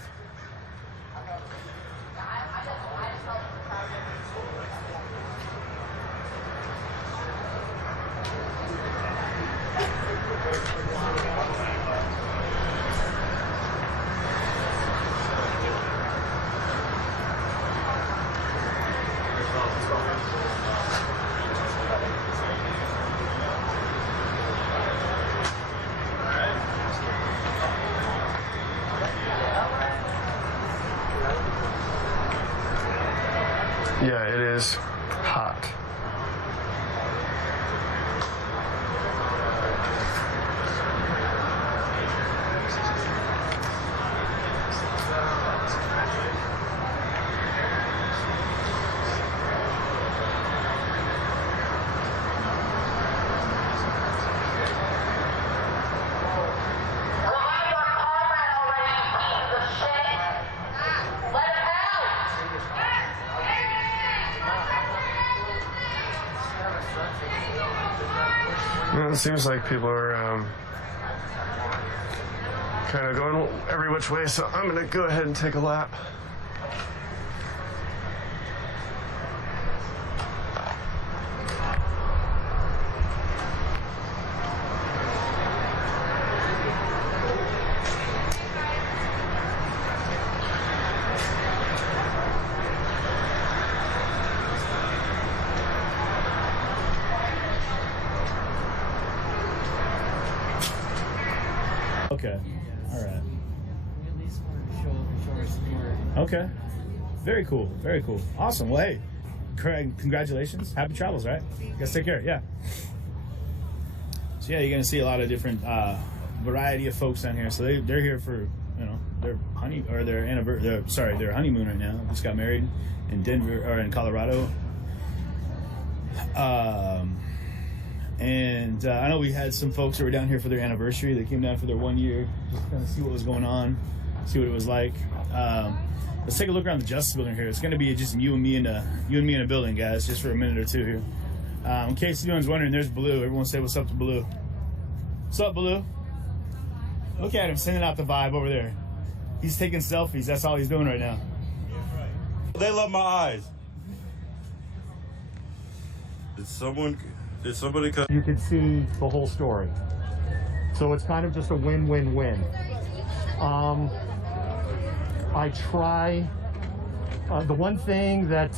Yeah, it is hot. Well, it seems like people are kind of going every which way, so I'm going to go ahead and take a lap. Okay. All right. Okay. Very cool. Very cool. Awesome. Well, hey, Craig, congratulations. Happy travels, right? You guys take care. Yeah. So yeah, you're gonna see a lot of different variety of folks down here. So they're here for their their anniversary. Their honeymoon right now. Just got married in Denver or in Colorado. And I know we had some folks who were down here for their anniversary. They came down for their 1 year, just kind of see what was going on, see what it was like. Let's take a look around the Justice Building here. It's going to be just you and me in a building, guys, just for a minute or two here. In case anyone's wondering, there's Blue. Everyone say what's up to Blue. What's up, Blue? Look at him sending out the vibe over there. He's taking selfies. That's all he's doing right now. They love my eyes. Did somebody come? You can see the whole story. So it's kind of just a win-win-win. I try, the one thing that,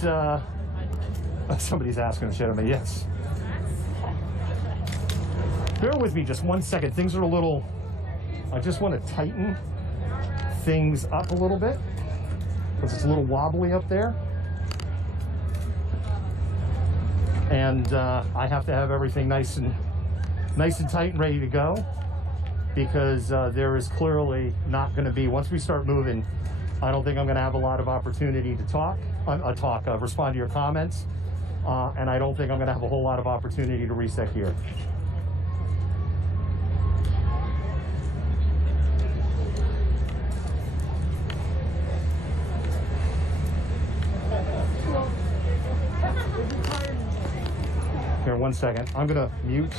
somebody's asking the shit out of me, yes. Bear with me just 1 second. Things are a little, I just want to tighten things up a little bit because it's a little wobbly up there. And I have to have everything nice and tight and ready to go because there is clearly not going to be, once we start moving, I don't think I'm going to have a lot of opportunity to respond to your comments, and I don't think I'm going to have a whole lot of opportunity to reset here. Here, 1 second. I'm going to mute.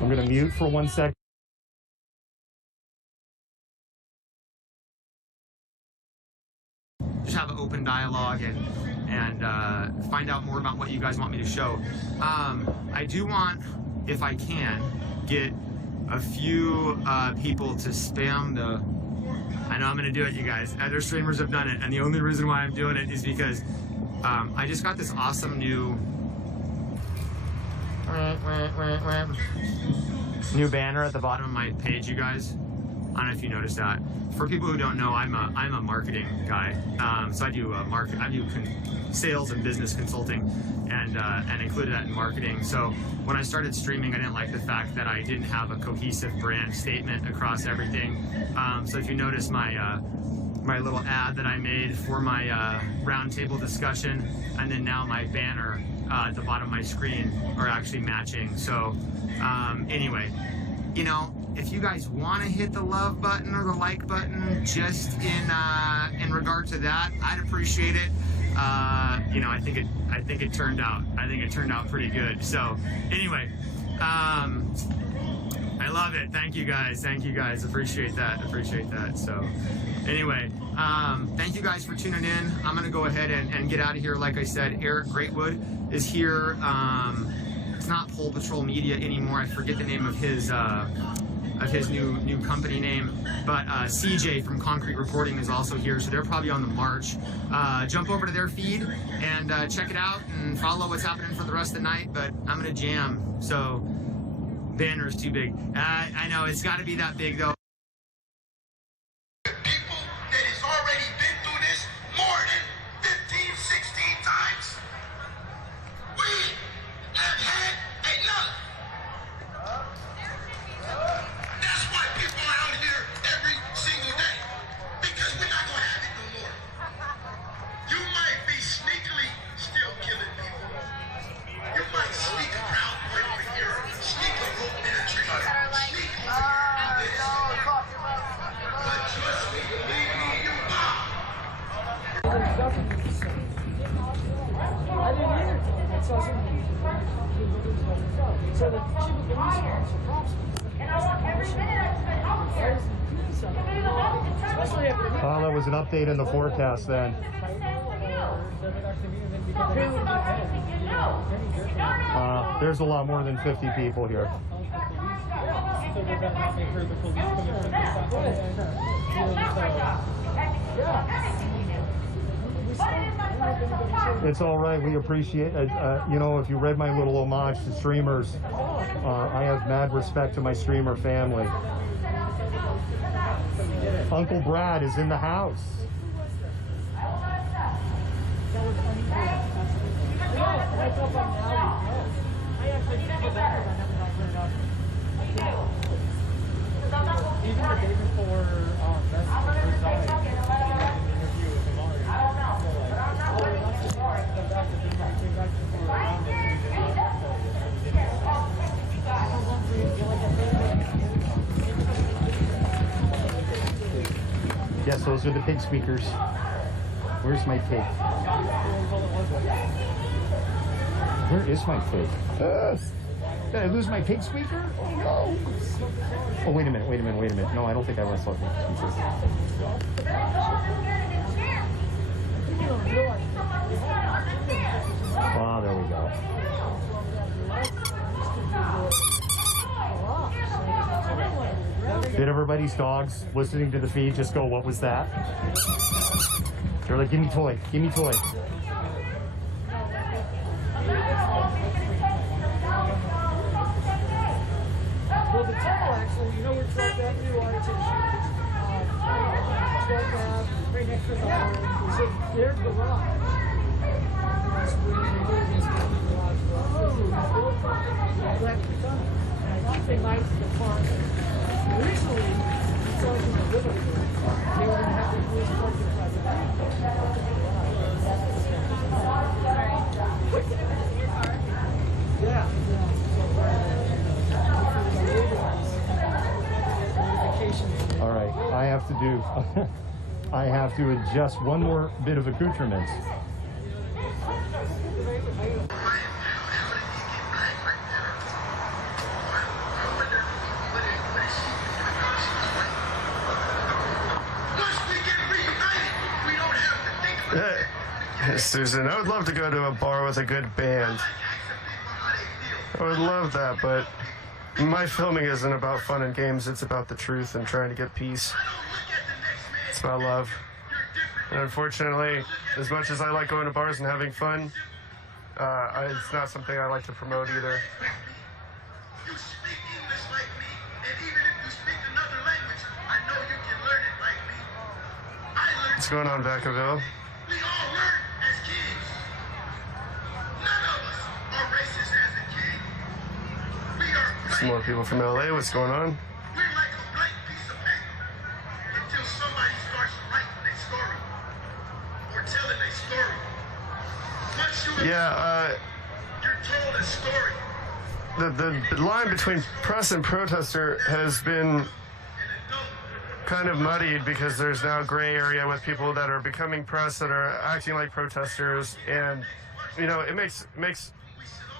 I'm going to mute for 1 second. Just have an open dialogue and find out more about what you guys want me to show. I do want, if I can, get a few people to spam the... I know I'm going to do it, you guys. Other streamers have done it, and the only reason why I'm doing it is because I just got this awesome new banner at the bottom of my page, you guys. I don't know if you noticed that. For people who don't know, I'm a marketing guy. So I do sales and business consulting, and included that in marketing. So when I started streaming, I didn't like the fact that I didn't have a cohesive brand statement across everything. So if you notice my little ad that I made for my roundtable discussion, and then now my banner at the bottom of my screen are actually matching. So anyway, you know, if you guys want to hit the love button or the like button, just in regard to that, I'd appreciate it. You know, I think it turned out pretty good. So anyway, I love it. Thank you guys. Appreciate that. So anyway, thank you guys for tuning in. I'm gonna go ahead and get out of here. Like I said, Eric Greatwood is here. It's not Pole Patrol Media anymore. I forget the name of his new company name, but CJ from Concrete Reporting is also here, so they're probably on the march. Jump over to their feed and check it out and follow what's happening for the rest of the night. But I'm gonna jam, so banner's too big. I know it's got to be that big though. People that has already been through this more than 15, 16 times. We have had enough. That's why people are out here every single day, because we're not gonna have it no more. You might be sneakily still killing people. You might sneak around right over here, sneak a rope in a tree, sneak over here, but trust me, believe me, you are. I didn't either. I saw something. So the chief of police officer props me. And I want every minute I spend out here. Especially after That was an update in the forecast then. There's a lot more than 50 people here. It's all right. We appreciate it. You know, if you read my little homage to streamers, I have mad respect to my streamer family. Uncle Brad is in the house. Even the day before Yes, those are the pig speakers. Where's my pig? Where is my pig? Did I lose my pig speaker? Oh no! Oh, wait a minute. No, I don't think I lost my pig speaker. Ah, there we go. Did everybody's dogs listening to the feed just go, what was that? They're like, give me toy. Well, the tunnel actually, you know where 12th Avenue Artisan is? 12th Ave, right next to the highway. So there's the rock. That's where they do this garage. Left the tunnel. And I think they might the park. Originally, it's always in the river. They were going to have the police parking inside the yeah. All right, I have to adjust one more bit of accoutrements. Susan. I would love to go to a bar with a good band. I would love that, but my filming isn't about fun and games. It's about the truth and trying to get peace. It's about love. And unfortunately, as much as I like going to bars and having fun, it's not something I like to promote either. You speak English like me, and even if you speak another language, I know you can learn it like me. I learned. What's going on, Vacaville? We all learn as kids. None of us are racist as a kid. We are Some more people from LA. What's going on? we're like a blank piece of paper until somebody starts writing their story or telling their story. Once you Yeah, you're told a story. the line between press and protester has been kind of muddied because there's now a gray area with people that are becoming press that are acting like protesters, and you know, it makes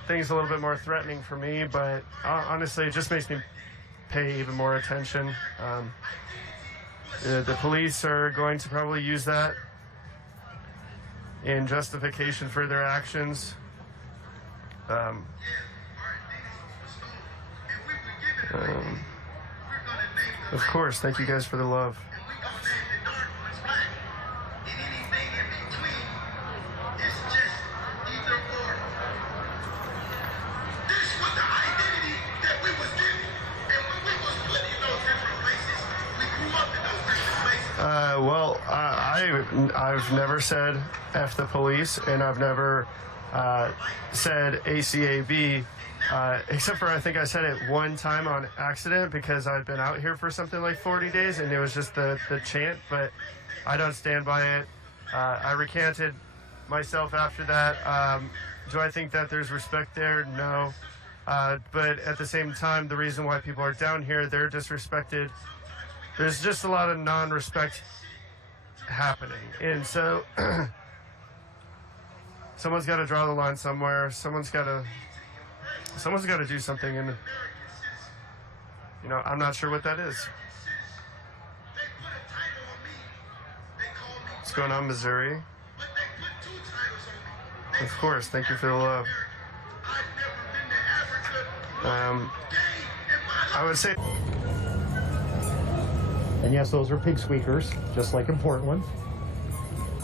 things a little bit more threatening for me, but honestly it just makes me pay even more attention. The police are going to probably use that in justification for their actions. Of course, thank you guys for the love. Well, I've never said F the police, and I've never said ACAB, except for I think I said it one time on accident because I'd been out here for something like 40 days, and it was just the chant, but I don't stand by it. I recanted myself after that. Do I think that there's respect there? No. But at the same time, the reason why people are down here, they're disrespected. There's just a lot of non-respect happening. And so someone's got to draw the line somewhere. Someone's got to do something, and you know, I'm not sure what that is. What's going on, Missouri? Of course, thank you for the love. I would say. And yes, those are pig squeakers, just like in Portland.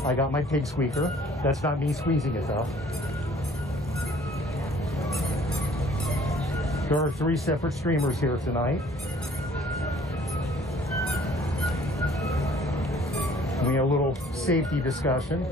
I got my pig squeaker. That's not me squeezing it, though. There are 3 separate streamers here tonight. We had a little safety discussion.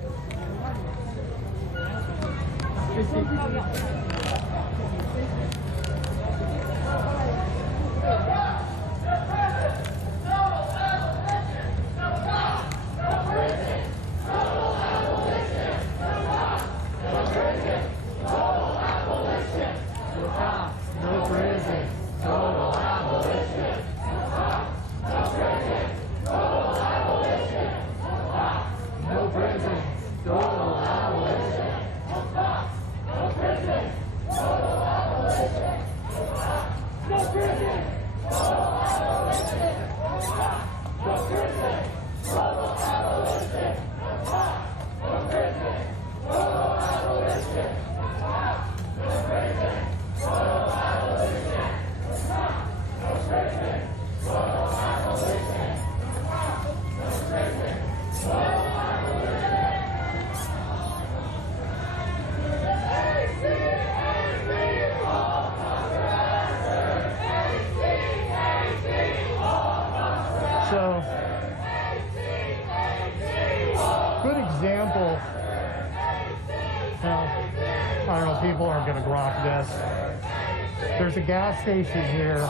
So, good example. Now, I don't know, people aren't going to grok this. There's a gas station here.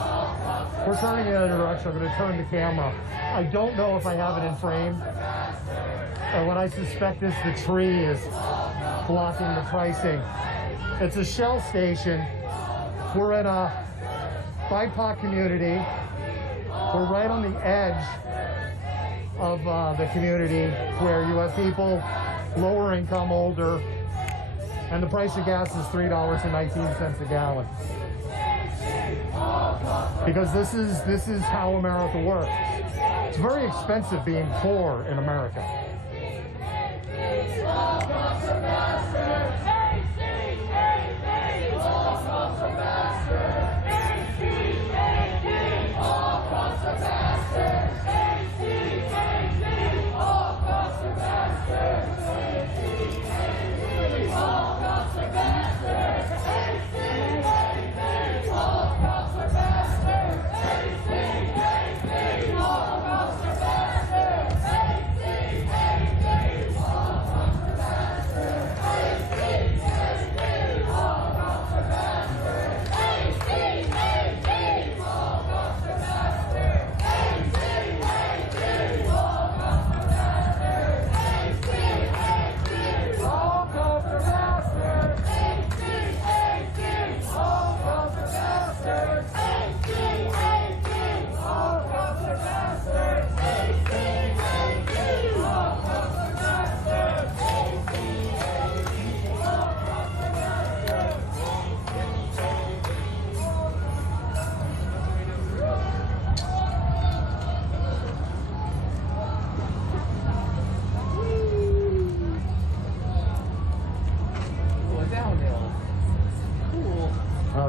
We're turning in the other direction. I'm going to turn the camera. I don't know if I have it in frame. And what I suspect is the tree is blocking the pricing. It's a Shell station. We're in a BIPOC community. We're right on the edge of the community where you have people lower income, older, and the price of gas is $3.19 a gallon. Because this is how America works. It's very expensive being poor in America.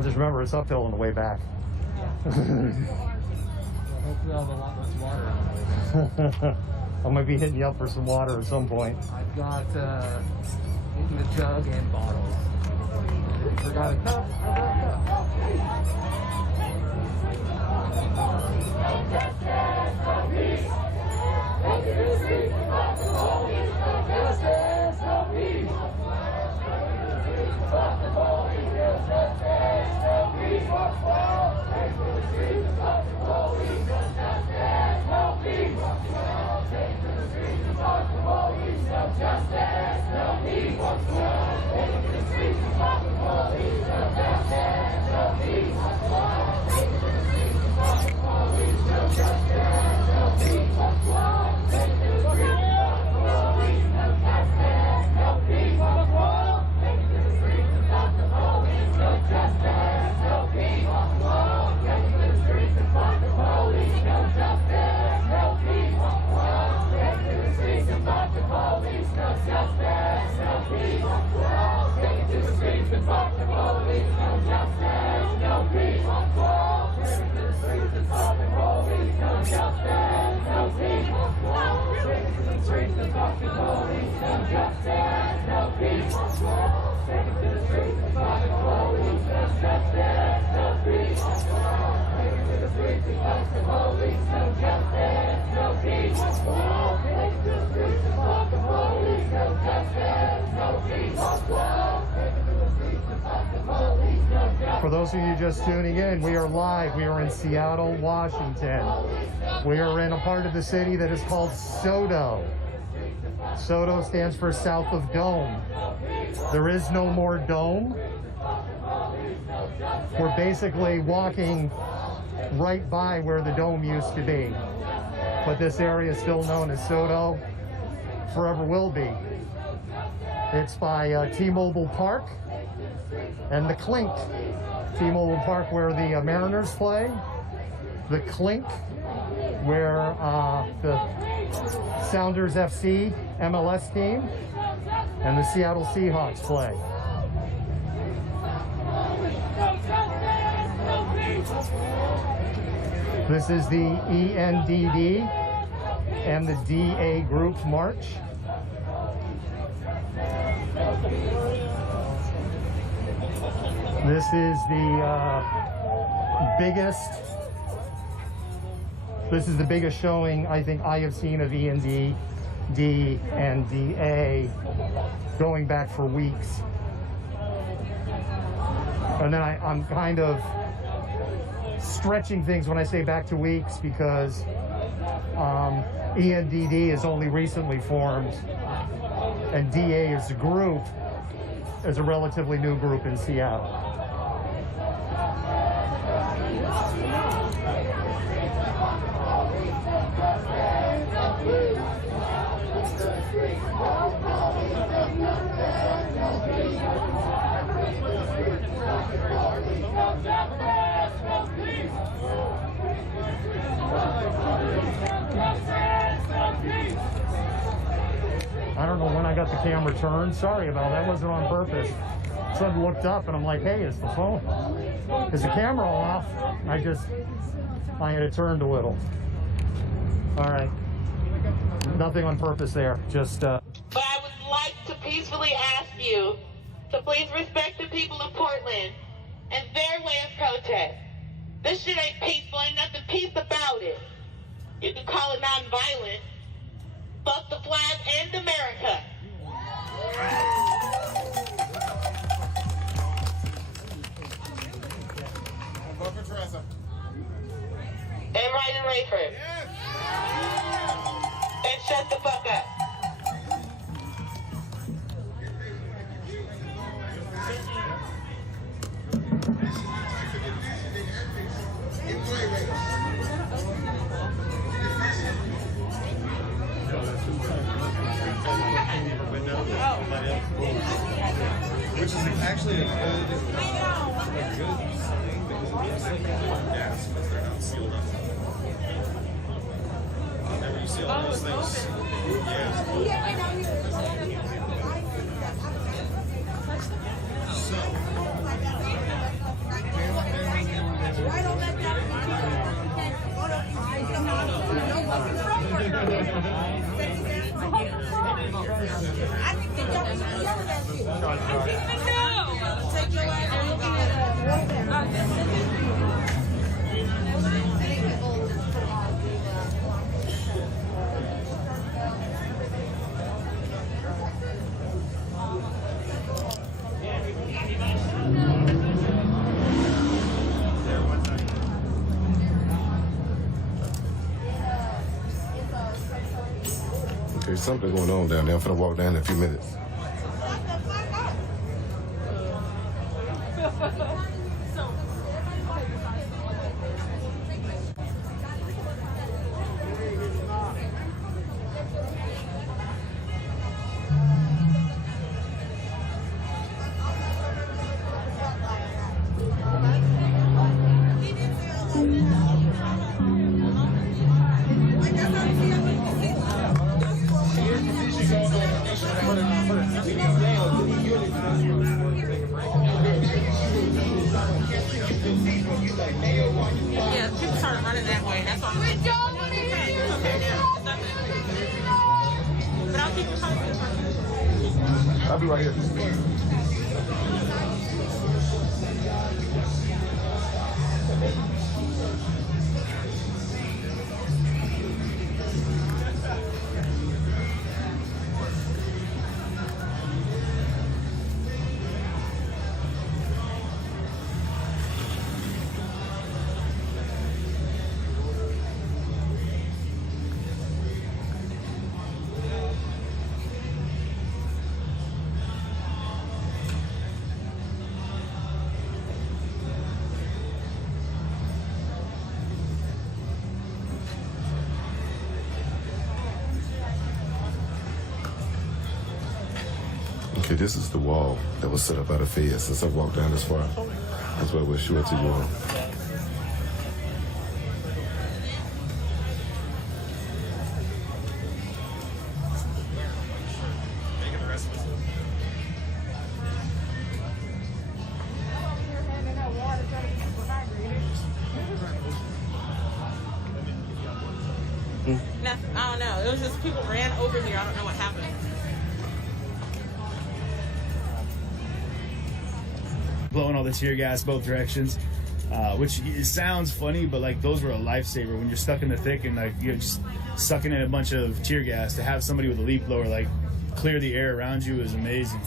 Just remember, it's uphill on the way back. Hopefully I'll have a lot less water. I'm going to be hitting you up for some water at some point. I've got in the jug and bottles. If you forgot a cup, I've got a cup. For those of you just tuning in, we are live. We are in Seattle, Washington. We are in a part of the city that is called SODO. SODO stands for South of Dome. There is no more dome. We're basically walking right by where the dome used to be. But this area is still known as SODO, forever will be. It's by T-Mobile Park and the Clink. T-Mobile Park, where the Mariners play. The Clink, where the Sounders FC MLS team and the Seattle Seahawks play. This is the ENDD and the DA Group March. This is the biggest showing I think I have seen of END, D, and DA going back for weeks. And then I'm kind of stretching things when I say back to weeks because ENDD is only recently formed and DA is a group, is a relatively new group in Seattle. I don't know when I got the camera turned. Sorry about that. Wasn't on purpose. So I looked up and I'm like, hey, is the phone? Is the camera off? I had it turned a little. All right. Nothing on purpose there. Just. But I would like to peacefully ask you to please respect the people of Portland and their way of protest. This shit ain't peaceful. Ain't nothing peace about it. You can call it nonviolent. Fuck the flag and America. Vote for Teresa. And Ryan Rayford. And shut the fuck up. Which is actually a good thing because it means they can run gas because they're not sealed up. Whenever you seal all those things, There's something going on down there. I'm gonna walk down in a few minutes. Yeah, people started running that way. That's all. But I'll keep you posted. I'll be right here. Okay, this is the wall that was set up by the feds. Since I walked down this far, that's what I will show it to you all. Nothing. I don't know. It was just people ran over here. I don't know what happened. Blowing all the tear gas both directions, which it sounds funny, but like those were a lifesaver when you're stuck in the thick and like you're just sucking in a bunch of tear gas. To have somebody with a leaf blower like clear the air around you is amazing.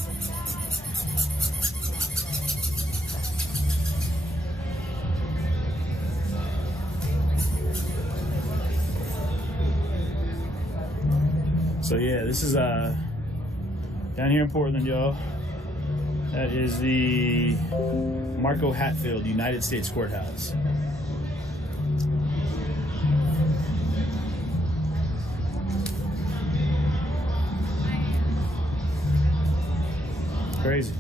So yeah, this is down here in Portland, y'all. That is the Marco Hatfield United States Courthouse. Crazy.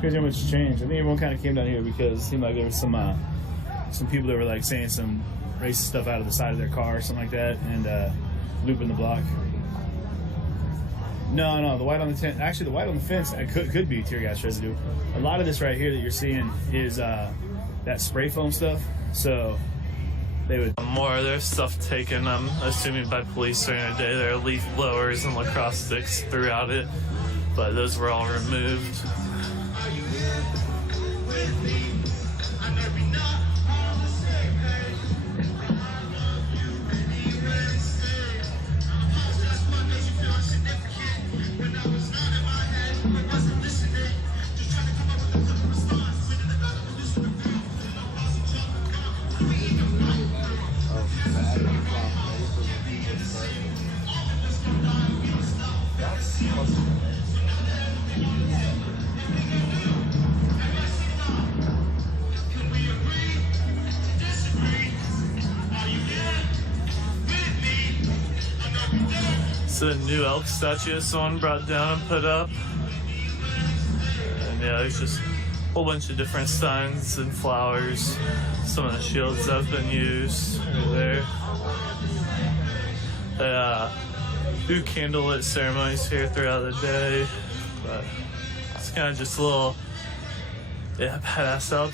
Crazy how much has changed. I think everyone kind of came down here because it seemed like there was some people that were like saying some racist stuff out of the side of their car or something like that, and looping the block. No, the white on the tent. Actually, the white on the fence could be tear gas residue. A lot of this right here that you're seeing is that spray foam stuff. So they would more of their stuff taken. I'm assuming by police during the day. There are leaf blowers and lacrosse sticks throughout it, but those were all removed. It's a new elk statue someone brought down and put up. And yeah, there's just a whole bunch of different signs and flowers. Some of the shields that have been used are there. They do candlelit ceremonies here throughout the day, but it's kind of just a little, yeah, badass elk.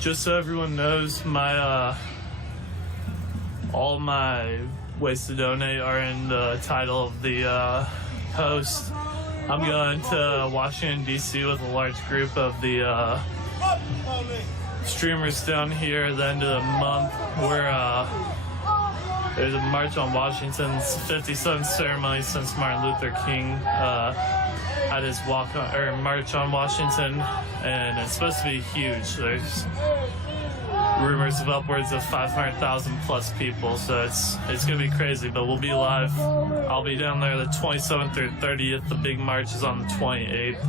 Just so everyone knows, my all my ways to donate are in the title of the post. I'm going to Washington, D.C. with a large group of the streamers down here at the end of the month, where there's a March on Washington's 57th ceremony since Martin Luther King had his March on Washington, and it's supposed to be huge. There's rumors of upwards of 500,000 plus people, so it's gonna be crazy, but we'll be live. I'll be down there the 27th or 30th. The big march is on the 28th.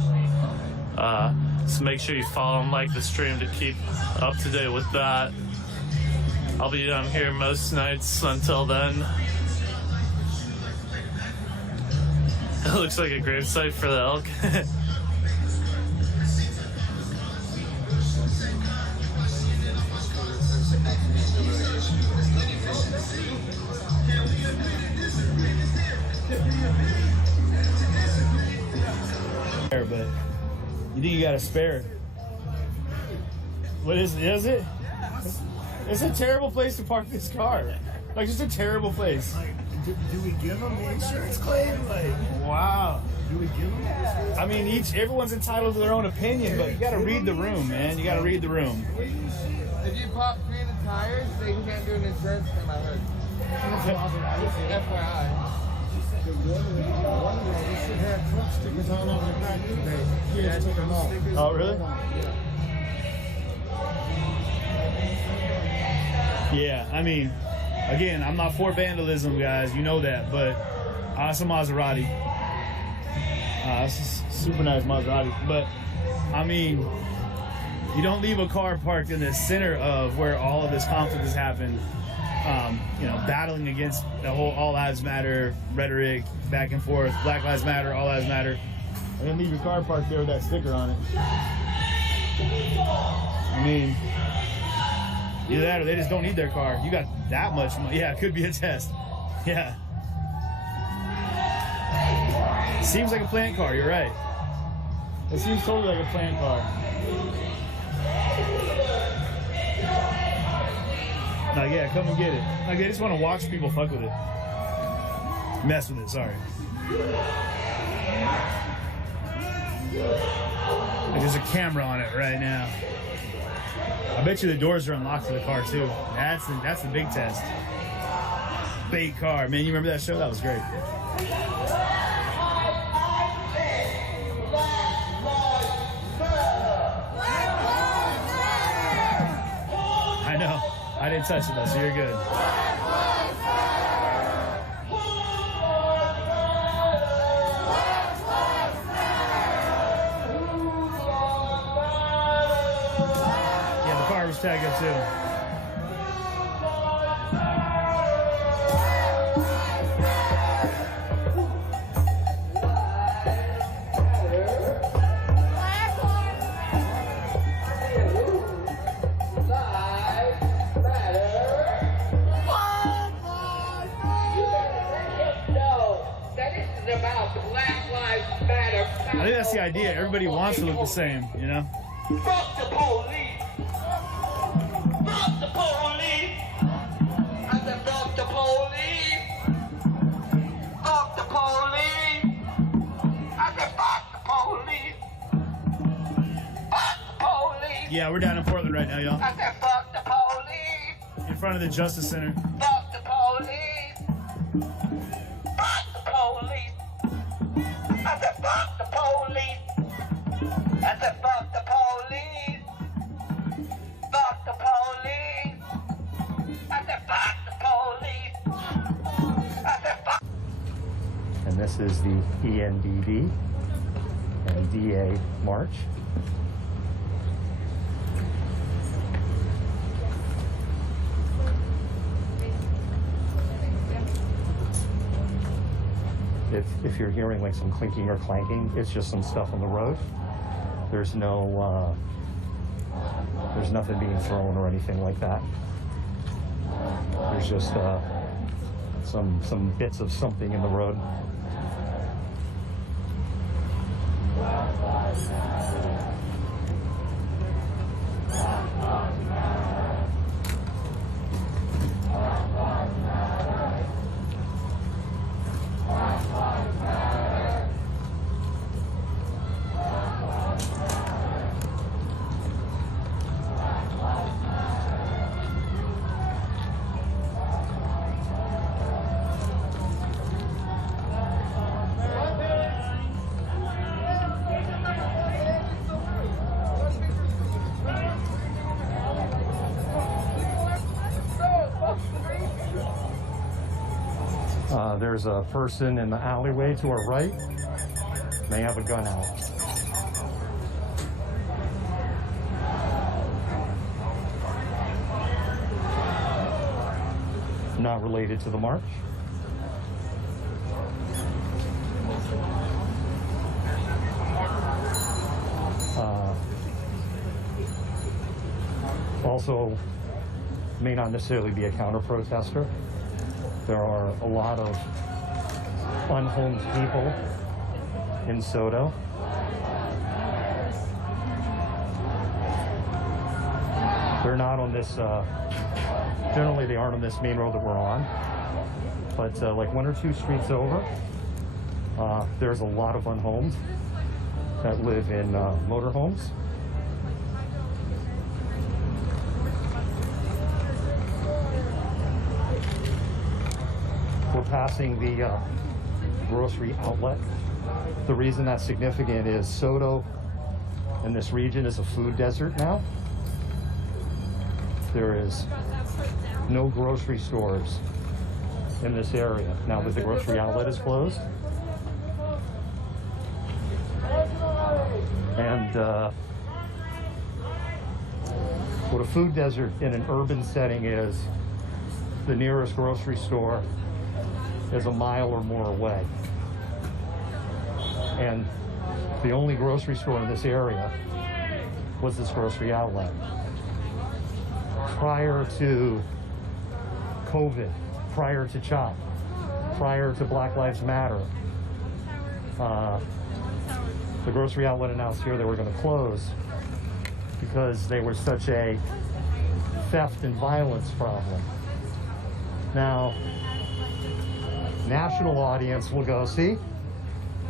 So make sure you follow and like the stream to keep up to date with that. I'll be down here most nights until then. It looks like a gravesite for the elk. But you think you got a spare? What is it? Is it? It's a terrible place to park this car. Like, just a terrible place. Like, do we give them the insurance claim? Like, wow. Do we give them this? I mean, everyone's entitled to their own opinion, but you got to read the room, man. You got to read the room. If you pop 3 of the tires, they can't do an insurance claim, I heard. FYI. They should have truck stickers all over the back today. Kids took them off. Oh, really? Yeah, I mean, again, I'm not for vandalism, guys. You know that, but it's a Maserati. It's a super nice Maserati. But, I mean, you don't leave a car parked in the center of where all of this conflict has happened. Battling against the whole All Lives Matter rhetoric, back and forth, Black Lives Matter, All Lives Matter, and then leave your car parked there with that sticker on it. I mean, either that or they just don't need their car. You got that much money. Yeah, it could be a test. Yeah. Seems like a plant car, you're right. It seems totally like a plant car. Like, yeah, come and get it. Like, they just want to watch people fuck with it. Mess with it, sorry. Like, there's a camera on it right now. I bet you the doors are unlocked to the car, too. That's the big test. Bait car. Man, you remember that show? That was great. I know. I didn't touch it though, so you're good. Yeah, the car was tagged up too. that's the idea. Everybody wants to look the same, you know? Fuck the police! Fuck the police! I said fuck the police! Fuck the police! I said fuck the police! Fuck the police! Yeah, we're down in Portland right now, y'all. I said fuck the police! In front of the Justice Center. Fuck the police! Fuck the police! I said fuck the police! I said fuck the police! Fuck the police! I said fuck the police! I said fuck. And this is the ENDD and DA march. If you're hearing like some clinking or clanking, it's just some stuff on the road. There's no, there's nothing being thrown or anything like that. There's just some bits of something in the road. There's a person in the alleyway to our right. They have a gun out. Not related to the march. Also, may not necessarily be a counter-protester. There are a lot of unhomed people in Soto. They're not on this, generally they aren't on this main road that we're on, but like 1 or 2 streets over, there's a lot of unhomed that live in motorhomes. We're passing the grocery outlet. The reason that's significant is Soto and this region is a food desert now. There is no grocery stores in this area now that the grocery outlet is closed. And what a food desert in an urban setting is, the nearest grocery store is a mile or more away. And the only grocery store in this area was this grocery outlet. Prior to COVID, prior to CHOP, prior to Black Lives Matter, the grocery outlet announced here they were going to close because they were such a theft and violence problem. Now, national audience will go, see,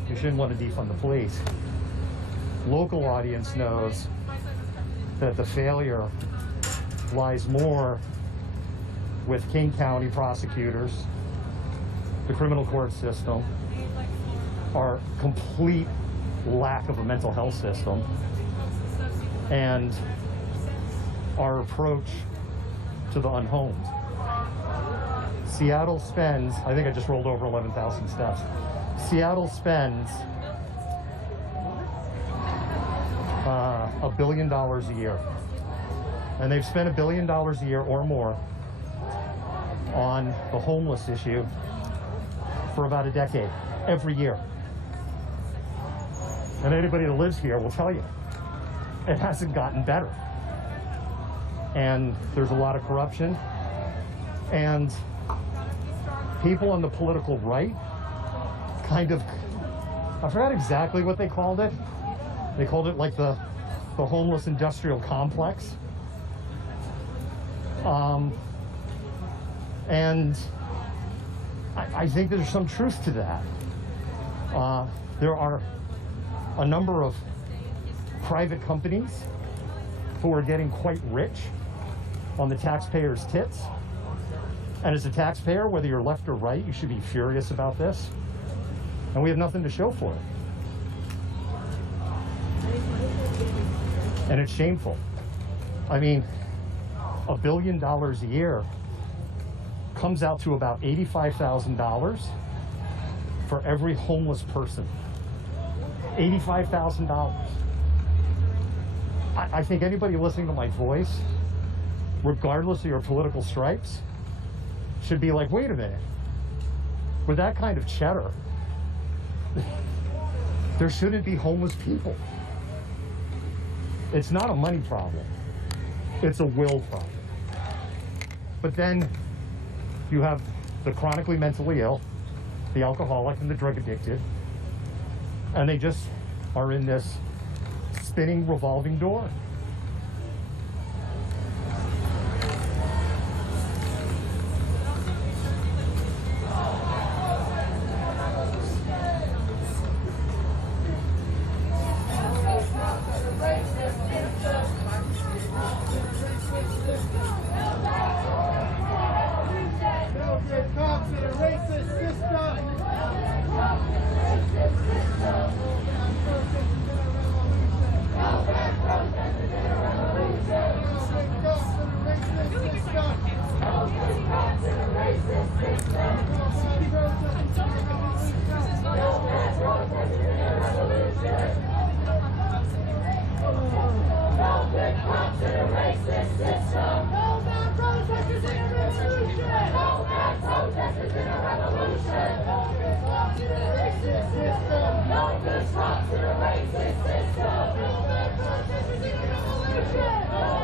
you shouldn't want to defund the police. Local audience knows that the failure lies more with King County prosecutors, the criminal court system, our complete lack of a mental health system, and our approach to the unhomed. Seattle spends, I think I just rolled over 11,000 steps. Seattle spends $1 billion a year. And they've spent $1 billion a year or more on the homeless issue for about a decade, every year. And anybody that lives here will tell you, it hasn't gotten better. And there's a lot of corruption. And people on the political right kind of I forgot exactly what they called it. They called it like the homeless industrial complex. And I think there's some truth to that. There are a number of private companies who are getting quite rich on the taxpayers' tits. And as a taxpayer, whether you're left or right, you should be furious about this. And we have nothing to show for it. And it's shameful. I mean, $1 billion a year comes out to about $85,000 for every homeless person. $85,000. I think anybody listening to my voice, regardless of your political stripes, should be like, wait a minute. With that kind of cheddar, there shouldn't be homeless people. It's not a money problem. It's a will problem. But then you have the chronically mentally ill, the alcoholic, and the drug addicted, and they just are in this spinning revolving door.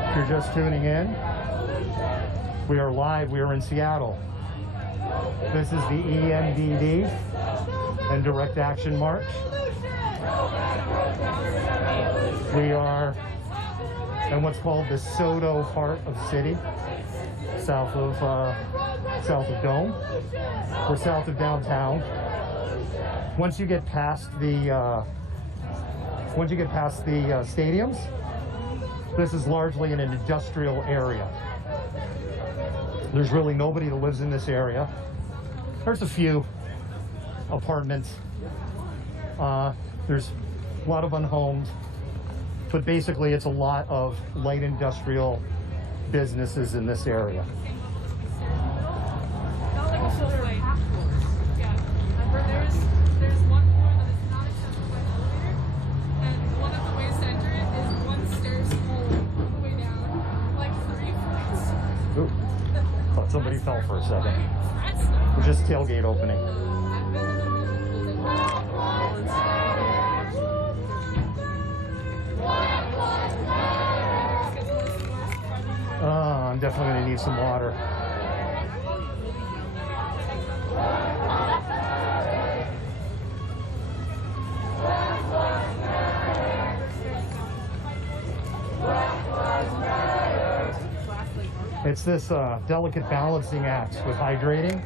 If you're just tuning in, we are live. We are in Seattle. This is the EMDD and Direct Action March. We are in what's called the Soto heart of city, south of Dome. We're south of downtown. Once you get past the stadiums, this is largely in an industrial area. There's really nobody that lives in this area. There's a few apartments. There's a lot of unhomed, but basically it's a lot of light industrial businesses in this area. Somebody fell for a second. We're just tailgate opening. I'm definitely going to need some water. It's this delicate balancing act with hydrating.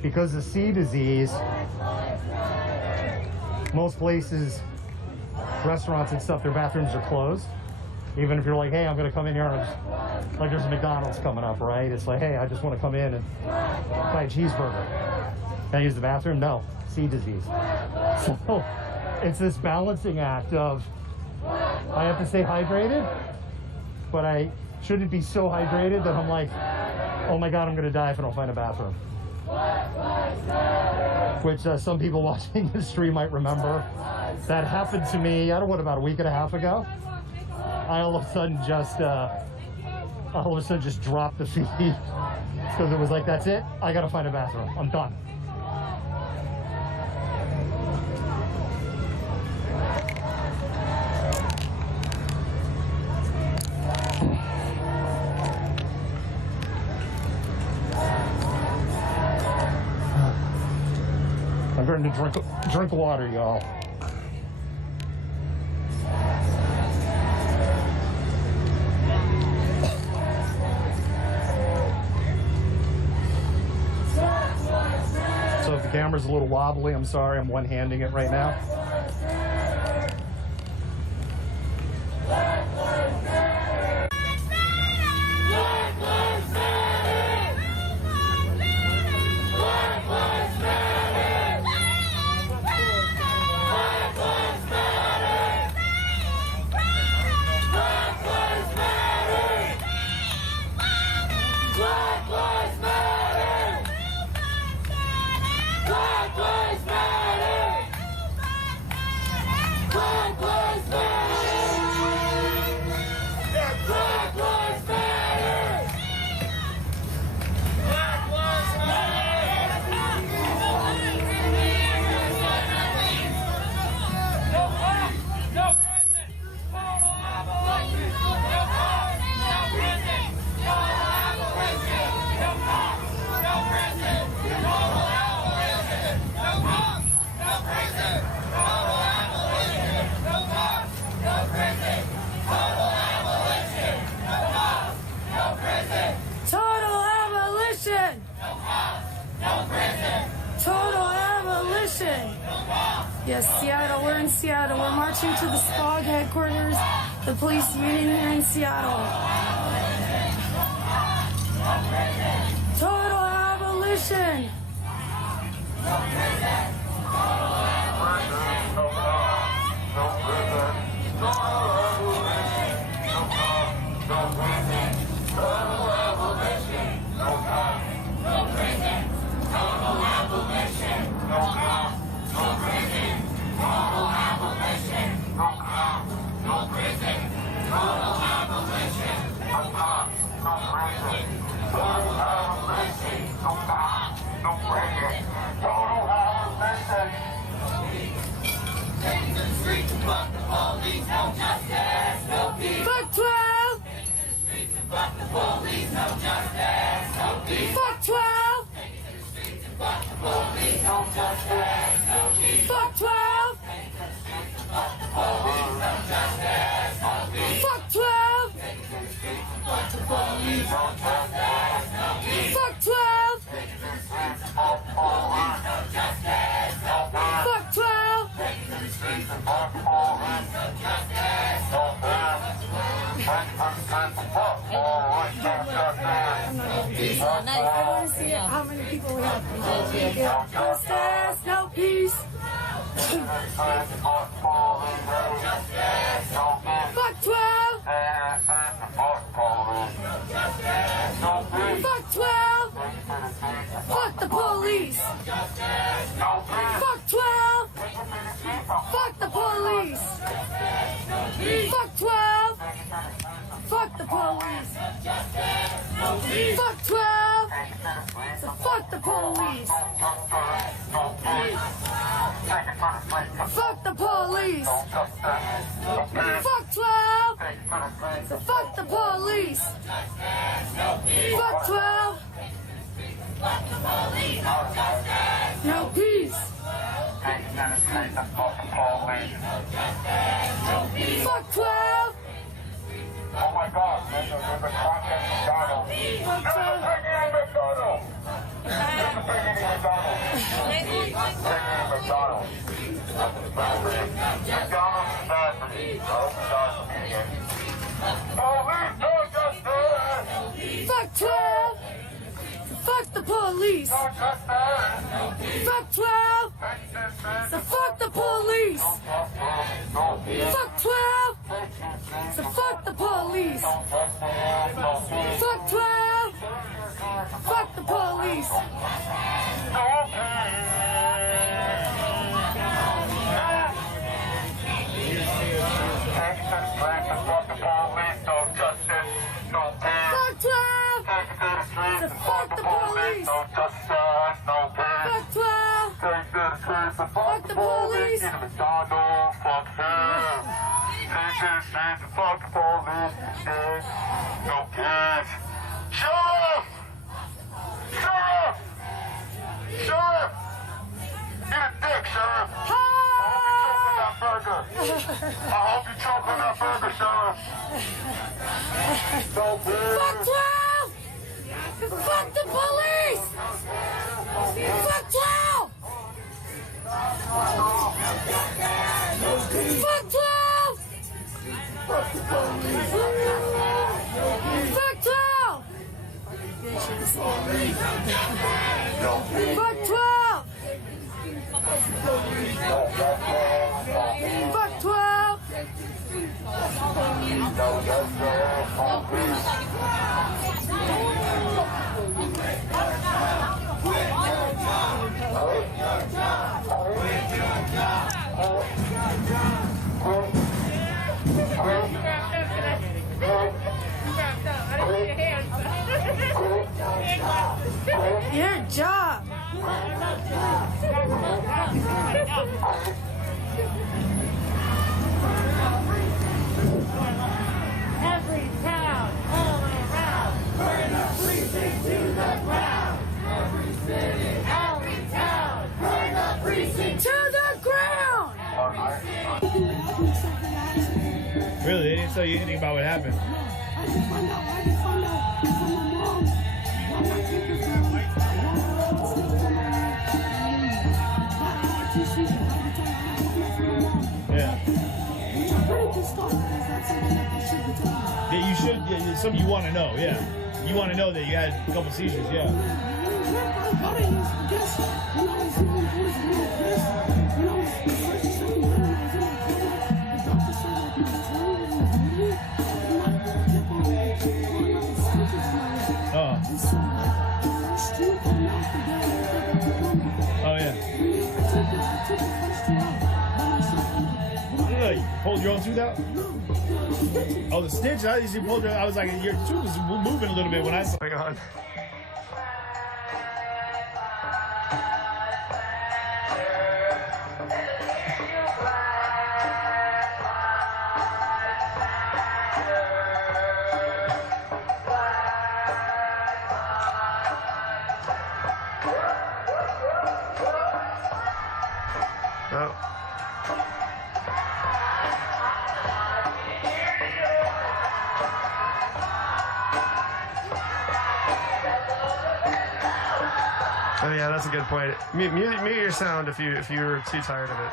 Because of C disease, most places, restaurants and stuff, their bathrooms are closed. Even if you're like, hey, I'm going to come in here and like there's a McDonald's coming up, right? It's like, hey, I just want to come in and buy a cheeseburger. Can I use the bathroom? No, C disease. So it's this balancing act of, I have to stay hydrated, but I shouldn't be so hydrated that I'm like, oh my God, I'm going to die if I don't find a bathroom. Which some people watching the stream might remember. That happened to me, I don't know, about a week and a half ago. I all of a sudden just dropped the feed because it was like, that's it, I got to find a bathroom, I'm done. I'm I'm going to drink water, y'all. So if the camera's a little wobbly, I'm sorry, I'm one-handing it right now. Yes, Seattle. We're in Seattle. We're marching to the SPOG headquarters, the police union here in Seattle. Total abolition. Fuck 12! Fuck the police, no justice, no peace. Fuck 12! Fuck the police, no justice, no peace. Fuck 12! Fuck the police, no justice, no peace. Fuck 12! Fuck the police, no justice, no peace. Fuck 12! Fuck the police, no justice, no peace. Fuck 12! Fuck the police, no justice, no peace. I want to see how many people we have. Justice, no peace. Fuck 12. Fuck 12. Fuck the police. Fuck 12. Fuck the police. Fuck 12. Fuck the police. Fuck 12. So fuck the police. Fuck the police. Fuck 12. So fuck the police. Fuck 12. No peace. Fuck 12. Oh my God, there's a contact McDonald's. There's a freaking McDonald's. There's a freaking McDonald's. McDonald's. McDonald's is bad for me. I hope it does me again. Police, no justice. Fuck 12. Fuck the police. No justice. Fuck 12. So fuck the police. Fuck 12. So fuck the police. Fuck 12. Fuck the police. Fuck 12. So fuck the police. Fuck 12. Fuck the police. Fuck the police. No kids. Sheriff! Sheriff! Sheriff! Get a hope you choke on that burger, Sarah. Fuck 12! Fuck the police! Fuck 12! Fuck 12! Fuck the police! Fuck 12! Fuck 12! Fuck 12! Your job. Every town, all around, burn up precinct to the ground. Every city, every town, burn up precinct to the ground. Really, they didn't tell you anything about what happened. Yeah. Yeah, you should. Yeah, it's something you want to know. Yeah, you want to know that you had a couple seizures. Yeah. Oh. Oh yeah. You pulled your own tooth out? Oh, the stitch? I usually pulled it. I was like, your tooth was moving a little bit when I saw. Hang on. Oh yeah, that's a good point. Mute your sound if you're too tired of it.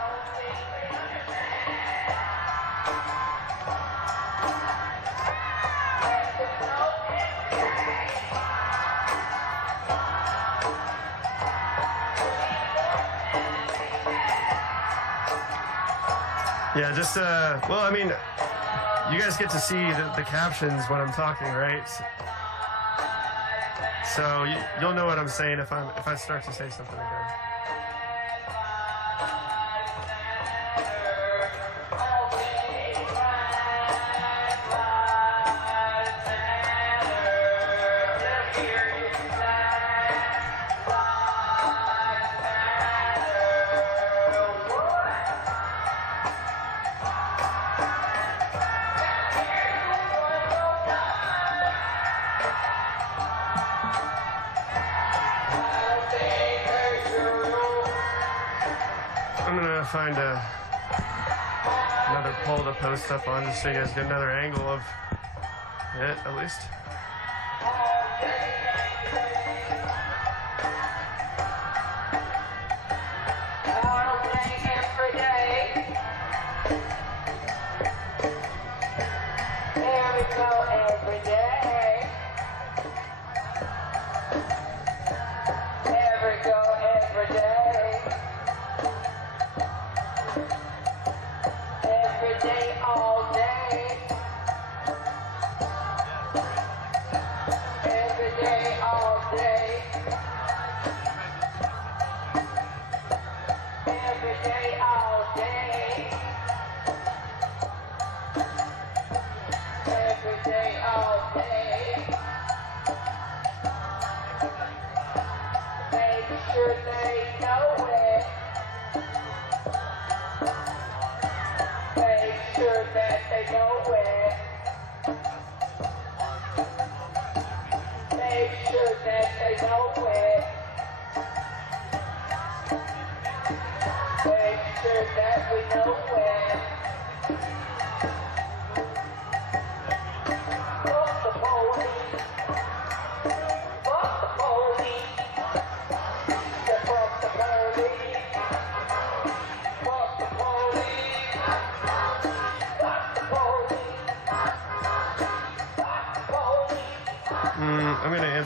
Yeah, just well, I mean, you guys get to see the captions when I'm talking, right? So you'll know what I'm saying if I start to say something again. I'm gonna find another pole to post up on just so you guys get another angle of it, at least.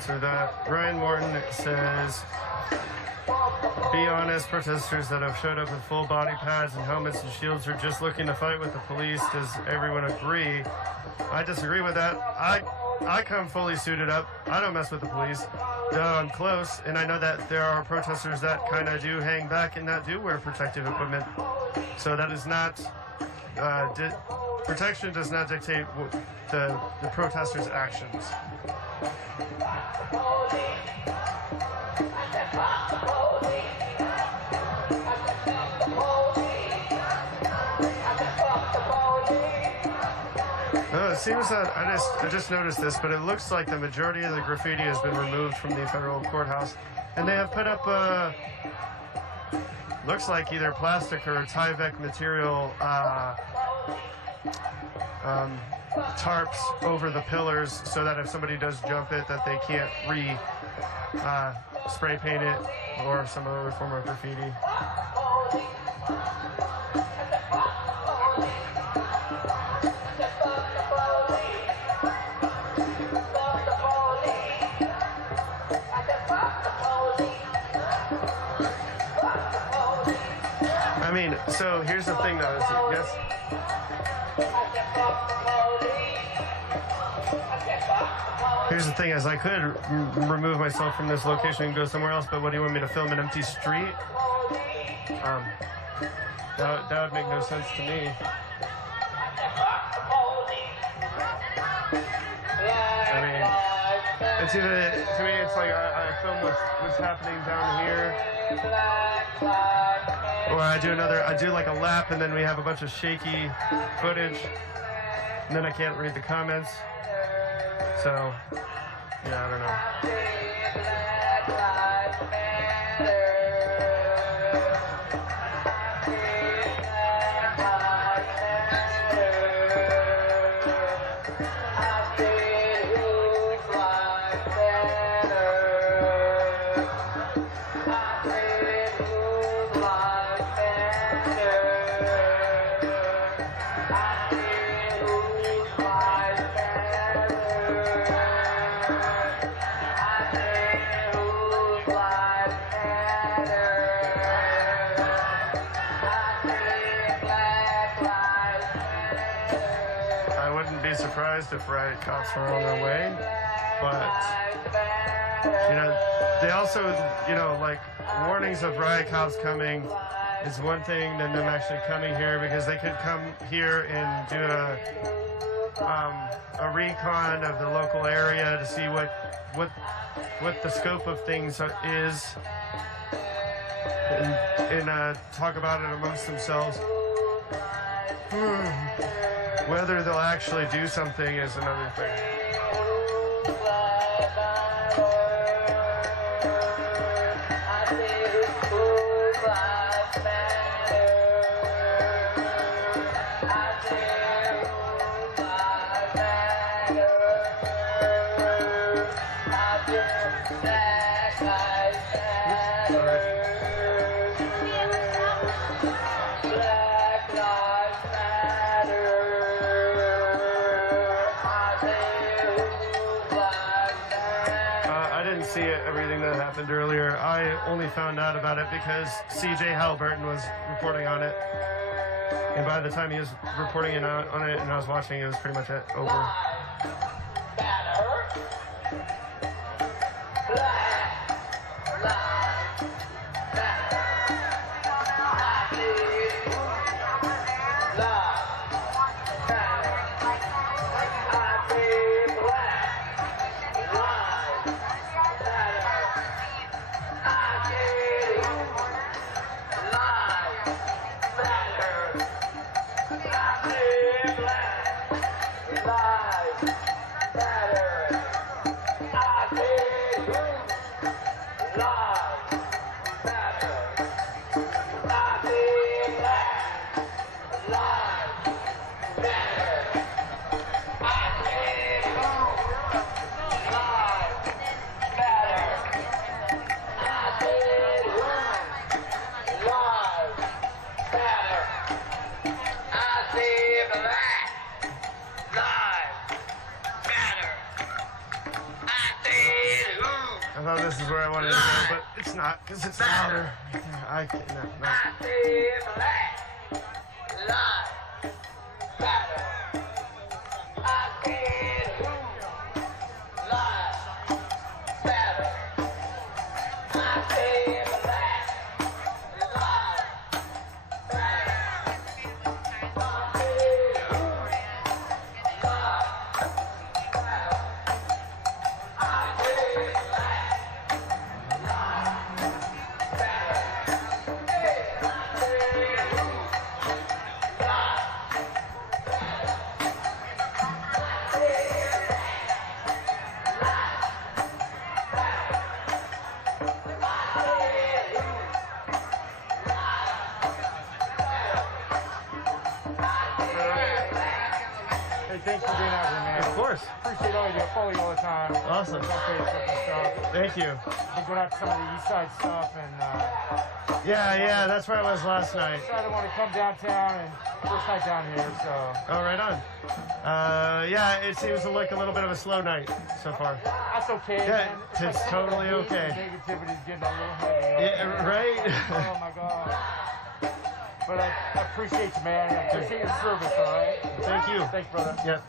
So that Ryan Morton says, be honest, protesters that have showed up with full body pads and helmets and shields are just looking to fight with the police. Does everyone agree? I disagree with that. I come fully suited up. I don't mess with the police. Though I'm close, and I know that there are protesters that kind of do hang back and that do wear protective equipment. So that is not, protection does not dictate the protesters' actions. It seems that I just noticed this, but it looks like the majority of the graffiti has been removed from the federal courthouse, and they have put up looks like either plastic or Tyvek material tarps over the pillars, so that if somebody does jump it, that they can't spray paint it or some other form of graffiti. I mean, so here's the thing though, yes. Here's the thing, is I could remove myself from this location and go somewhere else, but what do you want me to film, an empty street? That would make no sense to me. I mean, it's either, to me, it's like I film what's happening down here, or I do like a lap, and then we have a bunch of shaky footage, and then I can't read the comments. So, yeah, I don't know. Surprised if riot cops were on their way, but you know, they also, you know, like warnings of riot cops coming is one thing than them actually coming here, because they could come here and do a recon of the local area to see what the scope of things is, and talk about it amongst themselves. Whether they'll actually do something is another thing. Everything that happened earlier. I only found out about it because CJ Halliburton was reporting on it, and by the time he was reporting on it and I was watching, it was pretty much over. not, because it's louder. I can't. No. Thanks for being out here, man. Of course. Appreciate all you do. I follow you all the time. Awesome. On Facebook and stuff. Thank you. Been going out to some of the East Side stuff and. Yeah, that's where I was last night. Decided I want to come downtown and first night down here, so. Oh, right on. Yeah, it seems like a little bit of a slow night so far. That's okay. Yeah, man. it's totally okay. Negativity's getting a little heavy. Yeah, right. Oh my God. But I appreciate you, man. I appreciate your service, all right? Thank you. Thanks, brother. Yep.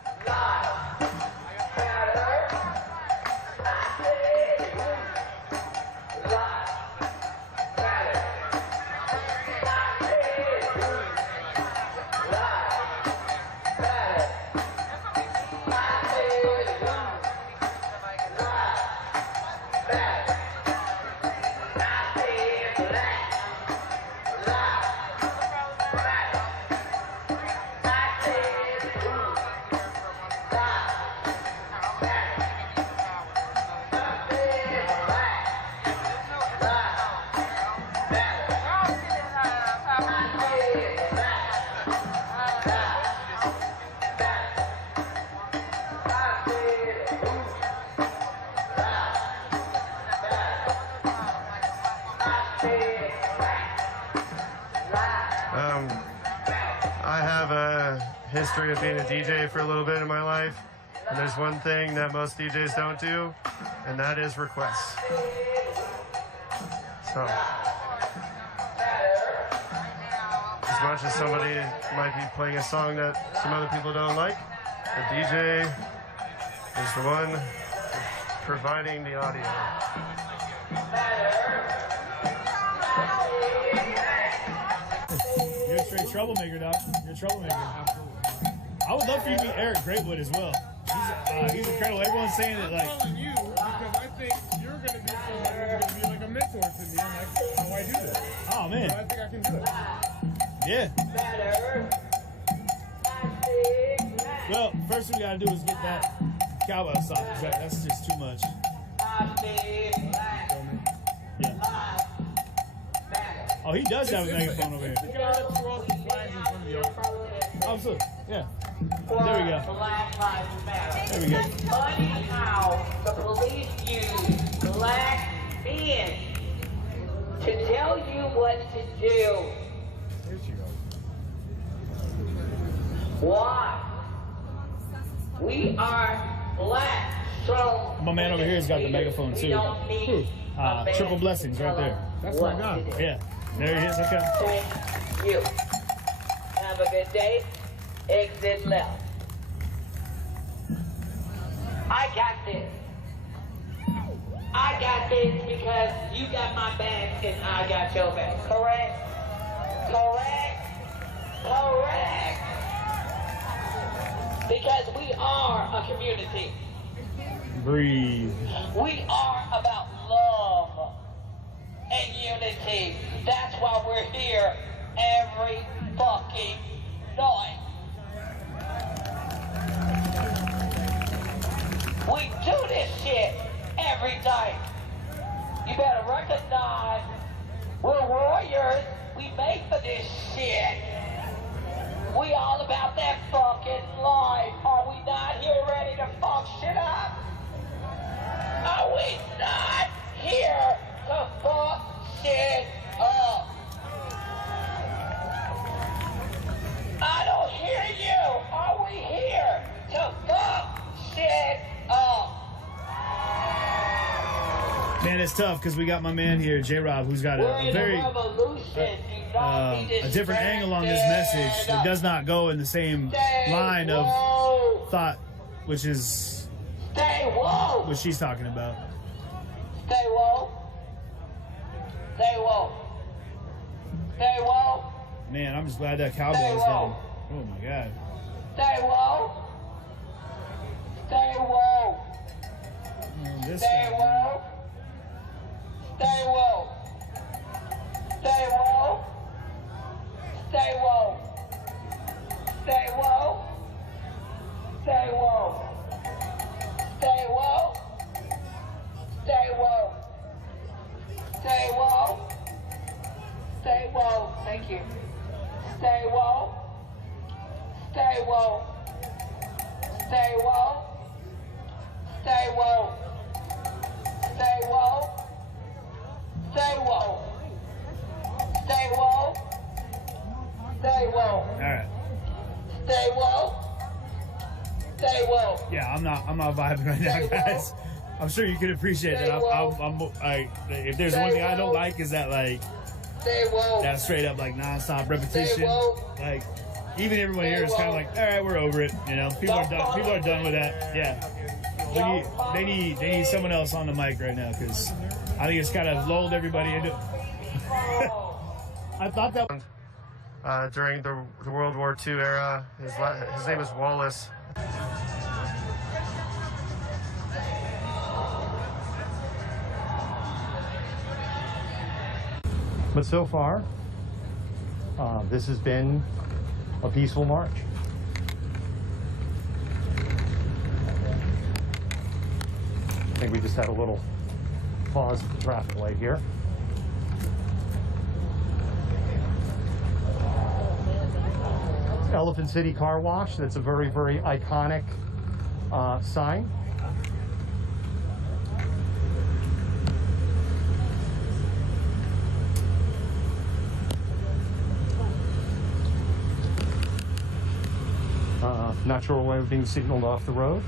I have a history of being a DJ for a little bit in my life, and there's one thing that most DJs don't do, and that is requests. So, as much as somebody might be playing a song that some other people don't like, the DJ is the one providing the audio. You're a straight troublemaker, Doc. You're a troublemaker. Absolutely. I would love for you to meet Eric Greatwood as well. He's incredible. Everyone's saying that, like. I'm calling you because I think you're going to be someone who's going to be like a mentor to me. I'm like, how do I do this? Oh, man. So I think I can do it. Yeah. Well, first thing we gotta do is get that cowbell sock. That's just too much. Yeah. Oh, he does have a megaphone over here. The guy that throws the flags in front of the office. Absolutely. Yeah. There we go. There we go. It's funny how the police use black men to tell you what to do. Here she goes. Why? We are black, so My man over here has got the megaphone too. Triple blessings right there. That's my guy. Yeah. There he is. Okay. Thank you. Have a good day. Exit left. I got this. I got this because you got my back and I got your back. Correct? Correct? Correct. Because we are a community. Breathe. We are about love and unity. That's why we're here every fucking night. We do this shit every night. You better recognize we're warriors. We made for this shit. We all about that fucking life. Are we not here ready to fuck shit up? Are we not here to fuck shit up? I don't hear you. Are we here to fuck shit up? Man, And it's tough because we got my man here, J-Rob, who's got a very a different angle on this message that does not go in the same line of thought, which is what she's talking about. Stay woke. Stay woke. Stay woke. Man, I'm just glad that cowbell is done. Oh my God. Stay woke. Stay woke. Stay woke. Stay woke. Stay woke. Stay woke. Stay woke. Stay woke. Stay woke. Stay woke. Stay woke. Stay woke. Thank you. Stay woke. Stay woke. Stay woke. Stay woke. Stay woke. Stay woke. Stay woke. Stay woke. All right. Stay woke. Stay woke. Yeah, I'm not vibing right now, guys. I'm sure you can appreciate that. If there's one thing I don't like is that that straight up like nonstop repetition. Like even everyone here is kind of like, all right, we're over it. You know, people are done. People are done with that. Yeah. They need someone else on the mic right now because I think it's kind of lulled everybody into. I thought that during the World War II era, his name is Wallace. But so far, this has been a peaceful march. I think we just had a little pause at the traffic light here. Elephant City Car Wash, that's a very, very iconic sign. Not sure why we're being signaled off the road.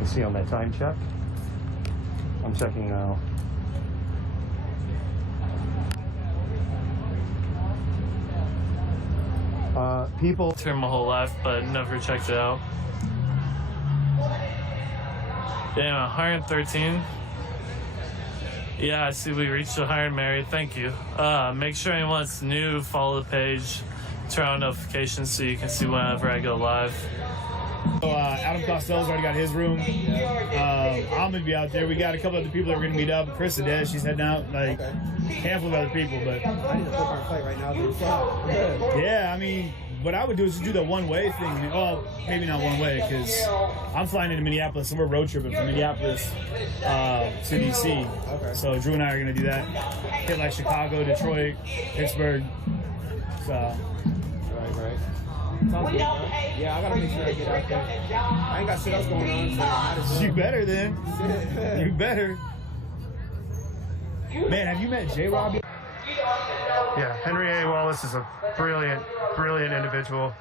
You see on that time check? I'm checking now. People here my whole life, but never checked it out. Yeah, 113. Yeah, I see we reached the Hired Mary. Thank you. Make sure anyone that's new, follow the page, turn on notifications so you can see whenever I go live. So, Adam Costello's already got his room. I'm gonna be out there. We got a couple other people that are gonna meet up. Chris Adez, she's heading out. Like a handful of other people, but I need to book our flight right now. yeah, I mean, what I would do is just do the one-way thing. Well, maybe not one-way because I'm flying into Minneapolis and we're road tripping from Minneapolis to DC. Okay. So Drew and I are gonna do that. Hit like Chicago, Detroit, Pittsburgh. So. Right. Sounds good, man. Yeah, I gotta make sure I get out there. I ain't got shit else going on, so I might as well. You better then. You better. Man, have you met J-Rob? Yeah, Henry A. Wallace is a brilliant individual.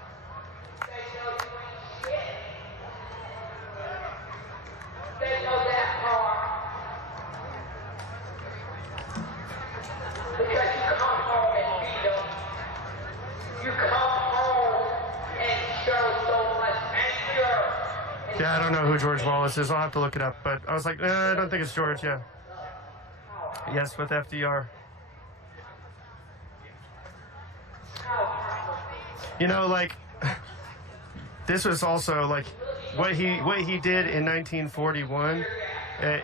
Yeah, I don't know who George Wallace is. I'll have to look it up. But I was like, I don't think it's George. Yeah. Yes, with FDR. You know, like, this was also like what he did in 1941,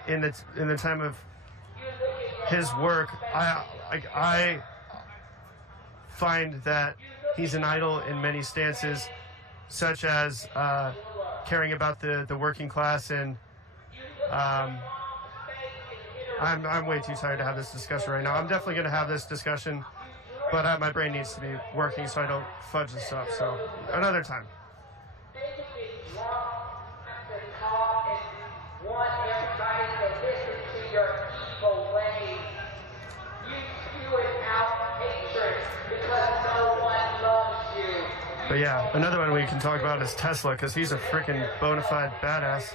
in the time of his work. I find that he's an idol in many stances, such as caring about the working class, and I'm way too tired to have this discussion right now. I'm definitely going to have this discussion, but my brain needs to be working so I don't fudge this up. So another time. yeah, another one we can talk about is Tesla, because he's a freaking bona fide badass.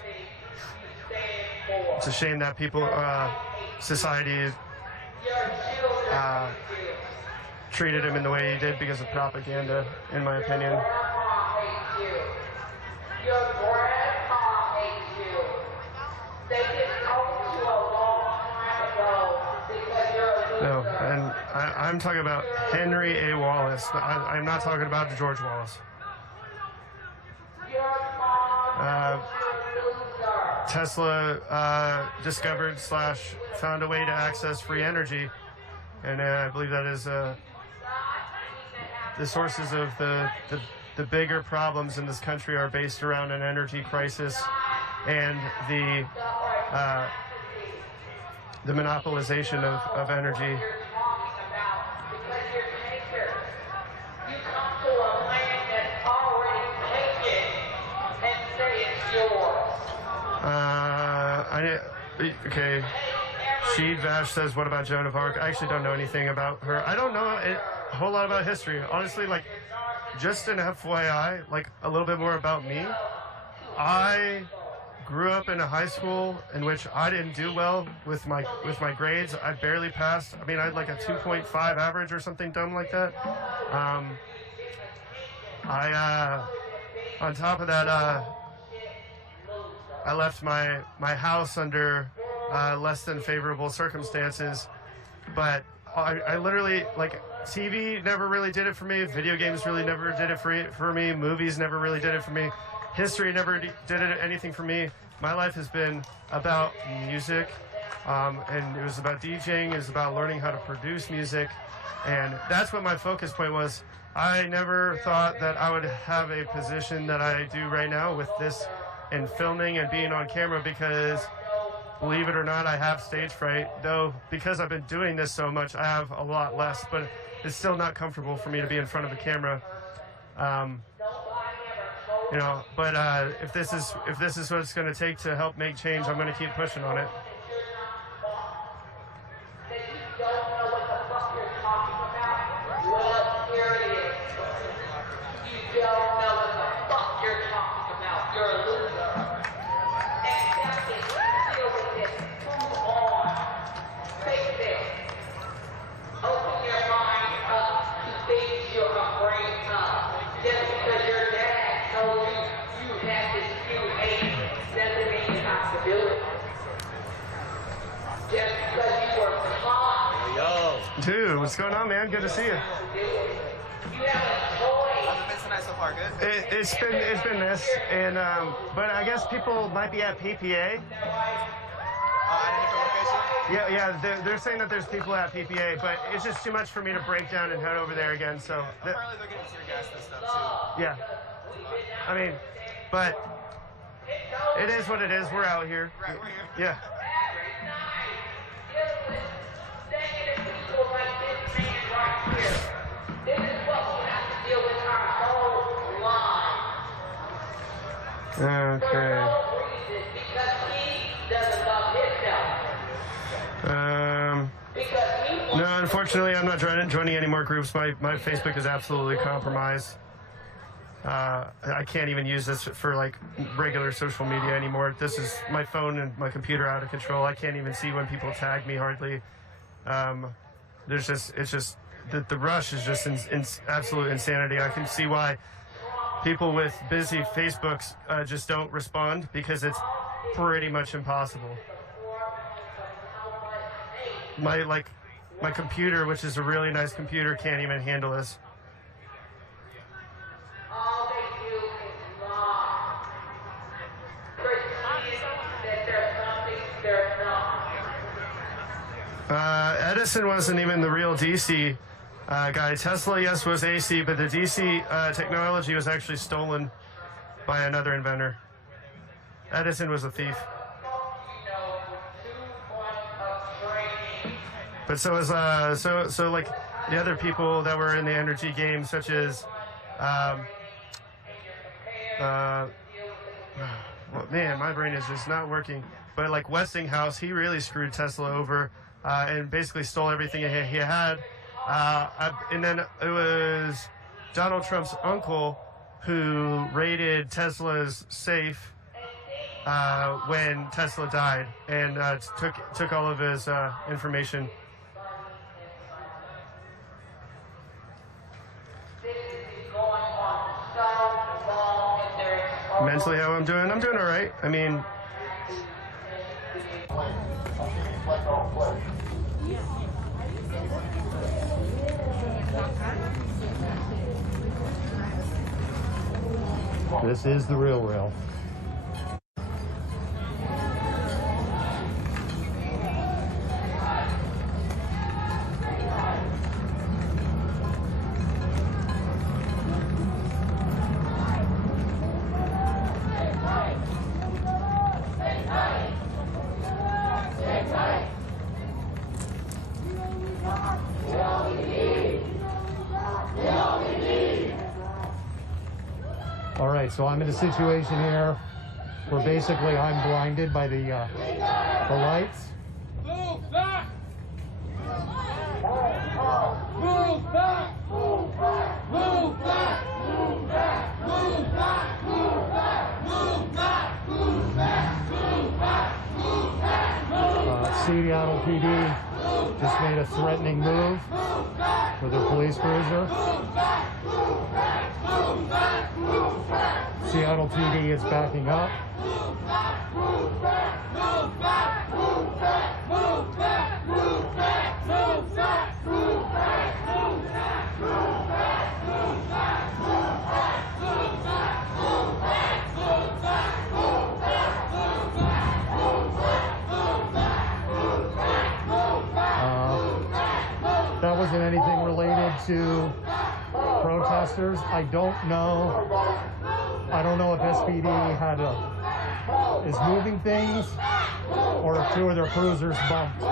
It's a shame that people, society treated him in the way he did because of propaganda, in my opinion. No, and I'm talking about Henry A. Wallace. I'm not talking about George Wallace. Tesla discovered / found a way to access free energy, and I believe that is the sources of the bigger problems in this country are based around an energy crisis and the monopolization of energy. Okay. Sheed Vash says, what about Joan of Arc? I actually don't know anything about her. I don't know a whole lot about history. Honestly, like, just an FYI, like, a little bit more about me. I grew up in a high school in which I didn't do well with my grades. I barely passed. I mean, I had like a 2.5 average or something dumb like that. On top of that, I left my house under less than favorable circumstances, but I literally, like, TV never really did it for me. Video games really never did it for me. Movies never really did it for me. History never did anything for me. My life has been about music, and it was about DJing. It was about learning how to produce music, and that's what my focus point was. I never thought that I would have a position that I do right now with this and filming and being on camera, because believe it or not, I have stage fright, though because I've been doing this so much, I have a lot less, but it's still not comfortable for me to be in front of a camera. You know, but if this is what it's going to take to help make change, I'm going to keep pushing on it. Dude, what's going on, man? Good to see you. How's it been tonight so far? Good. It's been this, and but I guess people might be at PPA. At a different location? Yeah, they're saying that there's people at PPA, but it's just too much for me to break down and head over there again. So Apparently they're getting tear gas and stuff too. Yeah, I mean, but it is what it is. We're out here. Right, we're here. Yeah. Okay. No, unfortunately, I'm not joining any more groups. My Facebook is absolutely compromised. I can't even use this for like regular social media anymore. This is my phone and my computer out of control. I can't even see when people tag me hardly. It's just the rush is just absolute insanity. I can see why people with busy Facebooks just don't respond, because it's pretty much impossible. My computer, which is a really nice computer, can't even handle this. Edison wasn't even the real DC guy. Tesla, yes, was AC, but the DC technology was actually stolen by another inventor. Edison was a thief. But so was so like the other people that were in the energy game, such as well, man, my brain is just not working. But like Westinghouse, he really screwed Tesla over and basically stole everything he had. And then it was Donald Trump's uncle who raided Tesla's safe when Tesla died and took all of his information. Mentally, how I'm doing? I'm doing all right. I mean, this is the real. All right, so I'm in a situation here where basically I'm blinded by the lights. Move back! Move back! Move back! Move back! Move back! Move back! Move back! Move back! Move back! Move back! Move back! Seattle PD just made a threatening move with their police cruiser. Seattle PD is backing up. That wasn't anything related to protesters. I don't know if SPD is moving things or if two of their cruisers bumped.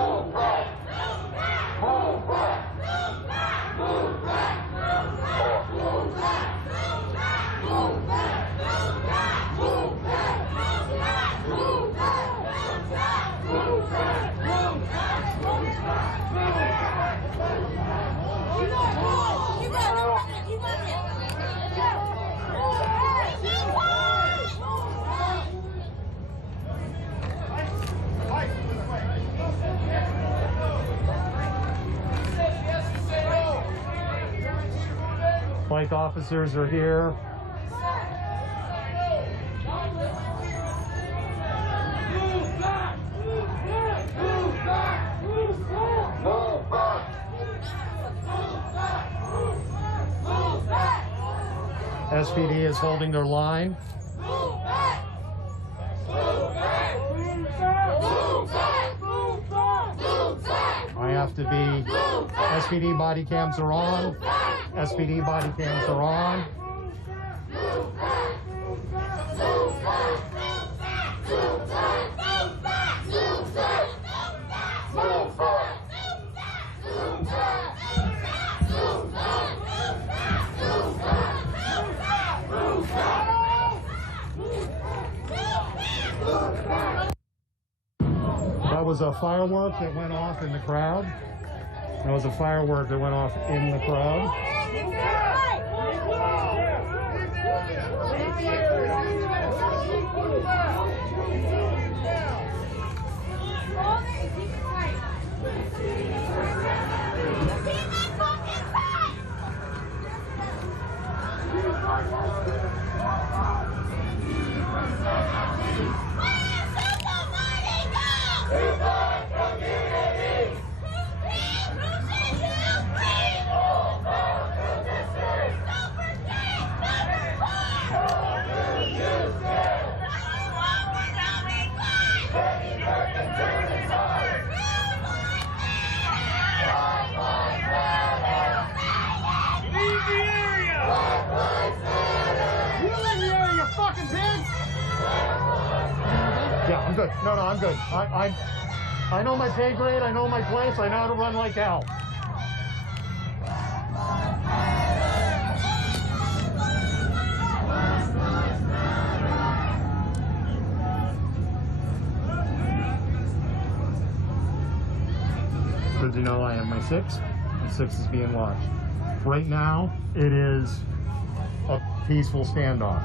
Bike officers are here. SPD is holding their line. I have to be, SPD body cams are on. SPD body cams are on. That was a firework that went off in the crowd. That was a firework that went off in the crowd. Yeah, I'm good. No, I'm good. I know my pay grade. I know my place. I know how to run like hell. Good to know I have my 6. My 6 is being watched. Right now, it is peaceful standoff.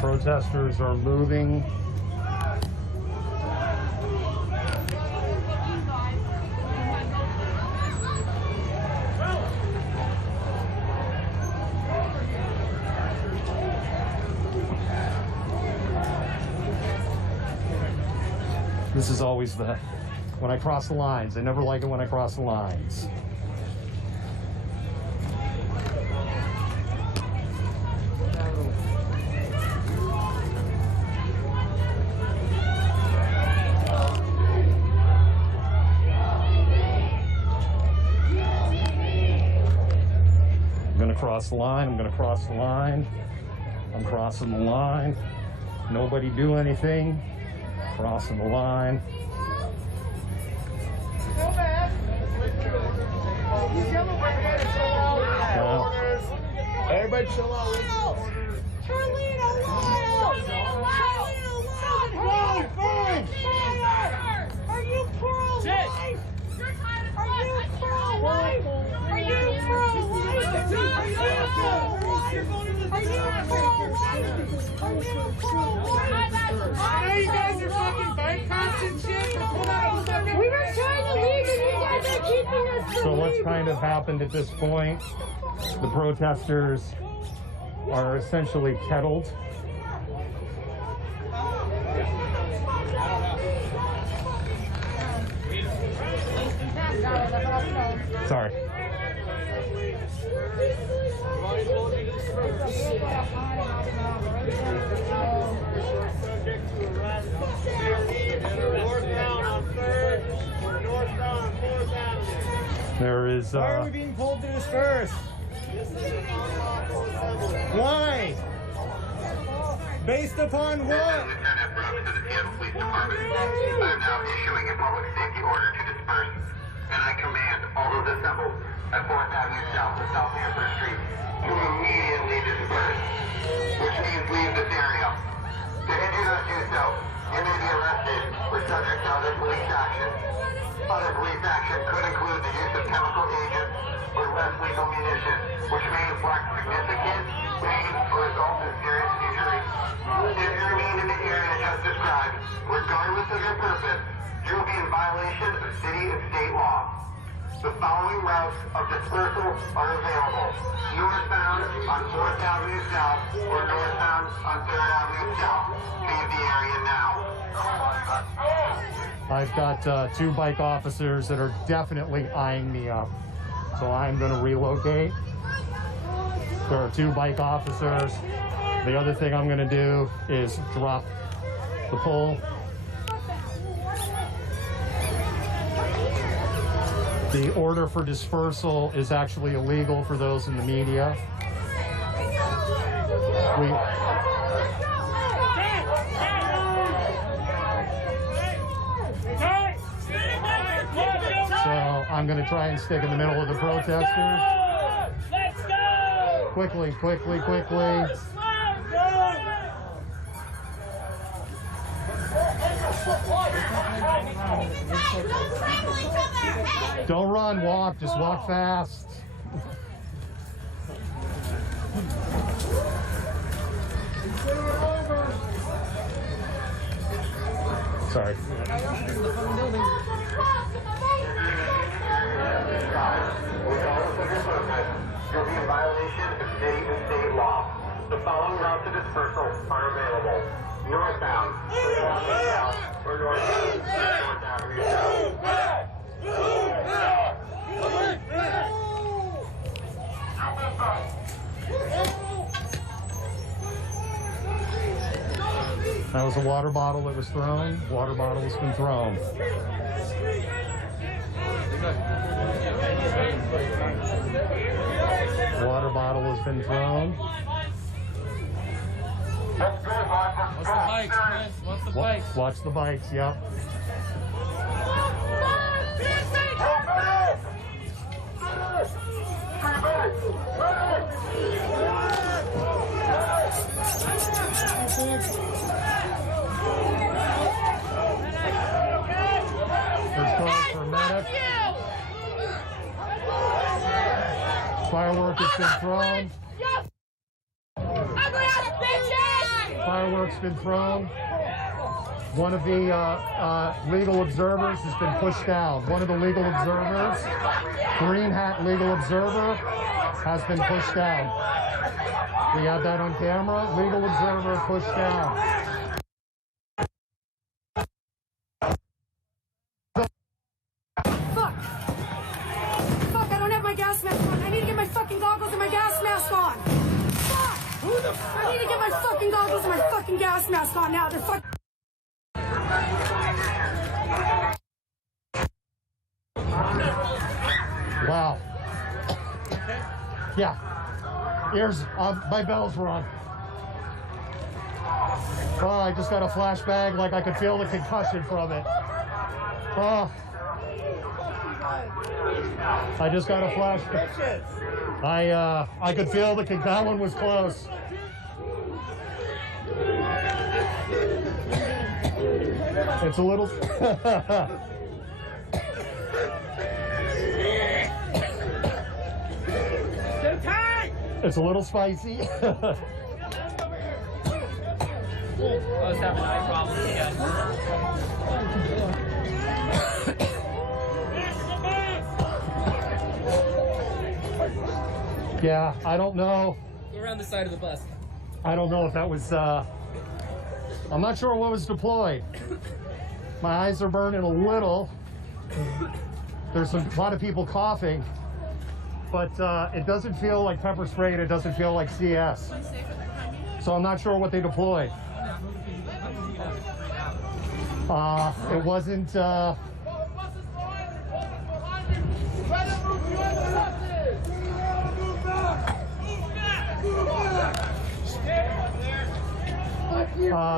Protesters are moving. This is always when I cross the lines. I never like it when I cross the lines. I'm gonna cross the line. I'm gonna cross the line. I'm crossing the line. Nobody do anything. Crossing the line. Everybody chill out. Carlino Wild! Carlino Wild! Are you pro-life? Are you pro-life? Are you pro-life? Are you pro-life? Now you guys are fucking boycotts and shit. We were trying to leave and you guys are keeping us from So what's kind of happened at this point? The protesters are essentially kettled. Sorry. There is. Why are we being pulled to disperse? Why? Based upon what? I'm now issuing a public safety order to disperse, and I command all those assembled at 4th Avenue South and South Hanford Street to immediately disperse, which means leave this area. If you do not do so, you may be arrested or subject to other police action. Other police action could include the use of chemical agents or less lethal munitions, which may inflict significant pain or result in serious injury. If you remain in the area just described, regardless of your purpose, you will be in violation of city and state law. The following routes of dispersal are available: northbound on 4th Avenue South or northbound on 3rd Avenue South. Leave the area now. I've got 2 bike officers that are definitely eyeing me up. So I'm going to relocate. There are 2 bike officers. The other thing I'm going to do is drop the pole. The order for dispersal is actually illegal for those in the media. So I'm going to try and stick in the middle of the protesters. Let's go! Quickly, quickly, quickly. Don't run, walk. Just walk fast. Sorry. You'll be in violation of city and state law. The following routes of dispersal are available: northbound, 3rd Avenue South, or northbound, 4th Avenue South. That was a water bottle that was thrown. Water bottle has been thrown. Water bottle has been thrown. What's the bikes, Chris? What's the bikes? Watch the bikes, yep. medic. Firework has been thrown. Fireworks been thrown. One of the legal observers has been pushed down. One of the legal observers, green hat legal observer, has been pushed down. We have that on camera. Legal observer pushed down. Fuck! Fuck, I don't have my gas mask on. I need to get my fucking goggles and my gas mask on. Fuck! I need to get my fucking goggles and my fucking gas mask on now. They're fucking... Wow. Yeah. Ears, my bells were on. Oh, I just got a flashback, like I could feel the concussion from it. Oh. I just got a flashback. I could feel that one was close. It's a little... It's a little spicy. I was having eye problems again. Yeah, I don't know. Go around the side of the bus. I don't know if that was, I'm not sure what was deployed. My eyes are burning a little. There's a lot of people coughing. But it doesn't feel like pepper spray and it doesn't feel like CS. So I'm not sure what they deployed. It wasn't...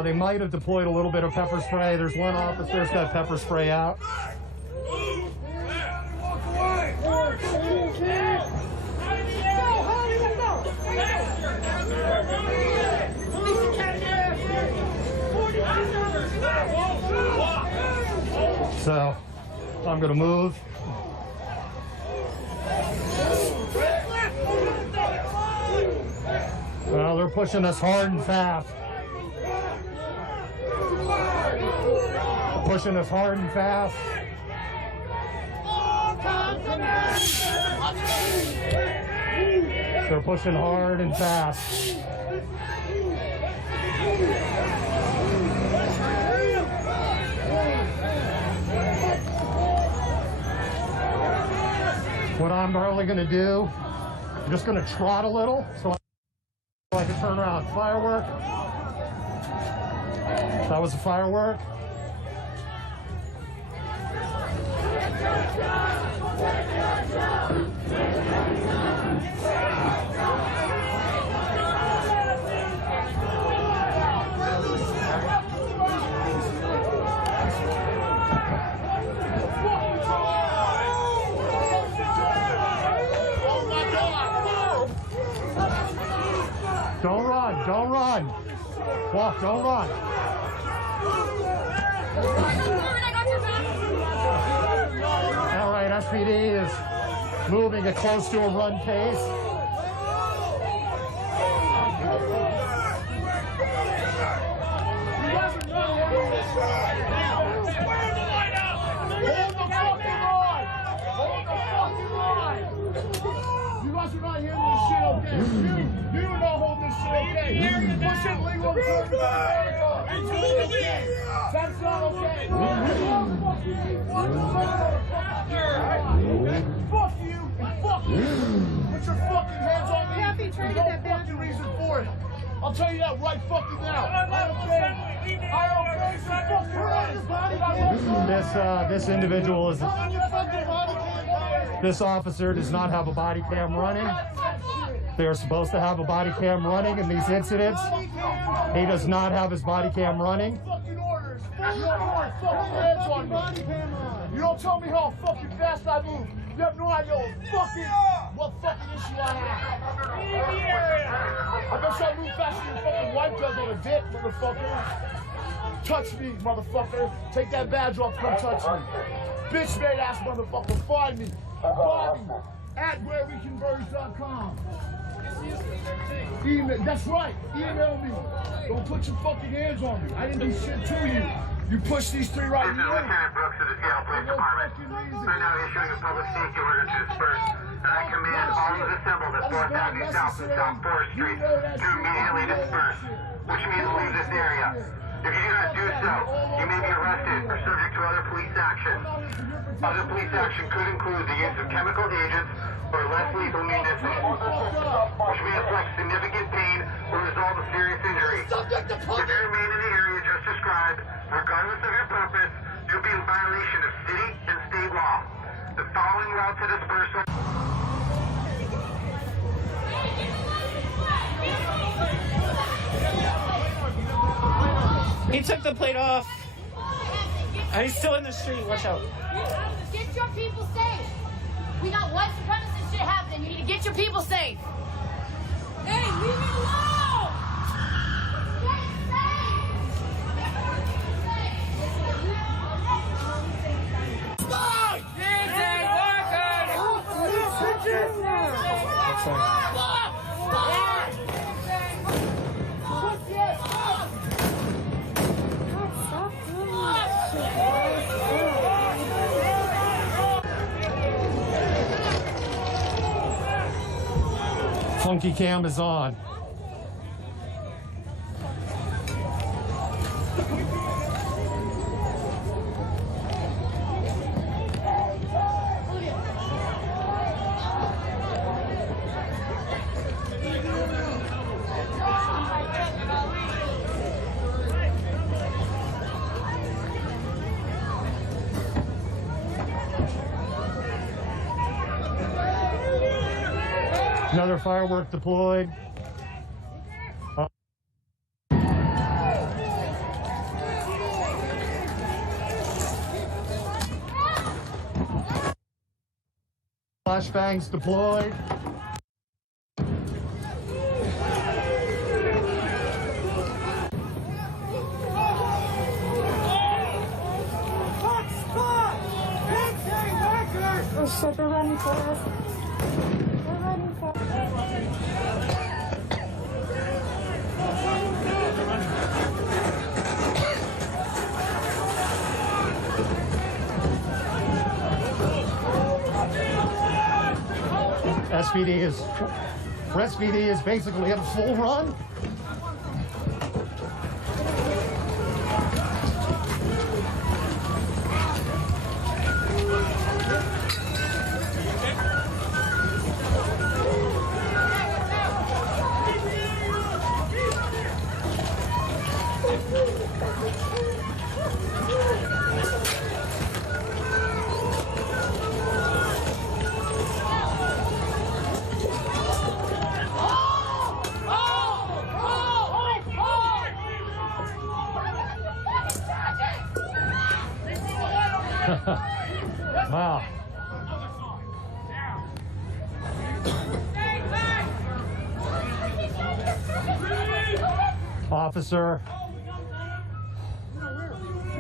they might have deployed a little bit of pepper spray. There's one officer that's got pepper spray out. So, I'm going to move. Well, they're pushing us hard and fast. Pushing us hard and fast. They're pushing hard and fast. What I'm probably going to do, I'm just going to trot a little so I can turn around. Firework. That was a firework. Don't run, don't run. Walk, don't run. All right, SPD is moving at close to a run pace. You do not hold this shit okay. Push it legal. That's not okay. Fuck you and fuck you. Put your fucking hands on me. Kathy, try to get that back. Fucking reason for it. I'll tell you that right fucking now. This individual is. This officer does not have a body cam running. They are supposed to have a body cam running in these incidents. He does not have his body cam running. You don't tell me how fucking fast I move. You have no idea what fucking issue I have. I bet you I move faster than your fucking wife does on a dick, motherfucker. touch me, motherfucker. Take that badge off, come touch me. Bitch made ass motherfucker, find me. Bobby at whereweconverge.com. Email, that's right, email me. Don't put your fucking hands on me. I didn't do shit to you. You push these three right here. This is Lieutenant Brooks of the Seattle Police Department. I'm now issuing a public safety order to disperse, and I command all those assembled at 4th Avenue South and South 4th Street to immediately disperse, which means leave this area. If you do not do so, you may be arrested or subject to other police action. Other police action could include the use of chemical agents or less lethal munitions, which may inflict significant pain or result in serious injury. If you remain in the area just described, regardless of your purpose, you'll be in violation of city and state law. The following route to dispersal. He took the plate off. He's still in the street. Watch out. Get your people safe. We got white supremacist shit happening. You need to get your people safe. Hey, leave me alone! Funky cam is on. Another firework deployed. Flashbangs deployed. Oh shit, they're running for us. They're running for us. SPD is basically at a full run. Wow. Officer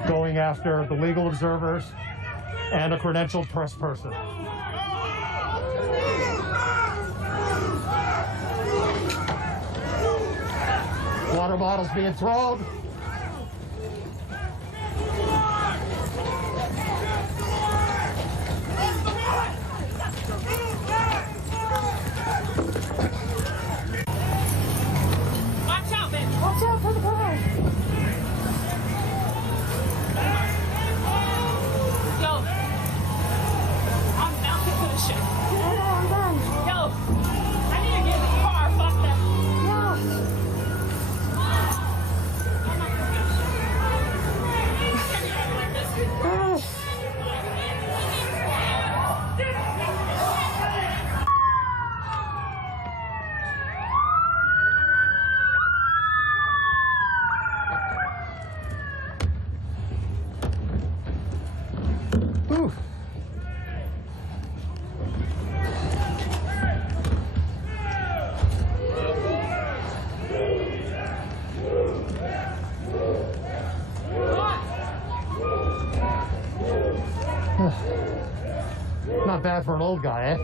going after the legal observers and a credentialed press person. Water bottles being thrown. Watch out for the car. Yo, I'm mounted for this shit. I'm done. Yo, I need to get in the car. Fuck that. Yeah. Not bad for an old guy, eh?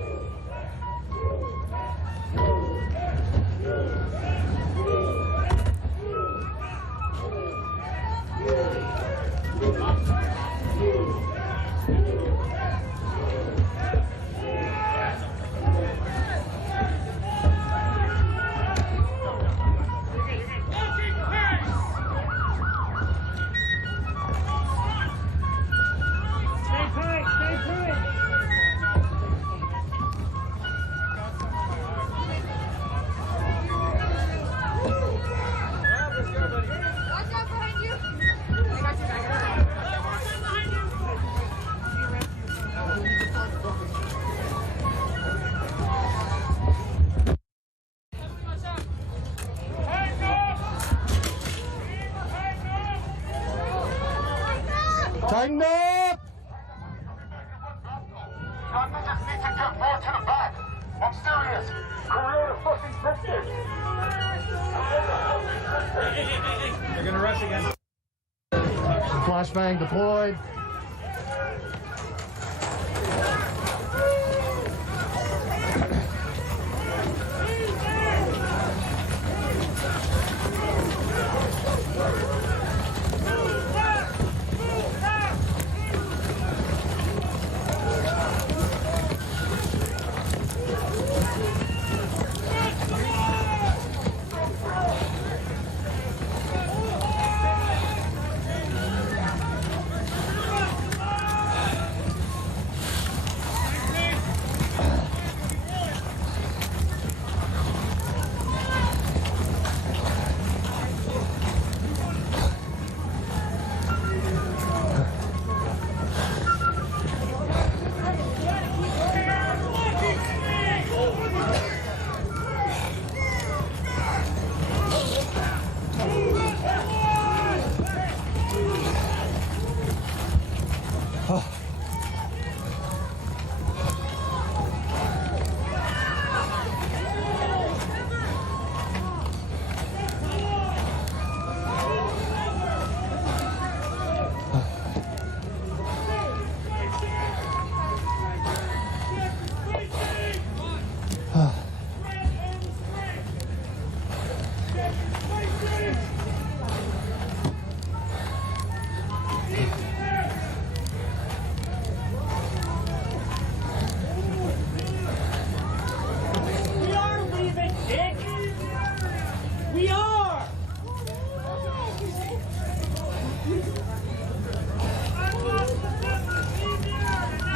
Tighten up! I'm serious. Create a fucking picture. They're gonna rush again. Flashbang deployed.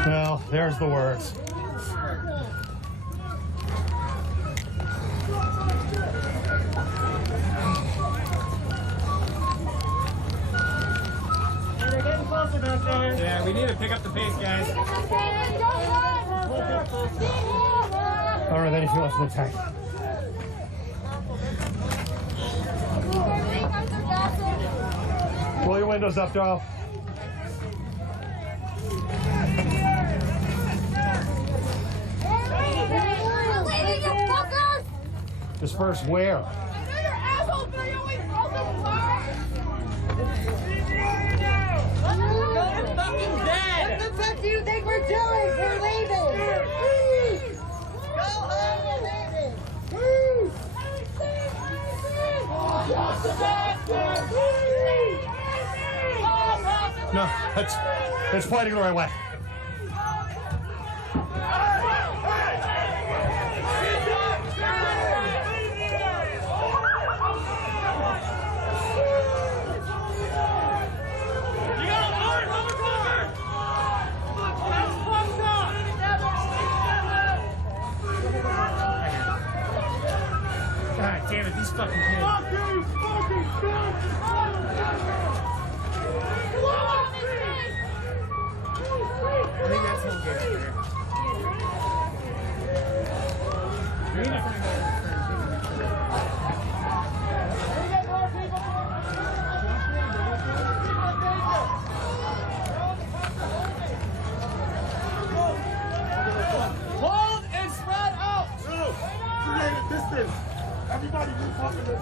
Well, there's the words. They're getting closer back there. Yeah, we need to pick up the pace, guys. All right, then if you want to attack. Pull your windows up, Joe. Disperse where? What the fuck do you think we're doing? We're leaving! Go home and leave it! No, it's pointing the right way. God damn it, these fucking kids. I think that's whole game there. Hold and spread out! Create a distance! Everybody move up in the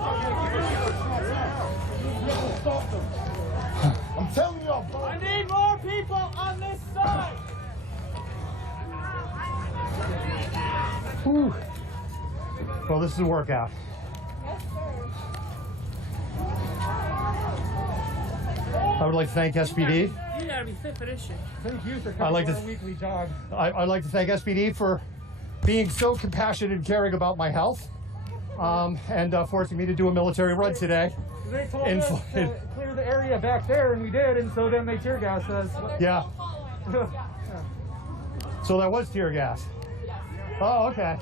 stop them. I'm telling y'all, bro. I need more people on this side. Whew. Well, this is a workout. I would like to thank SPD. You gotta be fit for this shit. Thank you for I'd coming like for to our weekly jog. I'd like to thank SPD for being so compassionate and caring about my health, and forcing me to do a military run today. They told us to clear the area back there, and we did, and so then they tear gassed us. Yeah. So that was tear gas. Oh, okay.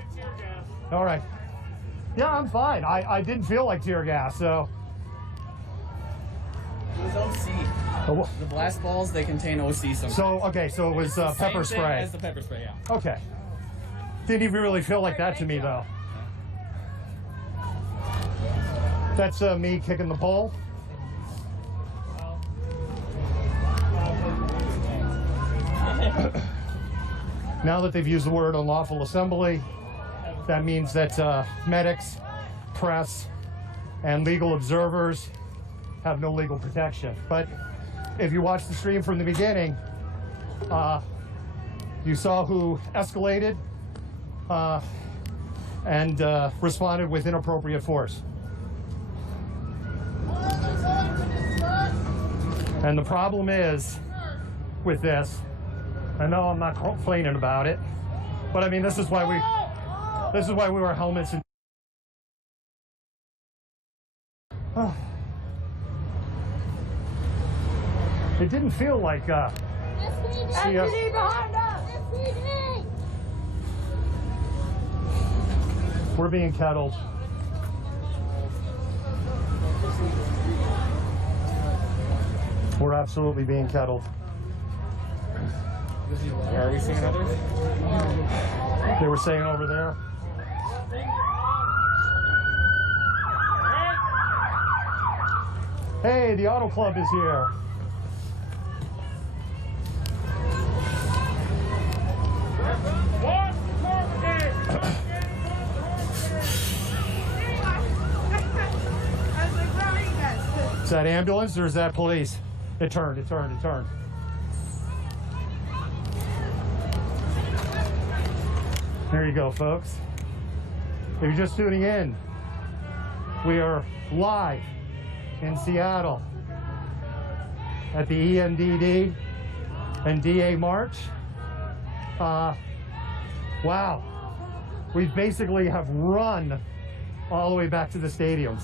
All right. Yeah, I'm fine. I didn't feel like tear gas, so. It was OC. The blast balls, they contain OC sometimes. So, okay, so it was pepper Same spray. thing as the pepper spray, yeah. Okay. Didn't even really feel like that to me, though. That's me kicking the pole. Now that they've used the word unlawful assembly, that means that medics, press, and legal observers have no legal protection. But if you watch the stream from the beginning, you saw who escalated and responded with inappropriate force. And the problem is with this, I know I'm not complaining about it, but I mean, this is why we wear helmets. And it didn't feel like SPD behind us! SPD! We're being kettled. We're absolutely being kettled. Are we seeing others? They were saying over there. Hey, the auto club is here. Is that ambulance or is that police? It turned, it turned, it turned. There you go, folks. If you're just tuning in, we are live in Seattle at the ENDD and DA March. Wow. We basically have run all the way back to the stadiums.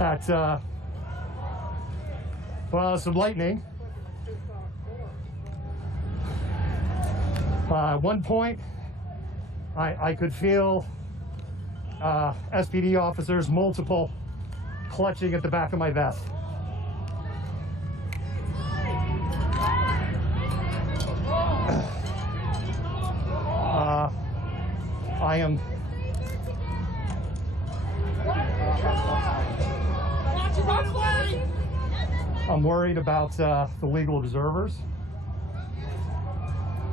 At, well, some lightning. At one point, I could feel SPD officers, multiple, clutching at the back of my vest. I am I'm worried about the legal observers.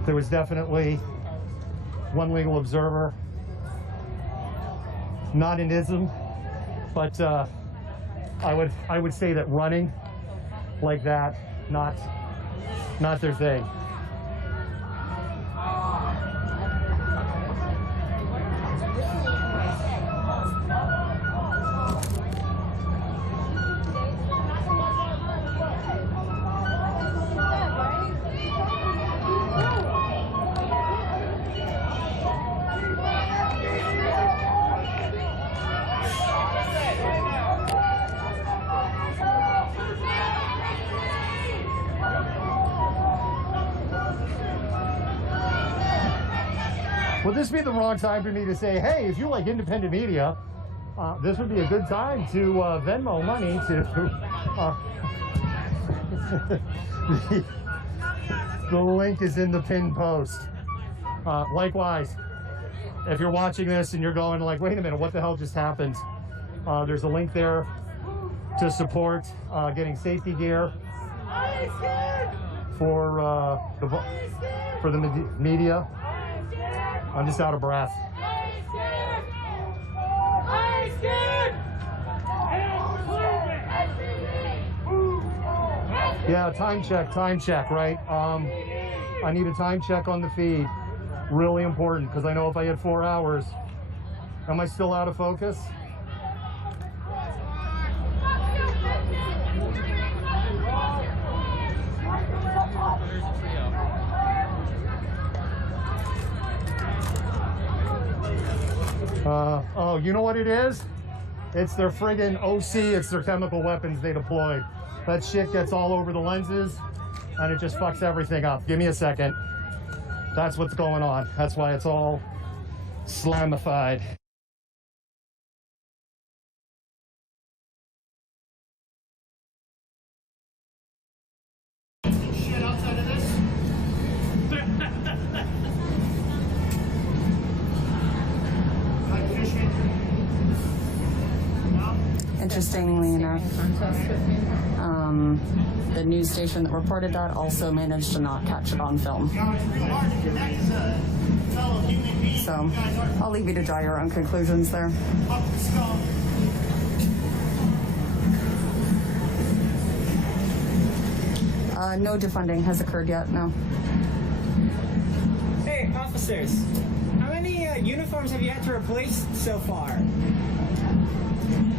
There was definitely one legal observer, not an ism, but I would say that running like that, not their thing. Would this be the wrong time for me to say, hey, if you like independent media, this would be a good time to Venmo money to... The link is in the pinned post. Likewise, if you're watching this and you're going like, wait a minute, what the hell just happened? There's a link there to support getting safety gear for the media. I'm just out of breath. Yeah, time check, right? I need a time check on the feed. Really important, because I know if I hit 4 hours, am I still out of focus? Oh, you know what it is? It's their friggin' OC, it's their chemical weapons they deployed. That shit gets all over the lenses, and it just fucks everything up. Give me a second. That's what's going on. That's why it's all slamified. Shit outside of this? Like fishing? Interestingly enough, the news station that reported that also managed to not catch it on film. So I'll leave you to draw your own conclusions there. No defunding has occurred yet, no. Hey, officers, how many uniforms have you had to replace so far?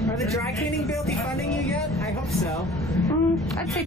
Are the dry cleaning bill defunding you yet? I hope so. I'd say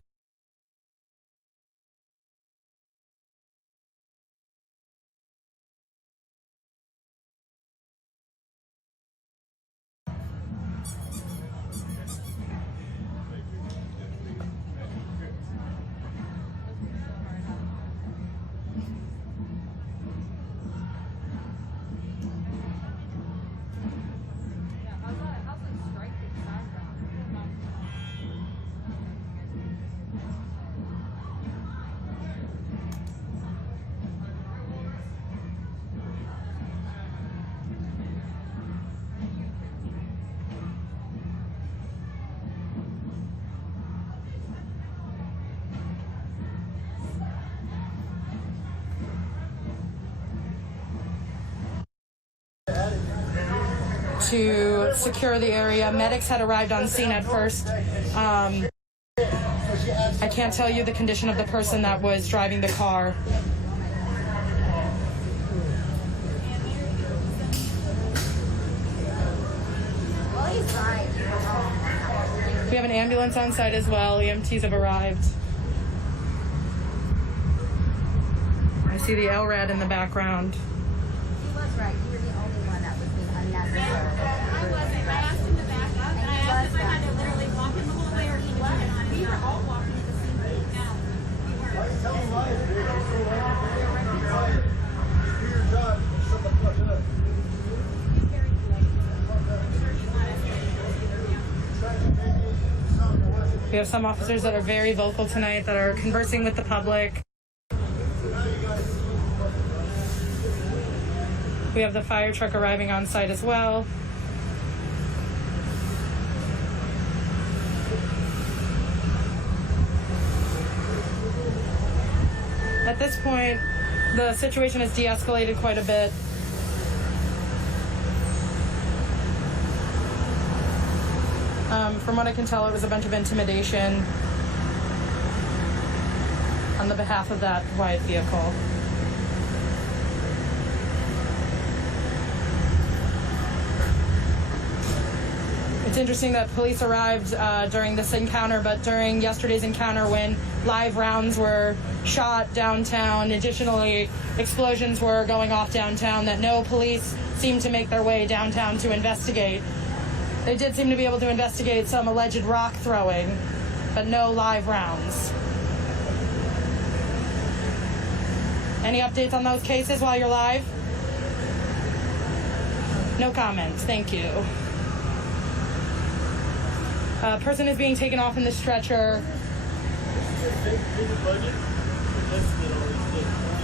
to secure the area. Medics had arrived on scene at first. I can't tell you the condition of the person that was driving the car. We have an ambulance on site as well. EMTs have arrived. I see the LRAD in the background. He was right. You were the only one that was being unnecessary. I wasn't. I asked him to back up, and I asked if I had to literally walk in the whole way or he was. We were all walking at the same rate. No, we weren't. Do your job. Shut the fuck up. We have some officers that are very vocal tonight that are conversing with the public. We have the fire truck arriving on site as well. At this point, the situation has de-escalated quite a bit. From what I can tell, it was a bunch of intimidation on the behalf of that white vehicle. It's interesting that police arrived during this encounter, but during yesterday's encounter when live rounds were shot downtown, additionally explosions were going off downtown, that no police seemed to make their way downtown to investigate. They did seem to be able to investigate some alleged rock throwing, but no live rounds. Any updates on those cases while you're live? No comments, thank you. A person is being taken off in the stretcher.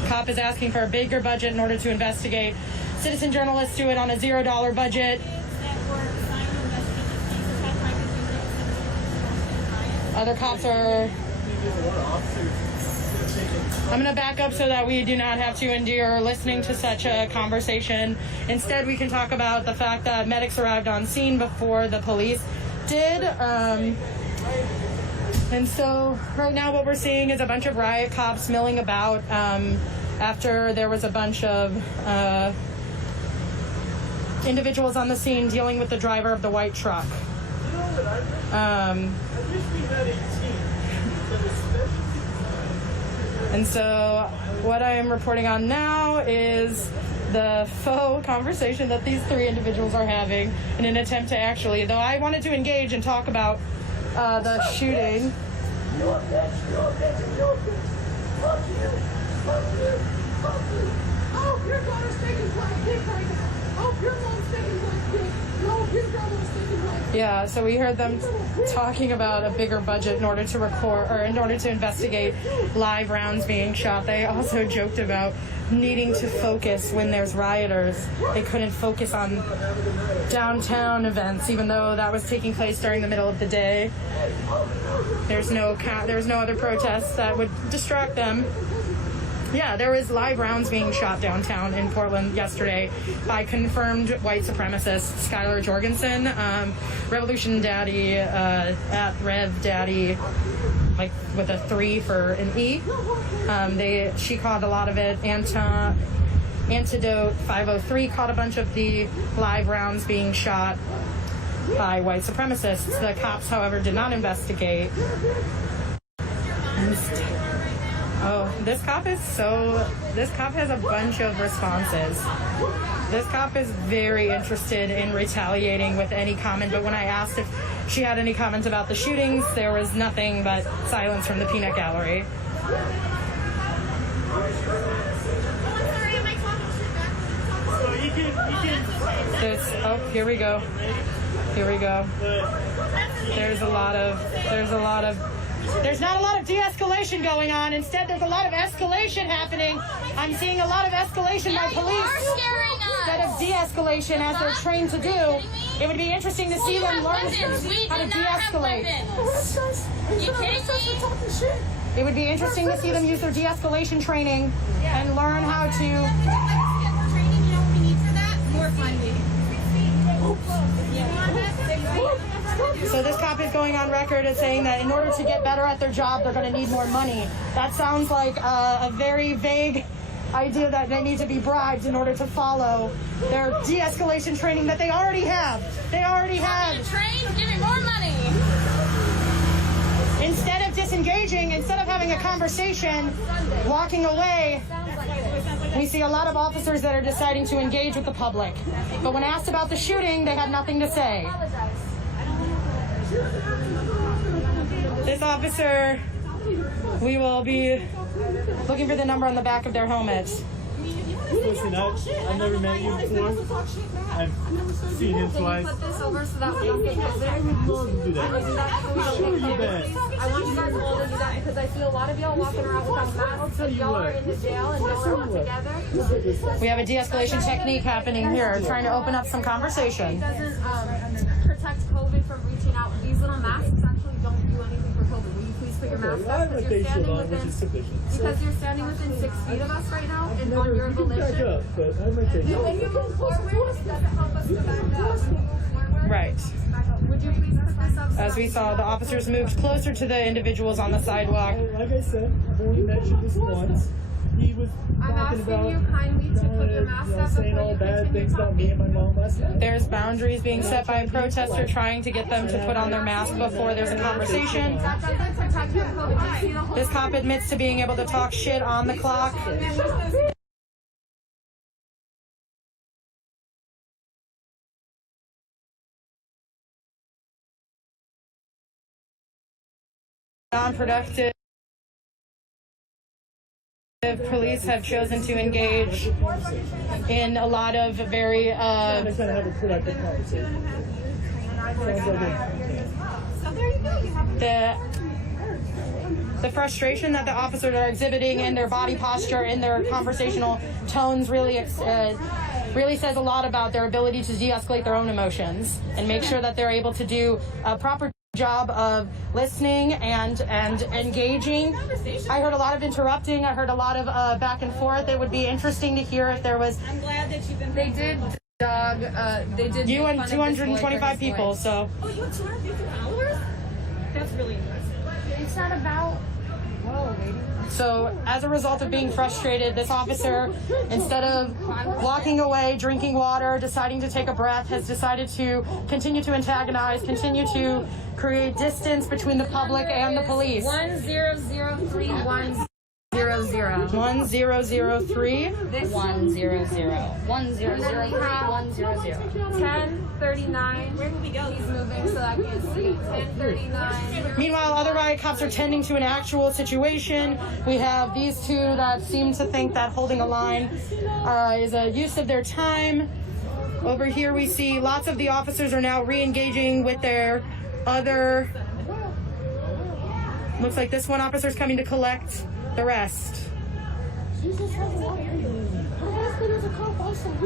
Cop is asking for a bigger budget in order to investigate. Citizen journalists do it on a $0 budget. Other cops are... I'm going to back up so that we do not have to endure listening to such a conversation. Instead, we can talk about the fact that medics arrived on scene before the police did. And so right now what we're seeing is a bunch of riot cops milling about after there was a bunch of individuals on the scene dealing with the driver of the white truck. And so what I am reporting on now is the faux conversation that these three individuals are having in an attempt to actually, though I wanted to engage and talk about the shooting. Oh, your daughter's taking black dick right now. Oh, your mom's taking black dick. No, your grandma's taking black dick. Yeah, so we heard them talking about a bigger budget in order to record, or in order to investigate live rounds being shot. They also joked about needing to focus when there's rioters. They couldn't focus on downtown events, even though that was taking place during the middle of the day. There's no other protests that would distract them. Yeah, there was live rounds being shot downtown in Portland yesterday by confirmed white supremacists. Skylar Jorgensen, Revolution Daddy, at Rev Daddy, like with a 3 for an E. She caught a lot of it. Antidote 503 caught a bunch of the live rounds being shot by white supremacists. The cops, however, did not investigate. Oh, this cop has a bunch of responses. This cop is very interested in retaliating with any comment, but when I asked if she had any comments about the shootings, there was nothing but silence from the peanut gallery. Here we go. There's not a lot of de-escalation going on. Instead, there's a lot of escalation happening. I'm seeing a lot of escalation by police instead of de-escalation as they're trained to do. It would be interesting to see them learn how to de-escalate. It would be interesting to see them use their de-escalation training and learn how to... More funding. So this cop is going on record as saying that in order to get better at their job, they're going to need more money. That sounds like a very vague idea that they need to be bribed in order to follow their de-escalation training that they already have. Train, give me more money. Instead of disengaging, instead of having a conversation, walking away, we see a lot of officers that are deciding to engage with the public. But when asked about the shooting, they had nothing to say. This officer, we will be looking for the number on the back of their helmets. Listen, I've never met you before. I've seen him twice. Put this over so that we don't get visit. I would love to do that. Sure, you bet. I want you guys all to do that because I see a lot of y'all walking around without masks. Y'all are in the jail and y'all are all together. We have a de-escalation technique happening here, trying to open up some conversation. It doesn't protect COVID from reaching out. These little masks actually don't do anything for COVID. Will you please put your mask up? Because you're standing within 6 feet of us right now, and on your volition. When you move forward, doesn't help us to back up. Right. Would you please put this up? As we saw, the officers moved closer to the individuals on the sidewalk. Like I said, I've only mentioned this once. He was talking about you kindly to put your mask up saying all bad things about me and my mom last night. There's boundaries being set by a protester trying to get them to put on their mask before there's a conversation. This cop admits to being able to talk shit on the clock. Non-productive. Police have chosen to engage in a lot of very the frustration that the officers are exhibiting in their body posture, in their conversational tones, really says a lot about their ability to de-escalate their own emotions and make sure that they're able to do a proper job of listening and engaging. I heard a lot of interrupting. I heard a lot of back and forth. It would be interesting to hear if there was. I'm glad that you've been. They did dog. They did. You and 225 people. So. Oh, you have 250 followers? That's really impressive. It's not about. Whoa, lady. So as a result of being frustrated, this officer, instead of walking away, drinking water, deciding to take a breath, has decided to continue to antagonize, continue to create distance between the public and the police. 10031000. 1003 This 100 1039. Where can we go? He's moving so I can't see. 1039. Meanwhile, other riot cops are tending to an actual situation. We have these two that seem to think that holding a line is a use of their time. Over here we see lots of the officers are now re-engaging with their other... Looks like this one officer is coming to collect the rest.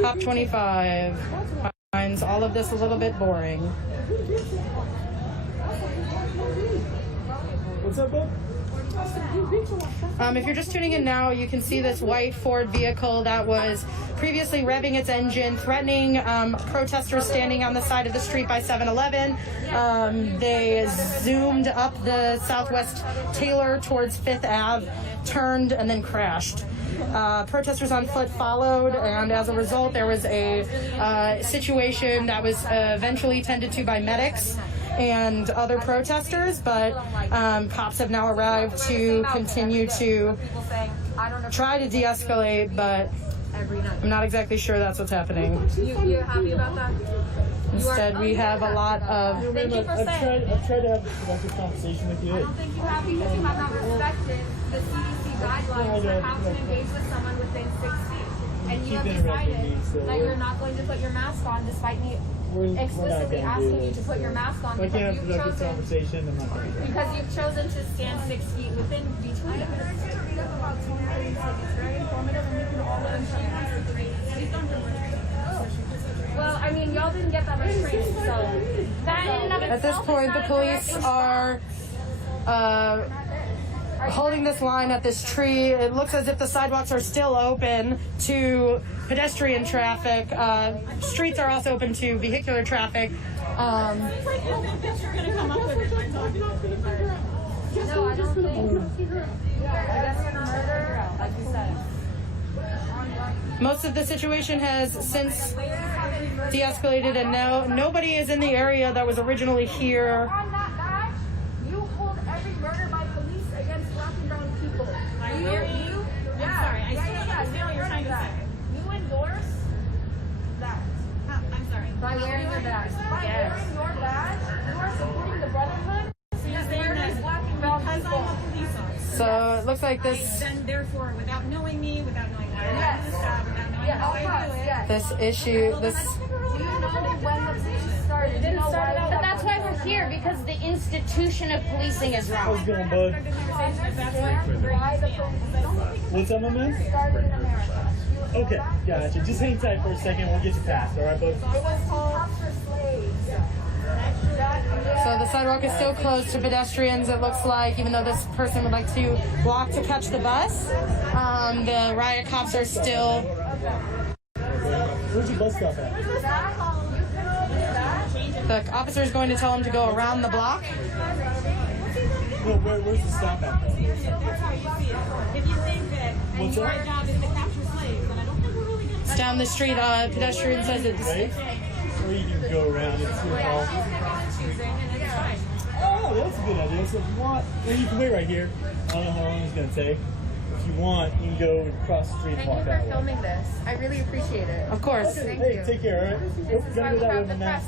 Cop 25 finds all of this a little bit boring. What's up, bud? If you're just tuning in now, you can see this white Ford vehicle that was previously revving its engine, threatening protesters standing on the side of the street by 7-Eleven. They zoomed up the Southwest Taylor towards 5th Ave, turned, and then crashed. Protesters on foot followed, and as a result, there was a situation that was eventually tended to by medics and other protesters, but cops have now arrived to continue to try to de-escalate, but I'm not exactly sure that's what's happening. You happy about that? Instead, we have a lot of... Thank you for saying. I've tried to have a productive conversation with you. I don't think you have because you have not respected the CDC guidelines for how to engage with someone within 6 feet. And you have decided that you're not going to put your mask on despite me explicitly asking you to put your mask on I can't have a productive conversation. I'm not going to. Because you've chosen to stand 6 feet within between us. It's very informative and we can all learn from it. Well, I mean, y'all didn't get that much training, so that in and of itself. At this point, the police are holding this line at this tree. It looks as if the sidewalks are still open to pedestrian traffic. Streets are also open to vehicular traffic. No, I don't think. I guess you're not murder, like you said. Most of the situation has since de-escalated, and now nobody is in the area that was originally here. On that badge, you hold every murder by police against black and brown people. I'm sorry, I still don't understand what you're trying to say. You endorse that. I'm sorry. By wearing your badge. By wearing your badge, you are supporting the brotherhood. So you're saying black and brown people. I'm a police officer. So it looks like this. Then therefore, without knowing me, without knowing why I'm doing this job, without knowing how I do it. This issue, this. Do you know when the police started? It didn't start out. But that's why we're here, because the institution of policing is wrong. How's it going, bud? What's up, my man? Okay, gotcha. Just hang tight for a second. We'll get you passed, all right, bud? So the sidewalk is still closed to pedestrians, it looks like, even though this person would like to walk to catch the bus. The riot cops are still... Where's your bus stop at? The officer is going to tell him to go around the block. No, where's the stop at? If you think that your job is to capture slaves, then I don't think we're really going to... It's down the street, pedestrian says it's... Right? Or you can go around and see all... Oh, that's a good idea. So if you want, well, you can wait right here. I don't know how long it's going to take. If you want, you can go across the street and walk that way. filming this. I really appreciate it. Of course. Okay, hey, take care, all right? Nope, gotta go that way from now.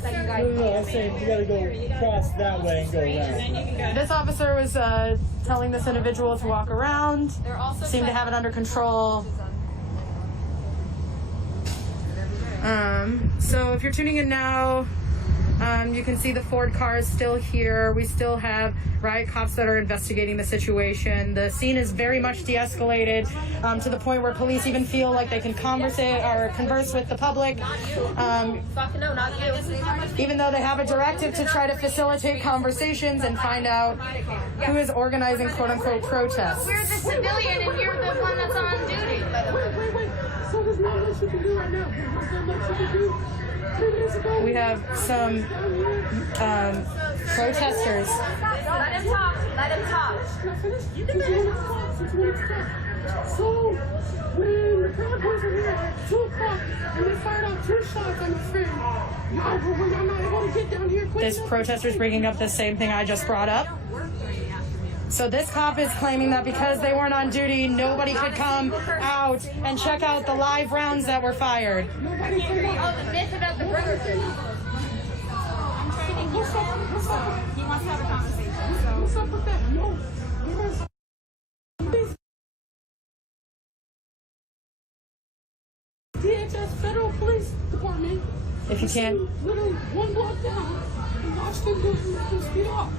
No, I'm saying you gotta go across that way and go around. This officer was telling this individual to walk around, seemed to have it under control. So if you're tuning in now, you can see the Ford car is still here. We still have riot cops that are investigating the situation. The scene is very much de-escalated to the point where police even feel like they can converse with the public. Even though they have a directive to try to facilitate conversations and find out who is organizing quote-unquote protests. We're the civilian and you're the one that's on duty. So there's not much you can do right now. There's not much you can do. 3 minutes ago, We have some protesters. Let him talk. Let him talk. You can let him talk. So when the Proud Boys were here at 2 o'clock and they fired out 2 shots on my friend, y'all were not able to get down here quick. This protester's bringing up the same thing I just brought up. So this cop is claiming that because they weren't on duty, nobody could come out and check out the live rounds that were fired. Oh, the myth about the burgers. I'm trying to hear him. He wants to have a conversation. What's up with that? No. DHS Federal Police Department. If you can't. Literally 1 block down and watch them go speed off.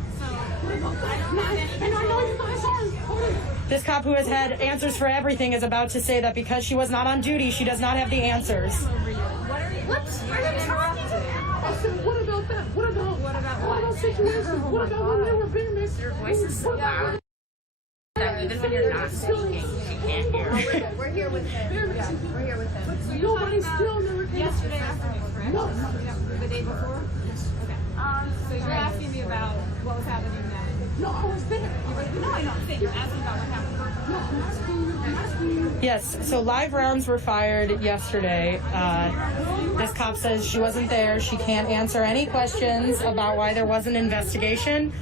And I know you guys aren't. This cop who has had answers for everything is about to say that because she was not on duty, she does not have the answers. What are you talking about? I said, what about that? What about situations? What about when they were being missed? Your voice is so loud that even when you're not speaking, she can't hear. We're here with him. Yeah, we're here with him. Nobody's still never came. Yesterday after you, correct? No. The day before? Okay. So you're asking me about what was happening then? No, I was there. No, I don't think you're asking about what happened. No, I'm asking you. Yes, so live rounds were fired yesterday. This cop says she wasn't there. She can't answer any questions about why there was an investigation.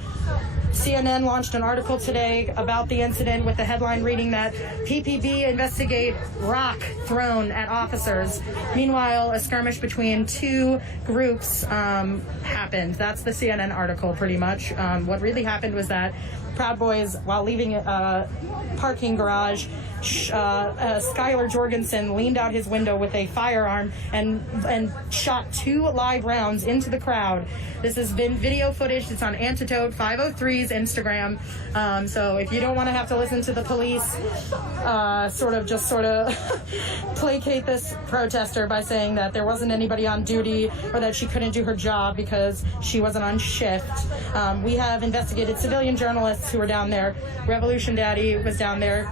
CNN launched an article today about the incident with the headline reading that PPB investigate rock thrown at officers. Meanwhile, a skirmish between 2 groups happened. That's the CNN article pretty much. What really happened was that Proud Boys, while leaving a parking garage, Skylar Jorgensen leaned out his window with a firearm and shot 2 live rounds into the crowd. This has been video footage. It's on Antidote 503's Instagram. So if you don't want to have to listen to the police sort of placate this protester by saying that there wasn't anybody on duty or that she couldn't do her job because she wasn't on shift, we have investigated civilian journalists who were down there. Revolution Daddy was down there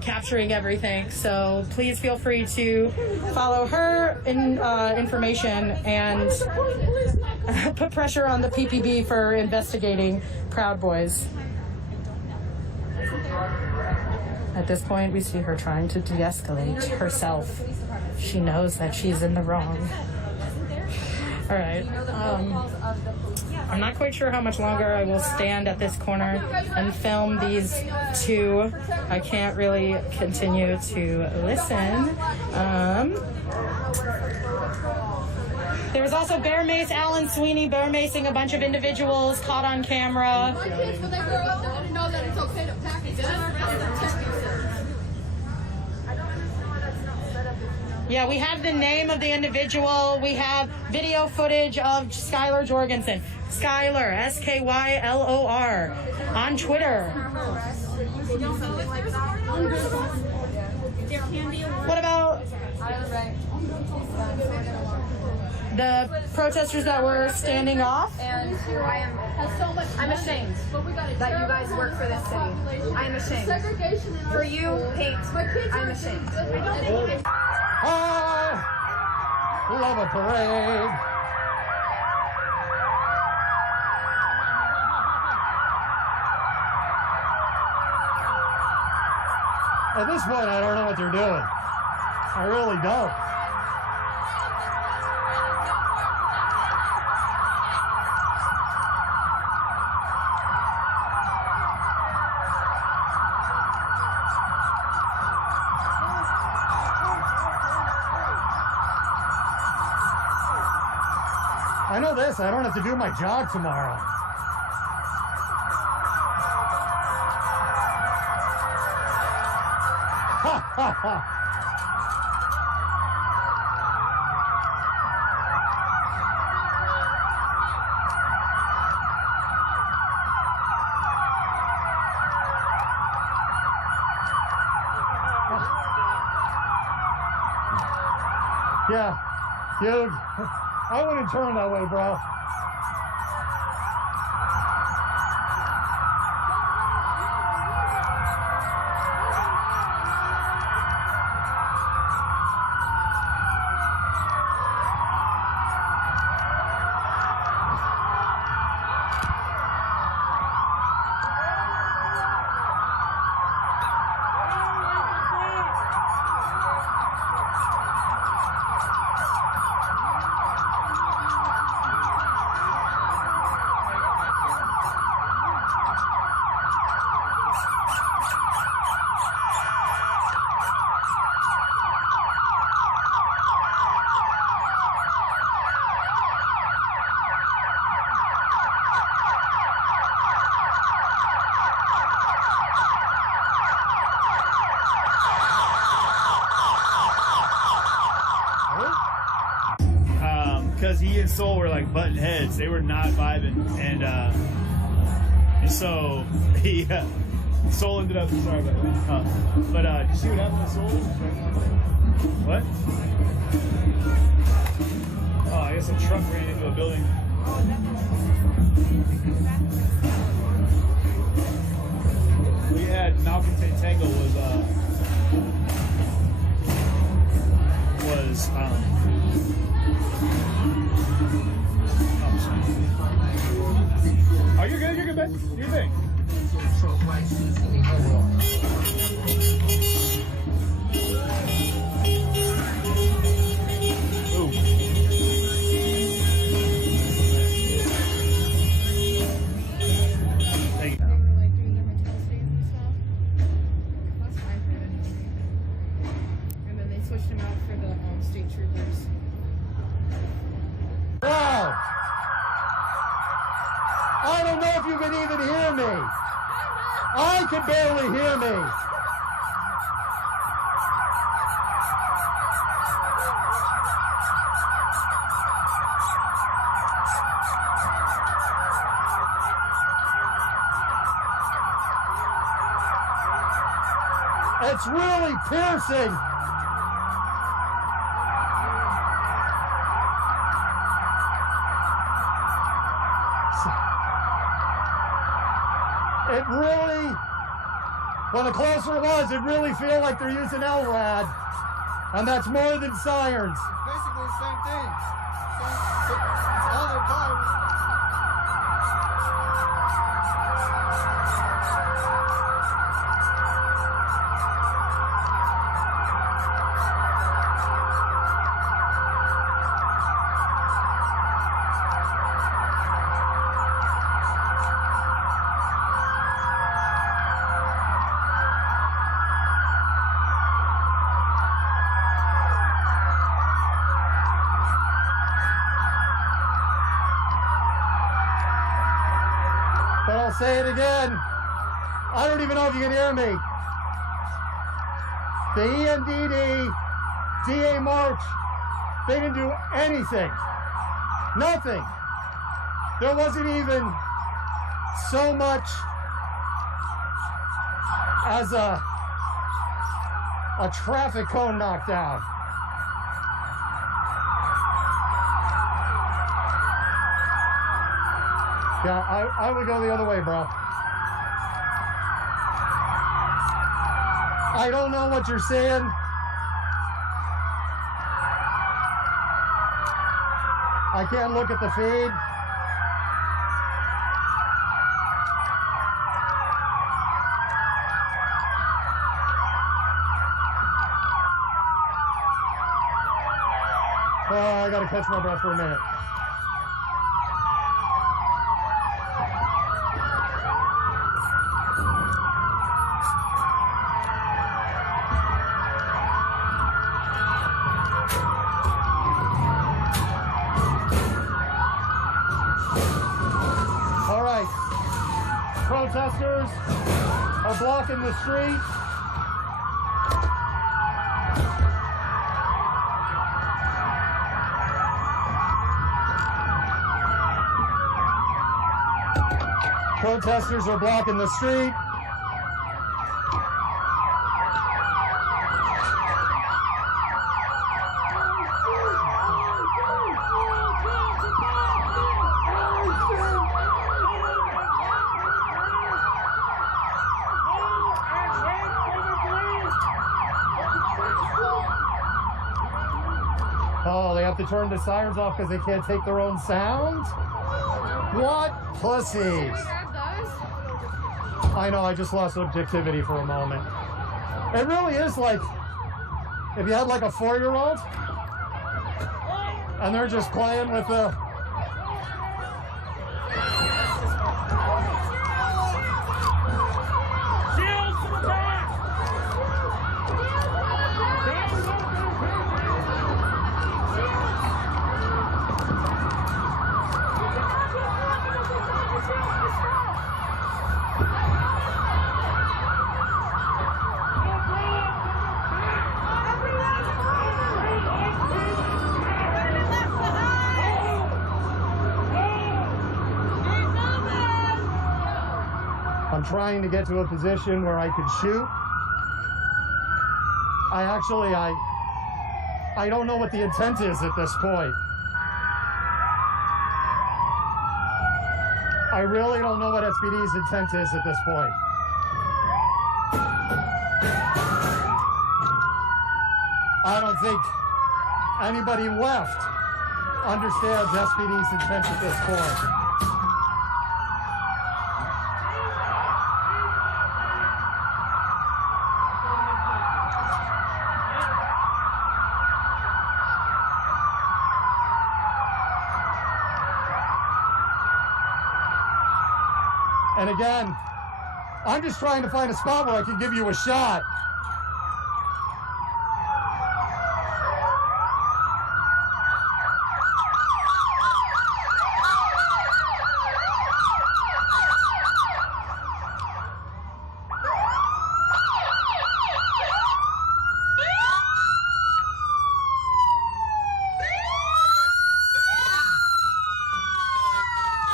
capturing everything. So please feel free to follow her information and put pressure on the PPB for investigating Proud Boys. At this point, we see her trying to de-escalate herself. She knows that she's in the wrong. All right. I'm not quite sure how much longer I will stand at this corner and film these 2. I can't really continue to listen. There was also bear mace, Alan Sweeney bear macing a bunch of individuals caught on camera. My kids, when they grow up, they're going to know that it's okay to package Yeah, we have the name of the individual. We have video footage of Skylar Jorgensen. Skylar, Skylor, on Twitter. What about the protesters that were standing off? And I'm ashamed that you guys work for this city. I am ashamed. For you, hate. I'm ashamed. Love a parade. At this point, I don't know what they're doing. I really don't. I know this, I don't have to do my job tomorrow. Ha ha ha! Yeah, dude, I wouldn't turn that way, bro. because he and Soul were like butting heads. They were not vibing, and so he Soul ended up. Sorry about that. But did you see what happened to Soul? What? Oh, I guess a truck ran into a building. We had Malcolm Tango was oh, you're good, man. Do your thing. Ooh. Thank you. And then they switched him out for the state troopers. Wow! I don't know if you can even hear me. I can barely hear me. It's really piercing. It really, when the closer it was, it really feel like they're using LRAD, and that's more than sirens. Basically the same thing. It's all their cars. But I'll say it again. I don't even know if you can hear me. The ENDD, DA March, they didn't do anything. Nothing. There wasn't even so much as a traffic cone knocked down. Yeah, I would go the other way, bro. I don't know what you're saying. I can't look at the feed. Oh, I gotta catch my breath for a minute. Protesters are blocking the street. Protesters are blocking the street. Oh, they have to turn the sirens off because they can't take their own sound? What pussies? I know, I just lost objectivity for a moment. It really is like if you had like a 4-year-old and they're just playing with the... I'm trying to get to a position where I can shoot. I don't know what the intent is at this point. I really don't know what SPD's intent is at this point. I don't think anybody left understands SPD's intent at this point. And again, I'm just trying to find a spot where I can give you a shot.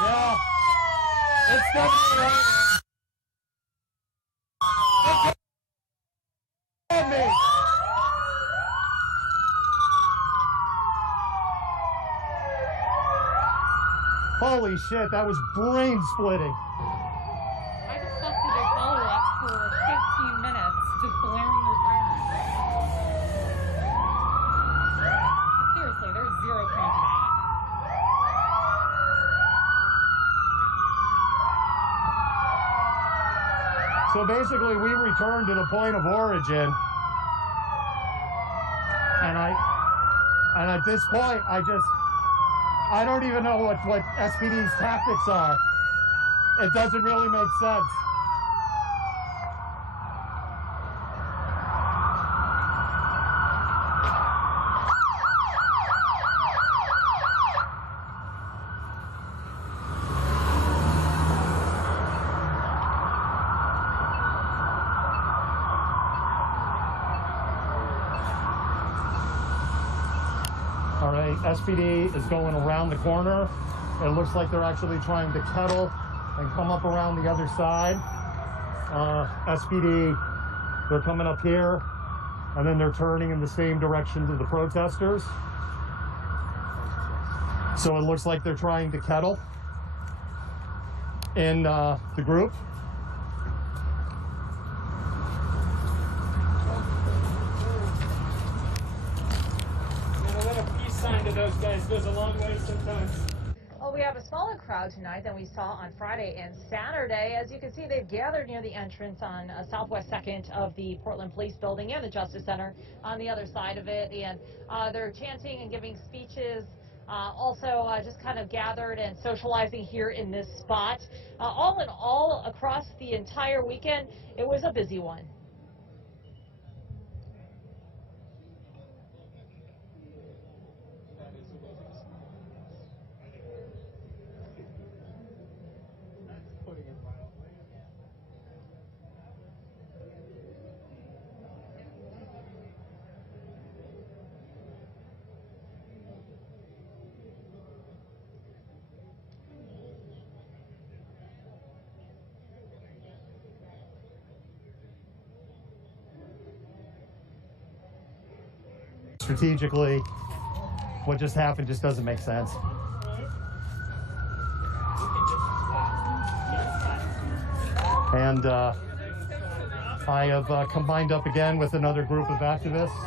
Yeah, it's definitely right. Holy shit, that was brain splitting. I just stuck to their follow-up for 15 minutes, just blaring their sirens. Seriously, there's zero point to that. So basically, we returned to the point of origin, and at this point, I don't even know what SPD's tactics are. It doesn't really make sense. All right, SPD is going around the corner. It looks like they're actually trying to kettle and come up around the other side. SPD, they're coming up here, and then they're turning in the same direction to the protesters. So it looks like they're trying to kettle in the group. Sign to those guys goes a long way sometimes. Well, we have a smaller crowd tonight than we saw on Friday and Saturday. As you can see, they've gathered near the entrance on Southwest 2nd of the Portland Police Building and the Justice Center on the other side of it. And they're chanting and giving speeches. Also just kind of gathered and socializing here in this spot. All in all, across the entire weekend, it was a busy one. Strategically, what just happened just doesn't make sense. And I have combined up again with another group of activists.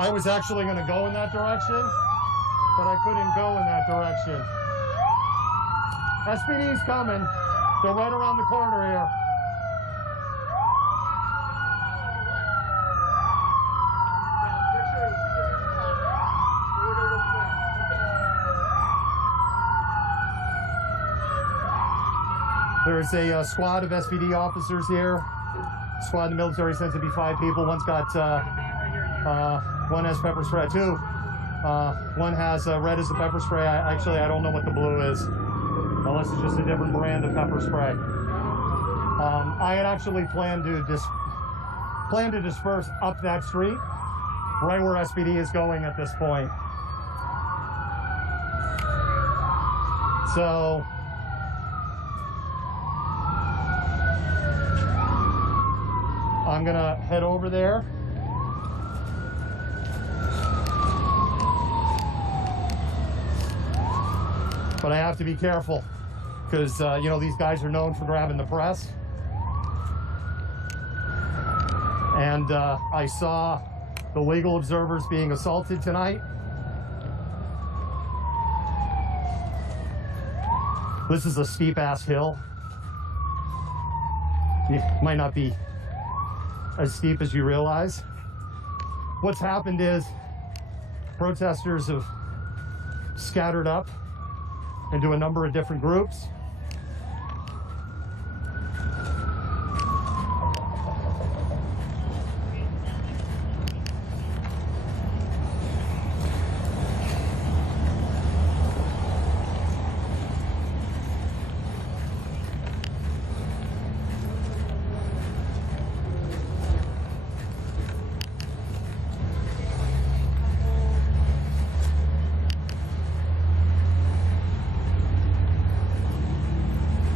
I was actually going to go in that direction, but I couldn't go in that direction. SPD's coming. They're right around the corner here. There's a squad of SPD officers here. Squad in the military sends to be 5 people. One's got One has pepper spray. Two. One has red as the pepper spray. I don't know what the blue is, unless it's just a different brand of pepper spray. I had actually planned to disperse up that street, right where SPD is going at this point. So I'm gonna head over there. But I have to be careful because, you know, these guys are known for grabbing the press. And I saw the legal observers being assaulted tonight. This is a steep-ass hill. It might not be as steep as you realize. What's happened is protesters have scattered up into a number of different groups.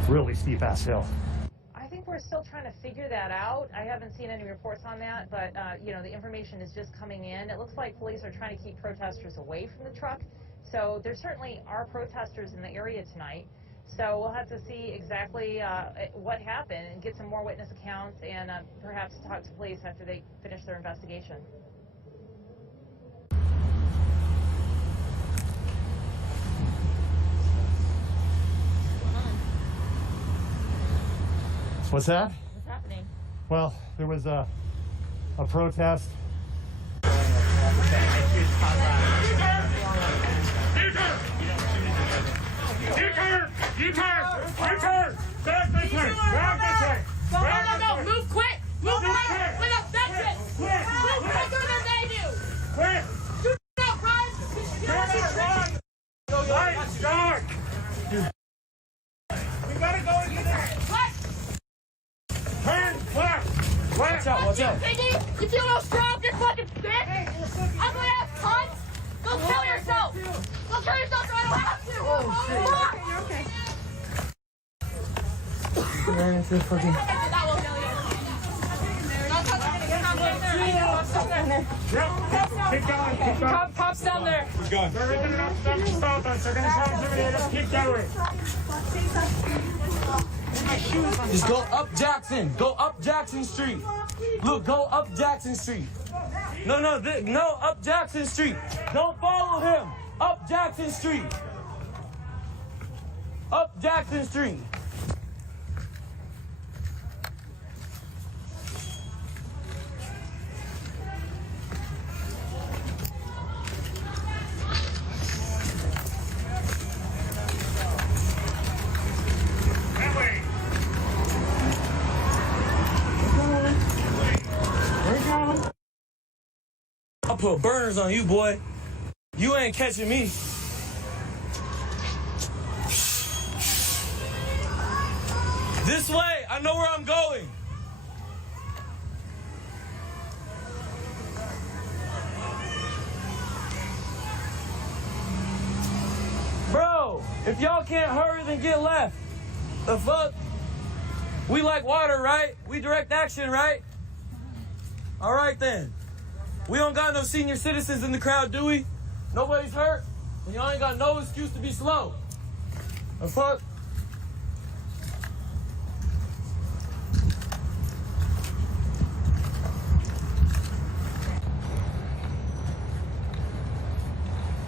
Really steep ass hill. I think we're still trying to figure that out. I haven't seen any reports on that, but you know, the information is just coming in. It looks like police are trying to keep protesters away from the truck. So there certainly are protesters in the area tonight. So we'll have to see exactly what happened and get some more witness accounts and perhaps talk to police after they finish their investigation. What's that? What's happening? Well, there was a protest. U-turn! Back the turn! No, move quick! Move quick! That's it! Move quicker than they do! Quick! Do not run! Right, start! We gotta go into there! Turn left! Watch out! Piggy, you feel no strong, you fucking bitch! Ugly ass cunt! Go kill yourself! Go kill yourself so I don't have to! Oh, shit. You're okay. Man, it's just fucking... That will kill you. Keep going. Pop's down there. Keep going. They're ripping up stuff to stop us. They're gonna try to intimidate us. Keep going. Just go up Jackson. Go up Jackson Street. Look, go up Jackson Street. No, up Jackson Street. Don't follow him. Up Jackson Street. Up Jackson Street. I'll put burners on you, boy. You ain't catching me. This way, I know where I'm going. Bro, if y'all can't hurry, then get left. The fuck? We like water, right? We direct action, right? All right, then. We don't got no senior citizens in the crowd, do we? Nobody's hurt? And y'all ain't got no excuse to be slow. The fuck?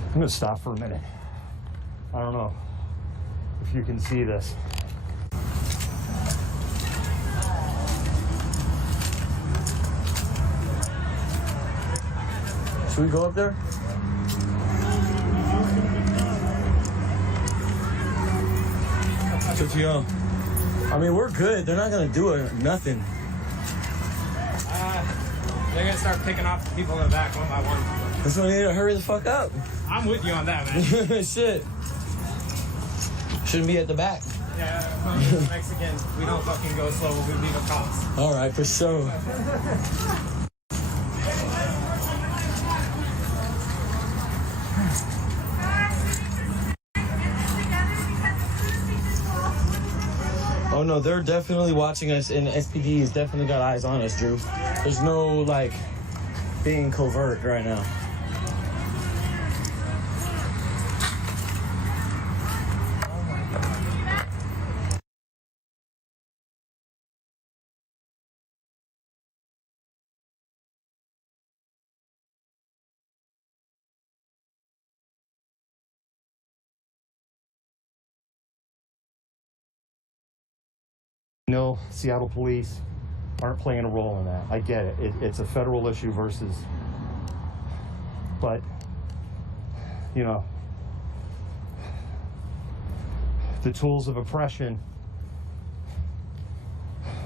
I'm gonna stop for a minute. I don't know if you can see this. Should we go up there? Yo, I mean, we're good. They're not gonna do nothing. They're gonna start picking off the people in the back one by one. That's why we need to hurry the fuck up. I'm with you on that, man. Shit. Shouldn't be at the back. Yeah, Mexican. We don't fucking go slow when we leave a cops. All right, for sure. Oh no, they're definitely watching us, and SPD has definitely got eyes on us, Drew. There's no, like, being covert right now. No, Seattle police aren't playing a role in that. I get it. It's a federal issue versus, but, you know, the tools of oppression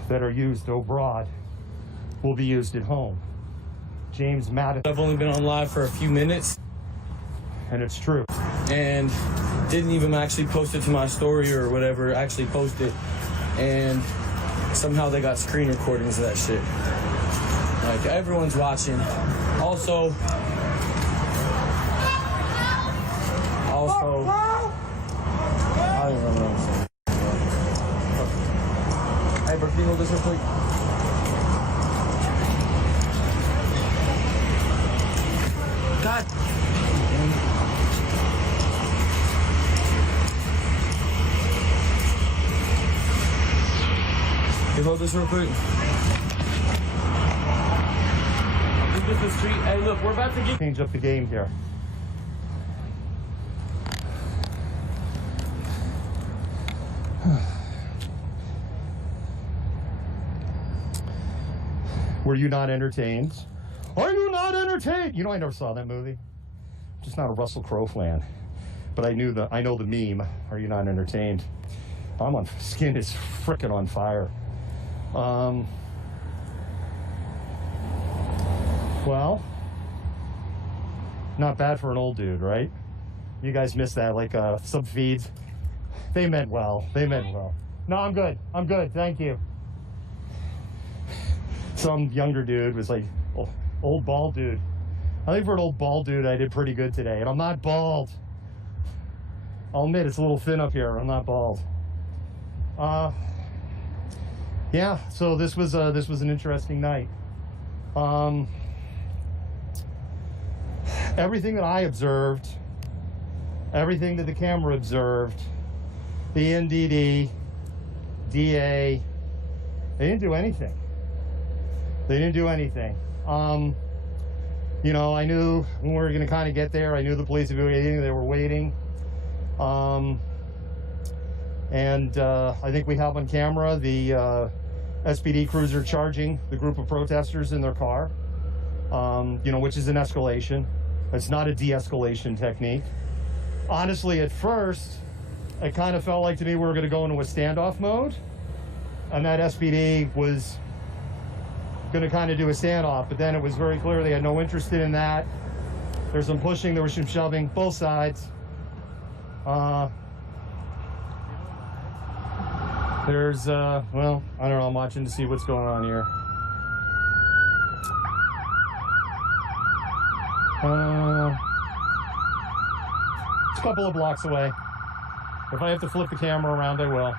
that are used abroad will be used at home. James Madison. I've only been on live for a few minutes. And it's true. And didn't even actually post it to my story or whatever, actually post it. And somehow they got screen recordings of that shit. Like, everyone's watching. Also, I don't even know what I'm saying. Hey, bro, can you hold this real quick? God. Can you hold this real quick? This is the street. Hey, look, we're about to get... Change up the game here. Were you not entertained? Are you not entertained? You know, I never saw that movie. I'm just not a Russell Crowe fan. But I know the meme. Are you not entertained? Skin is frickin' on fire. Well, not bad for an old dude, right? You guys missed that, like sub feeds. They meant well. They meant well. No, I'm good. I'm good. Thank you. Some younger dude was like, old bald dude. I think for an old bald dude, I did pretty good today. And I'm not bald. I'll admit it's a little thin up here. I'm not bald. Yeah. So this was an interesting night. Everything that I observed, everything that the camera observed, the NDD, DA, they didn't do anything. They didn't do anything. You know, I knew when we were going to kind of get there. I knew the police would be waiting. They were waiting. And I think we have on camera the SPD cruiser charging the group of protesters in their car, you know, which is an escalation. It's not a de-escalation technique. Honestly, at first, it kind of felt like to me we were going to go into a standoff mode, and that SPD was going to kind of do a standoff, but then it was very clear they had no interest in that. There's some pushing, there was some shoving, both sides. There's, well, I don't know, I'm watching to see what's going on here. It's a couple of blocks away. If I have to flip the camera around, I will.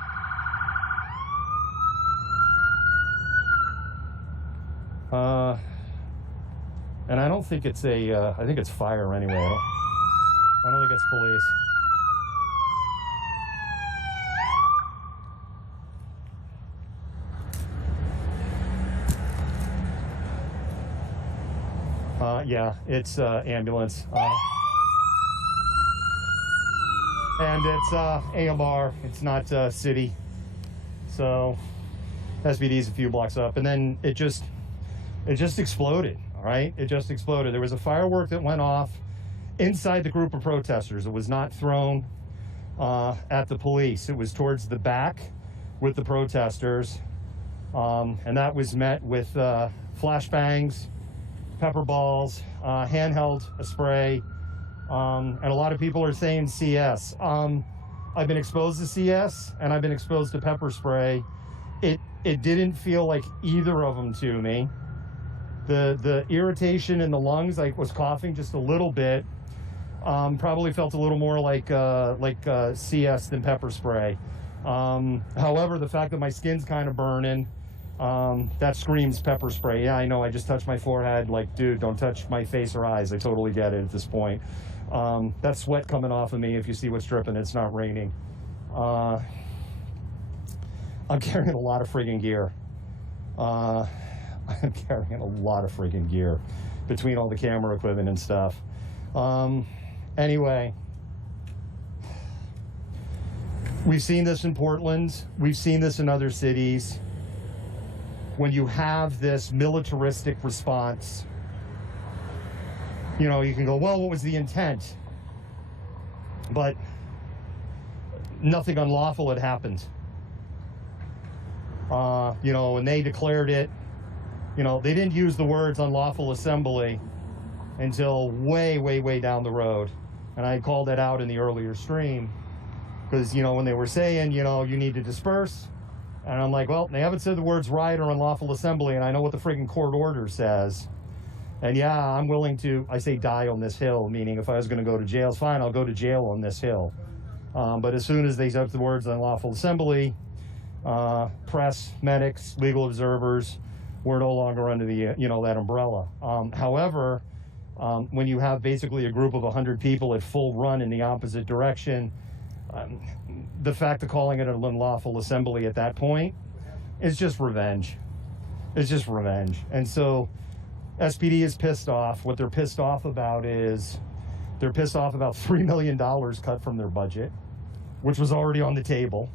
And I don't think it's I think it's fire anyway. I don't think it's police. Yeah, it's ambulance. And it's AMR, it's not city. So SBD's a few blocks up, and then it just exploded, all right? It just exploded. There was a firework that went off inside the group of protesters. It was not thrown at the police. It was towards the back with the protesters, and that was met with flashbangs pepper balls, handheld spray, and a lot of people are saying CS. I've been exposed to CS and I've been exposed to pepper spray. It didn't feel like either of them to me. The irritation in the lungs, I was coughing just a little bit. Probably felt a little more like CS than pepper spray. However, the fact that my skin's kind of burning, that screams pepper spray. Yeah, I know, I just touched my forehead. Like, dude, don't touch my face or eyes. I totally get it at this point. That sweat coming off of me, if you see what's dripping, it's not raining. I'm carrying a lot of friggin' gear. I'm carrying a lot of friggin' gear between all the camera equipment and stuff. Anyway, we've seen this in Portland. We've seen this in other cities. When you have this militaristic response, you know, you can go, well, what was the intent? But nothing unlawful had happened. You know, when they declared it, you know, they didn't use the words unlawful assembly until way, way, way down the road. And I called that out in the earlier stream because, you know, when they were saying, you know, you need to disperse. And I'm like, well, they haven't said the words riot or unlawful assembly, and I know what the friggin' court order says. And yeah, I'm willing to, I say die on this hill, meaning if I was going to go to jail, fine, I'll go to jail on this hill. But as soon as they said the words unlawful assembly, press, medics, legal observers, we're no longer under the, you know, that umbrella. However, when you have basically a group of 100 people at full run in the opposite direction, the fact of calling it an unlawful assembly at that point is just revenge. It's just revenge. And so SPD is pissed off. What they're pissed off about is they're pissed off about $3 million cut from their budget, which was already on the table.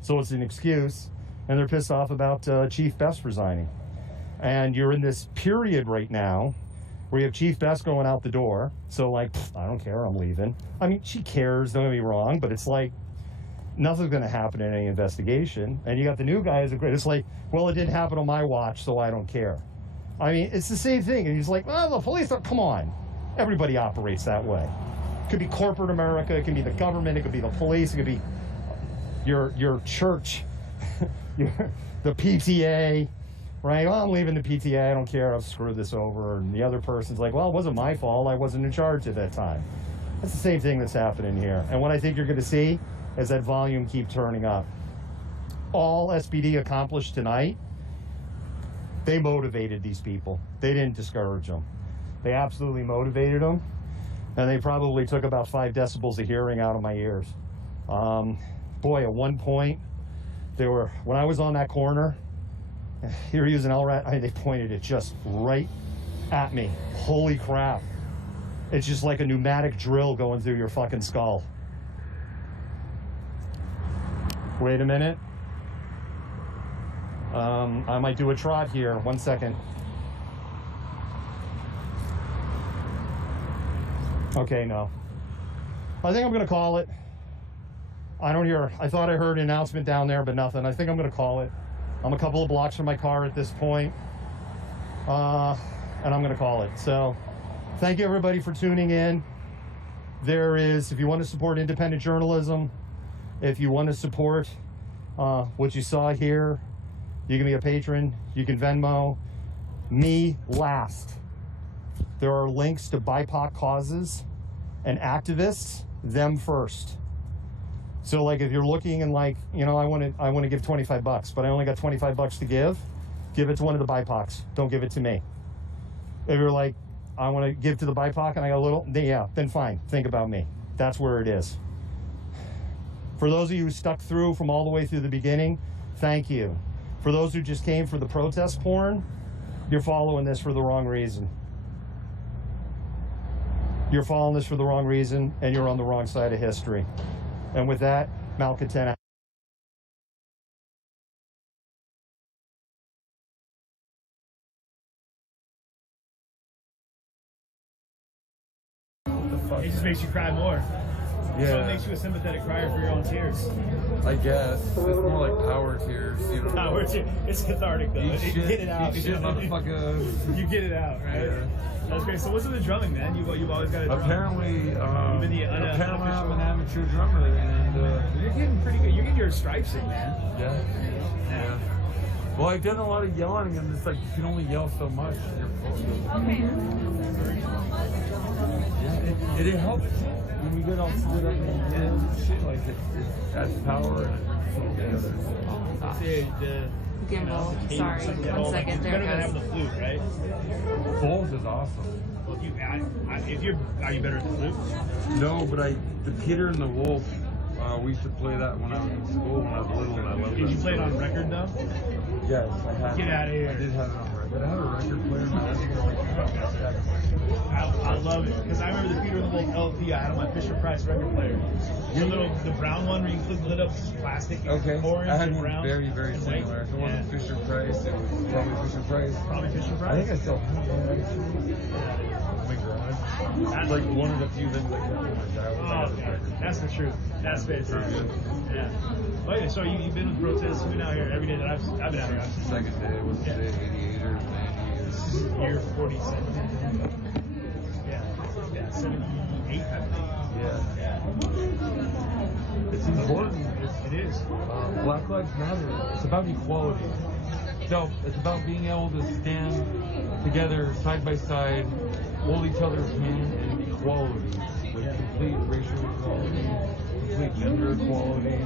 So it's an excuse. And they're pissed off about Chief Best resigning. And you're in this period right now where you have Chief Best going out the door. So, like, I don't care, I'm leaving. I mean, she cares, don't get me wrong, but it's like, nothing's going to happen in any investigation. And you got the new guy who's a great, it's like, well, it didn't happen on my watch, so I don't care. I mean, it's the same thing. And he's like, well, the police don't, come on. Everybody operates that way. It could be corporate America, it could be the government, it could be the police, it could be your church, the PTA. Right, well, I'm leaving the PTA, I don't care, I'll screw this over. And the other person's like, well, it wasn't my fault, I wasn't in charge at that time. That's the same thing that's happening here. And what I think you're going to see is that volume keep turning up. All SPD accomplished tonight, they motivated these people. They didn't discourage them. They absolutely motivated them. And they probably took about 5 decibels of hearing out of my ears. Boy, at one point, they were, when I was on that corner, here he is an LRAT, they pointed it just right at me. Holy crap. It's just like a pneumatic drill going through your fucking skull. Wait a minute. I might do a trot here. 1 second. Okay, no. I think I'm going to call it. I don't hear, I thought I heard an announcement down there, but nothing. I think I'm going to call it. I'm a couple of blocks from my car at this point, and I'm going to call it. So thank you, everybody, for tuning in. There is, if you want to support independent journalism, if you want to support what you saw here, you can be a patron, you can Venmo. Me last. There are links to BIPOC causes and activists, them first. So, like, if you're looking and, like, you know, I want to give $25, but I only got $25 to give it to one of the BIPOCs. Don't give it to me. If you're like, I want to give to the BIPOC and I got a little, yeah, then fine. Think about me. That's where it is. For those of you who stuck through from all the way through the beginning, thank you. For those who just came for the protest porn, you're following this for the wrong reason. You're following this for the wrong reason, and you're on the wrong side of history. And with that, malcontent out. It just makes you cry more. Yeah. So it makes you a sympathetic crier for your own tears. I guess. It's more like power tears, you know. Power tears. It's cathartic, though. You get it out. Shit, motherfucker. You get it out, right? Yeah. That's great. So what's with the drumming, man? You've always got a drum. Apparently, apparently I'm an amateur drummer, and you're getting pretty good. You're getting your stripes in, man. Yeah. Well, I've done a lot of yelling, and it's like you can only yell so much. Okay. Yeah, it helps when we get all split up and shit like it adds power and it brings people together. Oh my gosh. The gimbal. Sorry, 1 second. There it better than having goes. the flute, right? Bowls is awesome. Well, are you better at the flute? No, but the Peter and the Wolf. We used to play that when I was in school when I was little, and I loved it. Did you play it on record though? Yes, I had. Get out of here. I did have it on record. I had a record player. I love it because I remember the Peter and the Wolf LP. I had on my Fisher Price record player. The brown one where you click the lid up, it's just plastic. Okay. Orange I had and one brown. very, very similar. If it wasn't Fisher Price, it was probably Fisher Price. Probably Fisher Price. I think I still have it actually. Oh my God. That's like one of the few things I kept in my childhood. Oh, okay. That's the truth. That's fantastic. Yeah. Oh yeah. So you've been with protests. You've been out here every day that I've been out here. Second day was day 88 or 90 year 47. Yeah, 78, I think. Yeah. It's important. It is. Black Lives Matter. It's about equality. So it's about being able to stand together side by side, hold each other's hand, and equality, with complete racial equality, complete gender equality.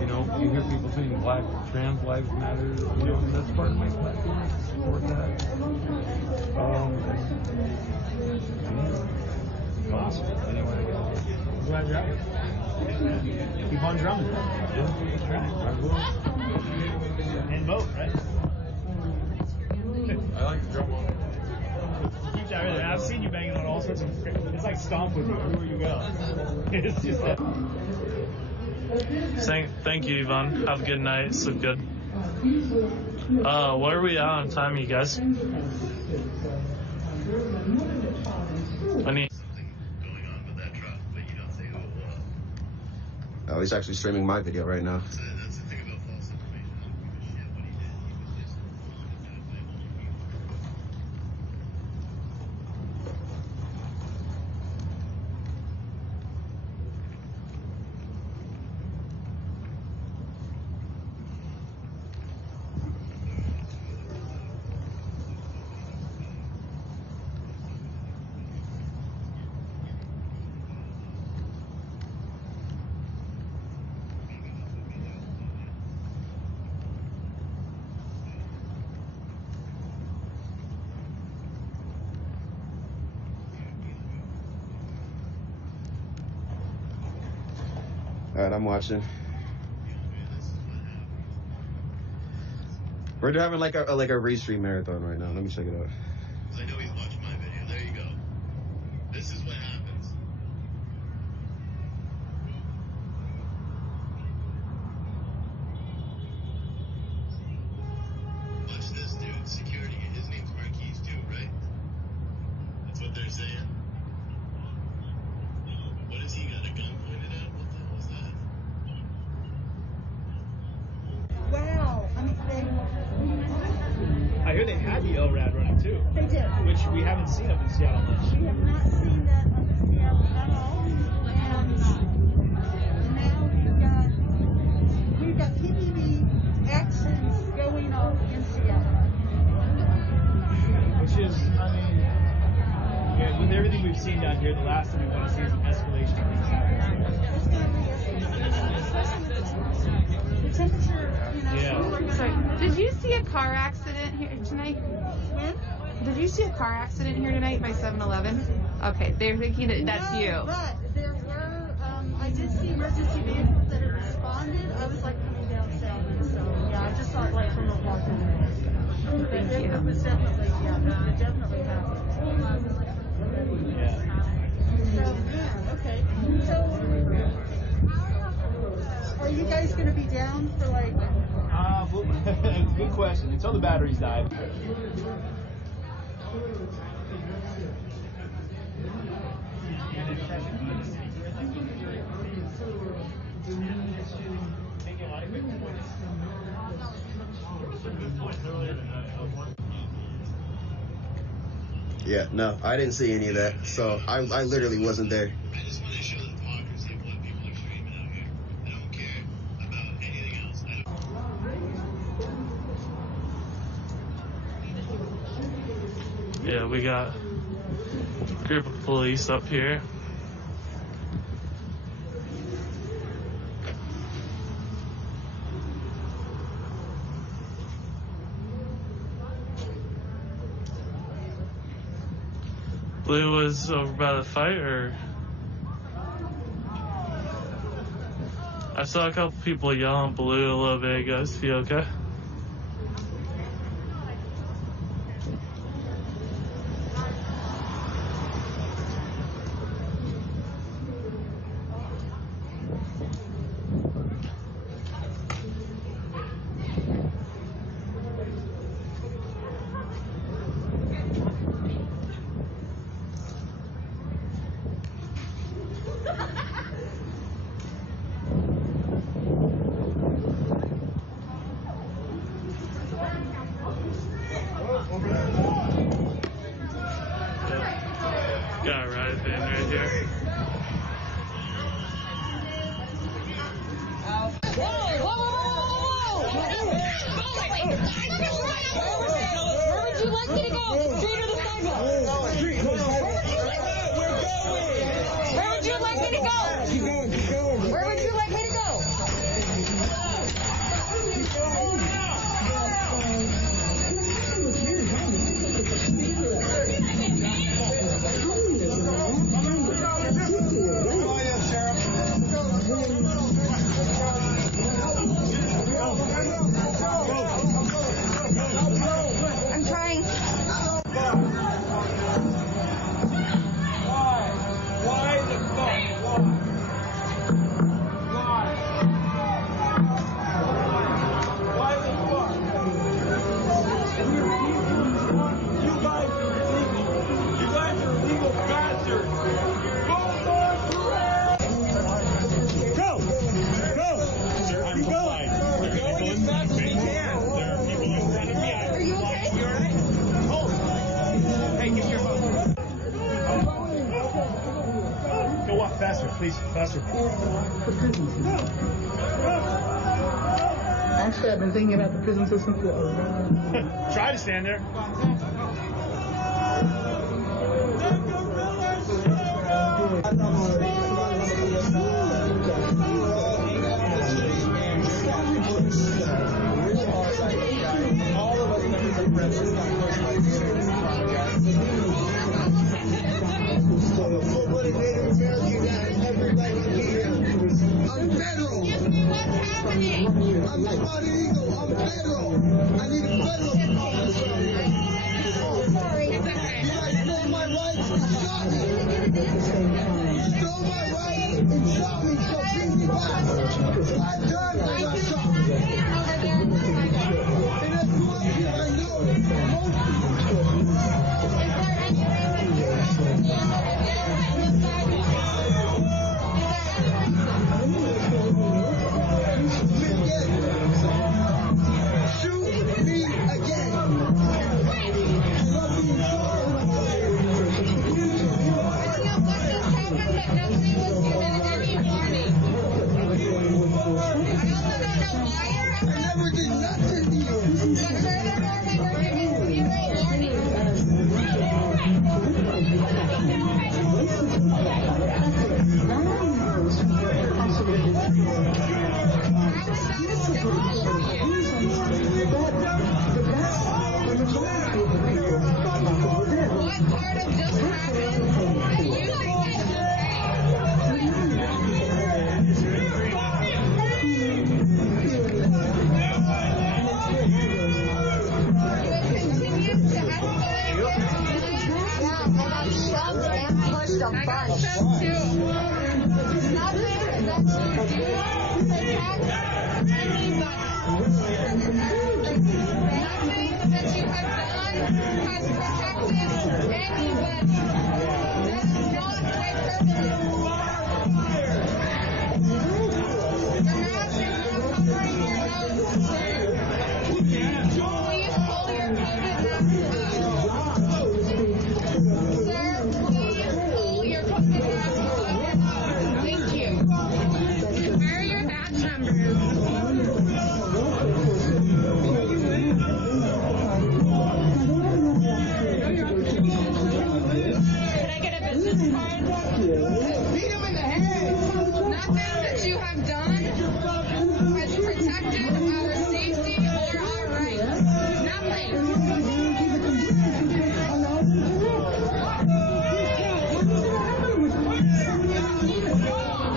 You know, you hear people saying trans lives matter. You know, and that's part of my platform to support that. Awesome. Anyway, I go. I'm glad you're out here. Keep on drumming. Yeah, I will. And vote, right? I like to drum on it. Keep that really. I've seen you banging on all sorts of. It's like stomp with you everywhere you go. It's just that. Thank you, Yvonne. Have a good night. Sleep good. Where are we at on time, you guys? Oh, he's actually streaming my video right now. All right, I'm watching. We're having like a restream marathon right now. Let me check it out. I know he's watching my video. There you go. This is what happens. Watch this, dude. Security. His name's Marquise too, right? That's what they're saying. What has he got? A gun pointed at? What the hell was that? Wow. I hear they had the LRAD running too. They did. Which we haven't seen up in Seattle much. We have not seen that up in Seattle at all. And now we've got PPV actions going on in Seattle. Which is, I mean, yeah, with everything we've seen down here, the last thing we want to see is an escalation of things happening. The temperature, Yeah. Sorry, did you see a car accident here tonight? When? Did you see a car accident here tonight by 7-Eleven? Okay, they're thinking that that's No, you. But there were, I did see emergency vehicles that had responded. I was like coming down south, so yeah, I just saw it like from a block away. Thank you. It was definitely, yeah, it definitely happened. Yeah. So, yeah, okay. So, are you guys going to be down for like... Good question. Until the batteries died. Yeah, no, I didn't see any of that. So I literally wasn't there. Yeah, we got a group of police up here. Blue was over by the fight, or? I saw a couple people yelling Blue a little bit ago. Is he okay? Got a riot van right here. Where would you like me to go? The street or the sidewalk? Street. Where would you like me to go? Keep going, keep going. Where would you like me to go? I'm trying. Why the fuck? Why the fuck? You guys are illegal bastards. Go! Go! Sir, I'm going. We're going as fast as we can. There are people in front of me. Are you okay? You alright? Hold. Hey, give me your phone. Go walk faster, please. Faster. Actually, I've been thinking about the prison system for a while. Try to stand there. I'm federal. I'm not body ego. I'm federal. I need a federal officer. Sorry. You guys stole my rights and shot me. You stole my rights and shot me, so bring me back. I've done, I got shot. And that's who up here, I know. Shoot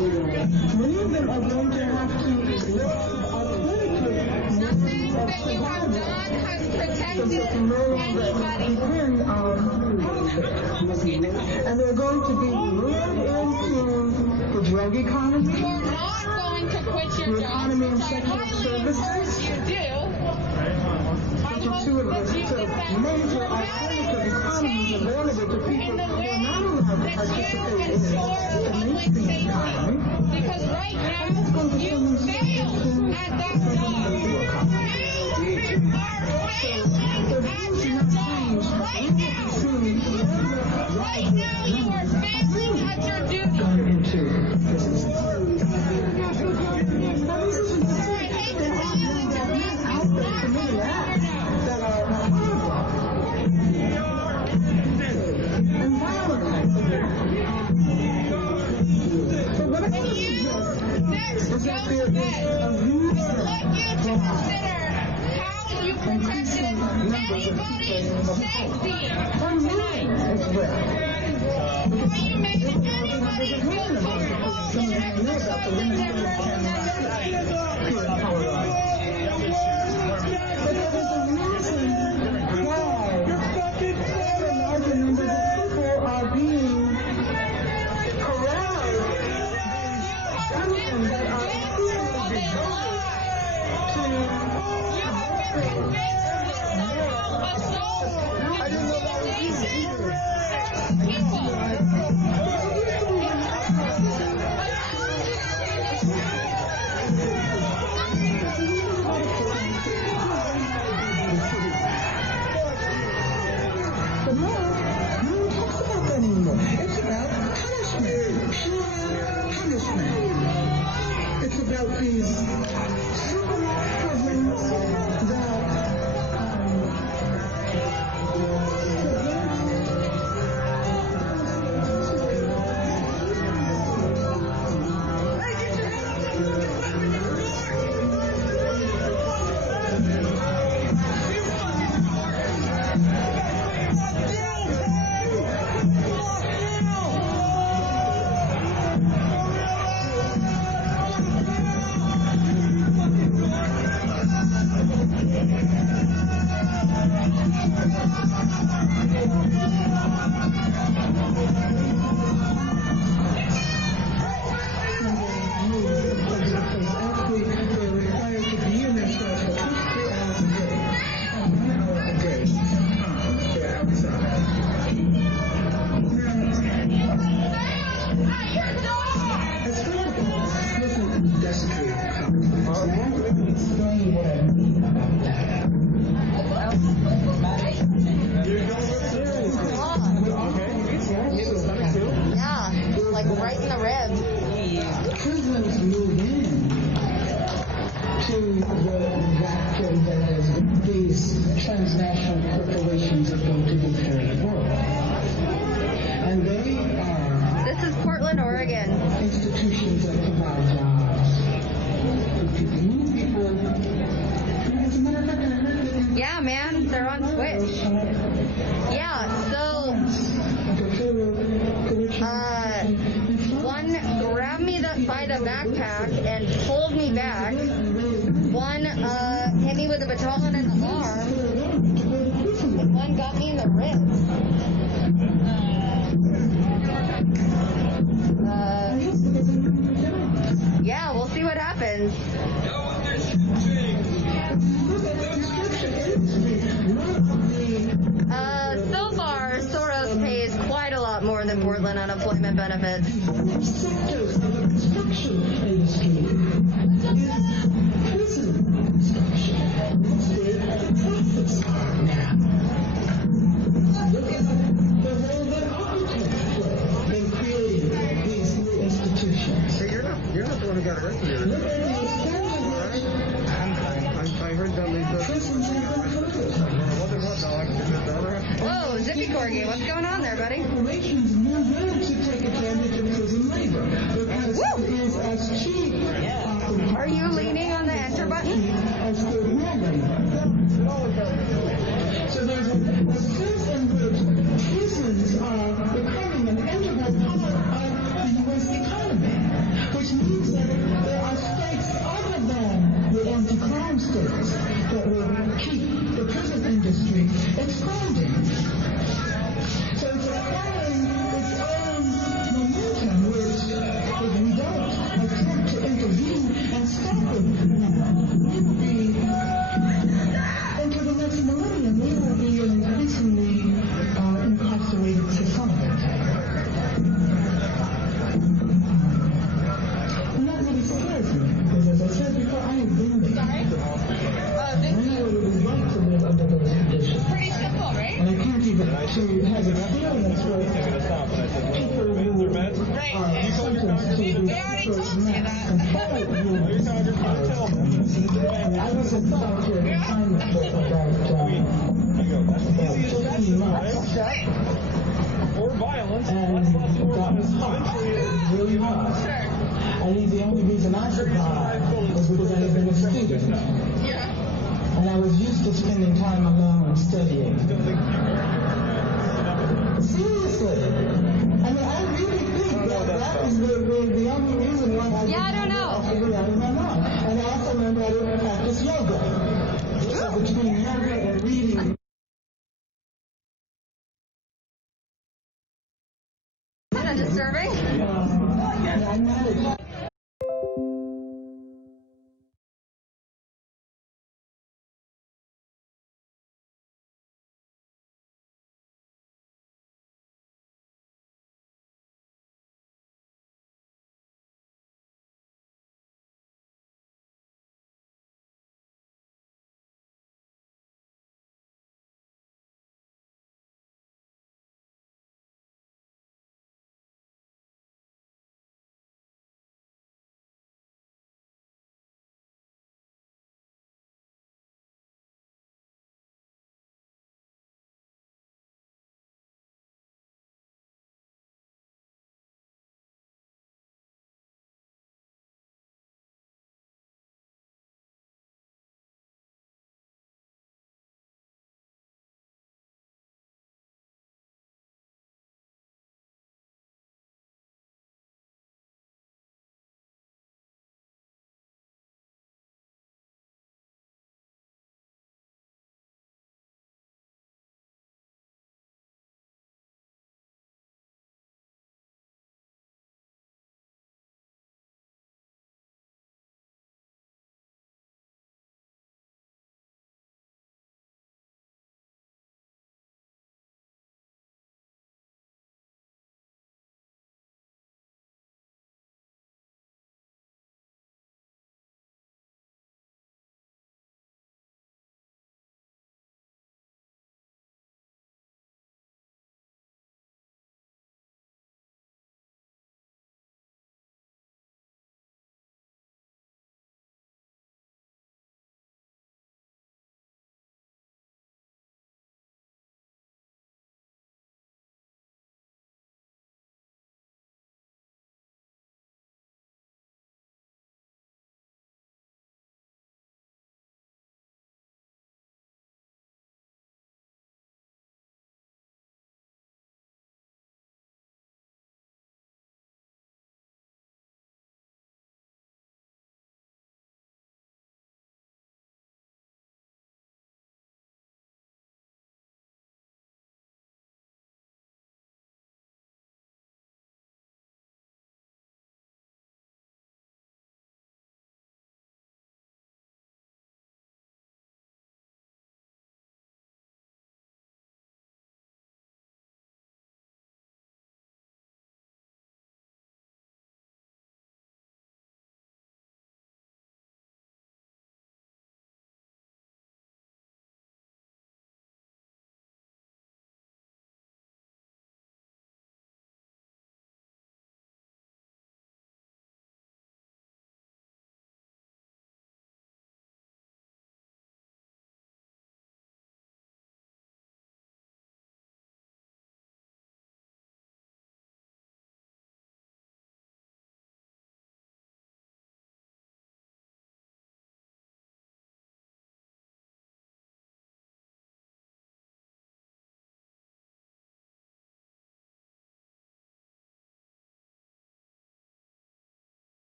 Many of them are going to have to live alternative Nothing that you have done has protected anybody. And they're going to be lured into the drug economy. You're not going to quit your The job, economy and which I sexual highly encourage services. you do. I hope Two of that the you get that major dramatic alternative economies change available to people in the who are way not allowed to that you participate in ensure the public mainstream safety. economy. Because right now, you fail at that job. You are failing at your job. Right now. Right now, you are failing at your duty. I hate to tell you that this is not fair now. That are and violent. So what I When you next go to bed, I would like you to consider how you protected anybody's safety tonight. How you made anybody feel comfortable in exercising their First Amendment. It's about punishment, pure punishment. It's about these supervised prisons that control you. I was assigned to an assignment for about 15 months. Or violence. And that was hot. Really hot. I think the only reason I survived was because I had been a student. And I was used to spending time alone and studying. Seriously. I mean, I really think that is the only reason why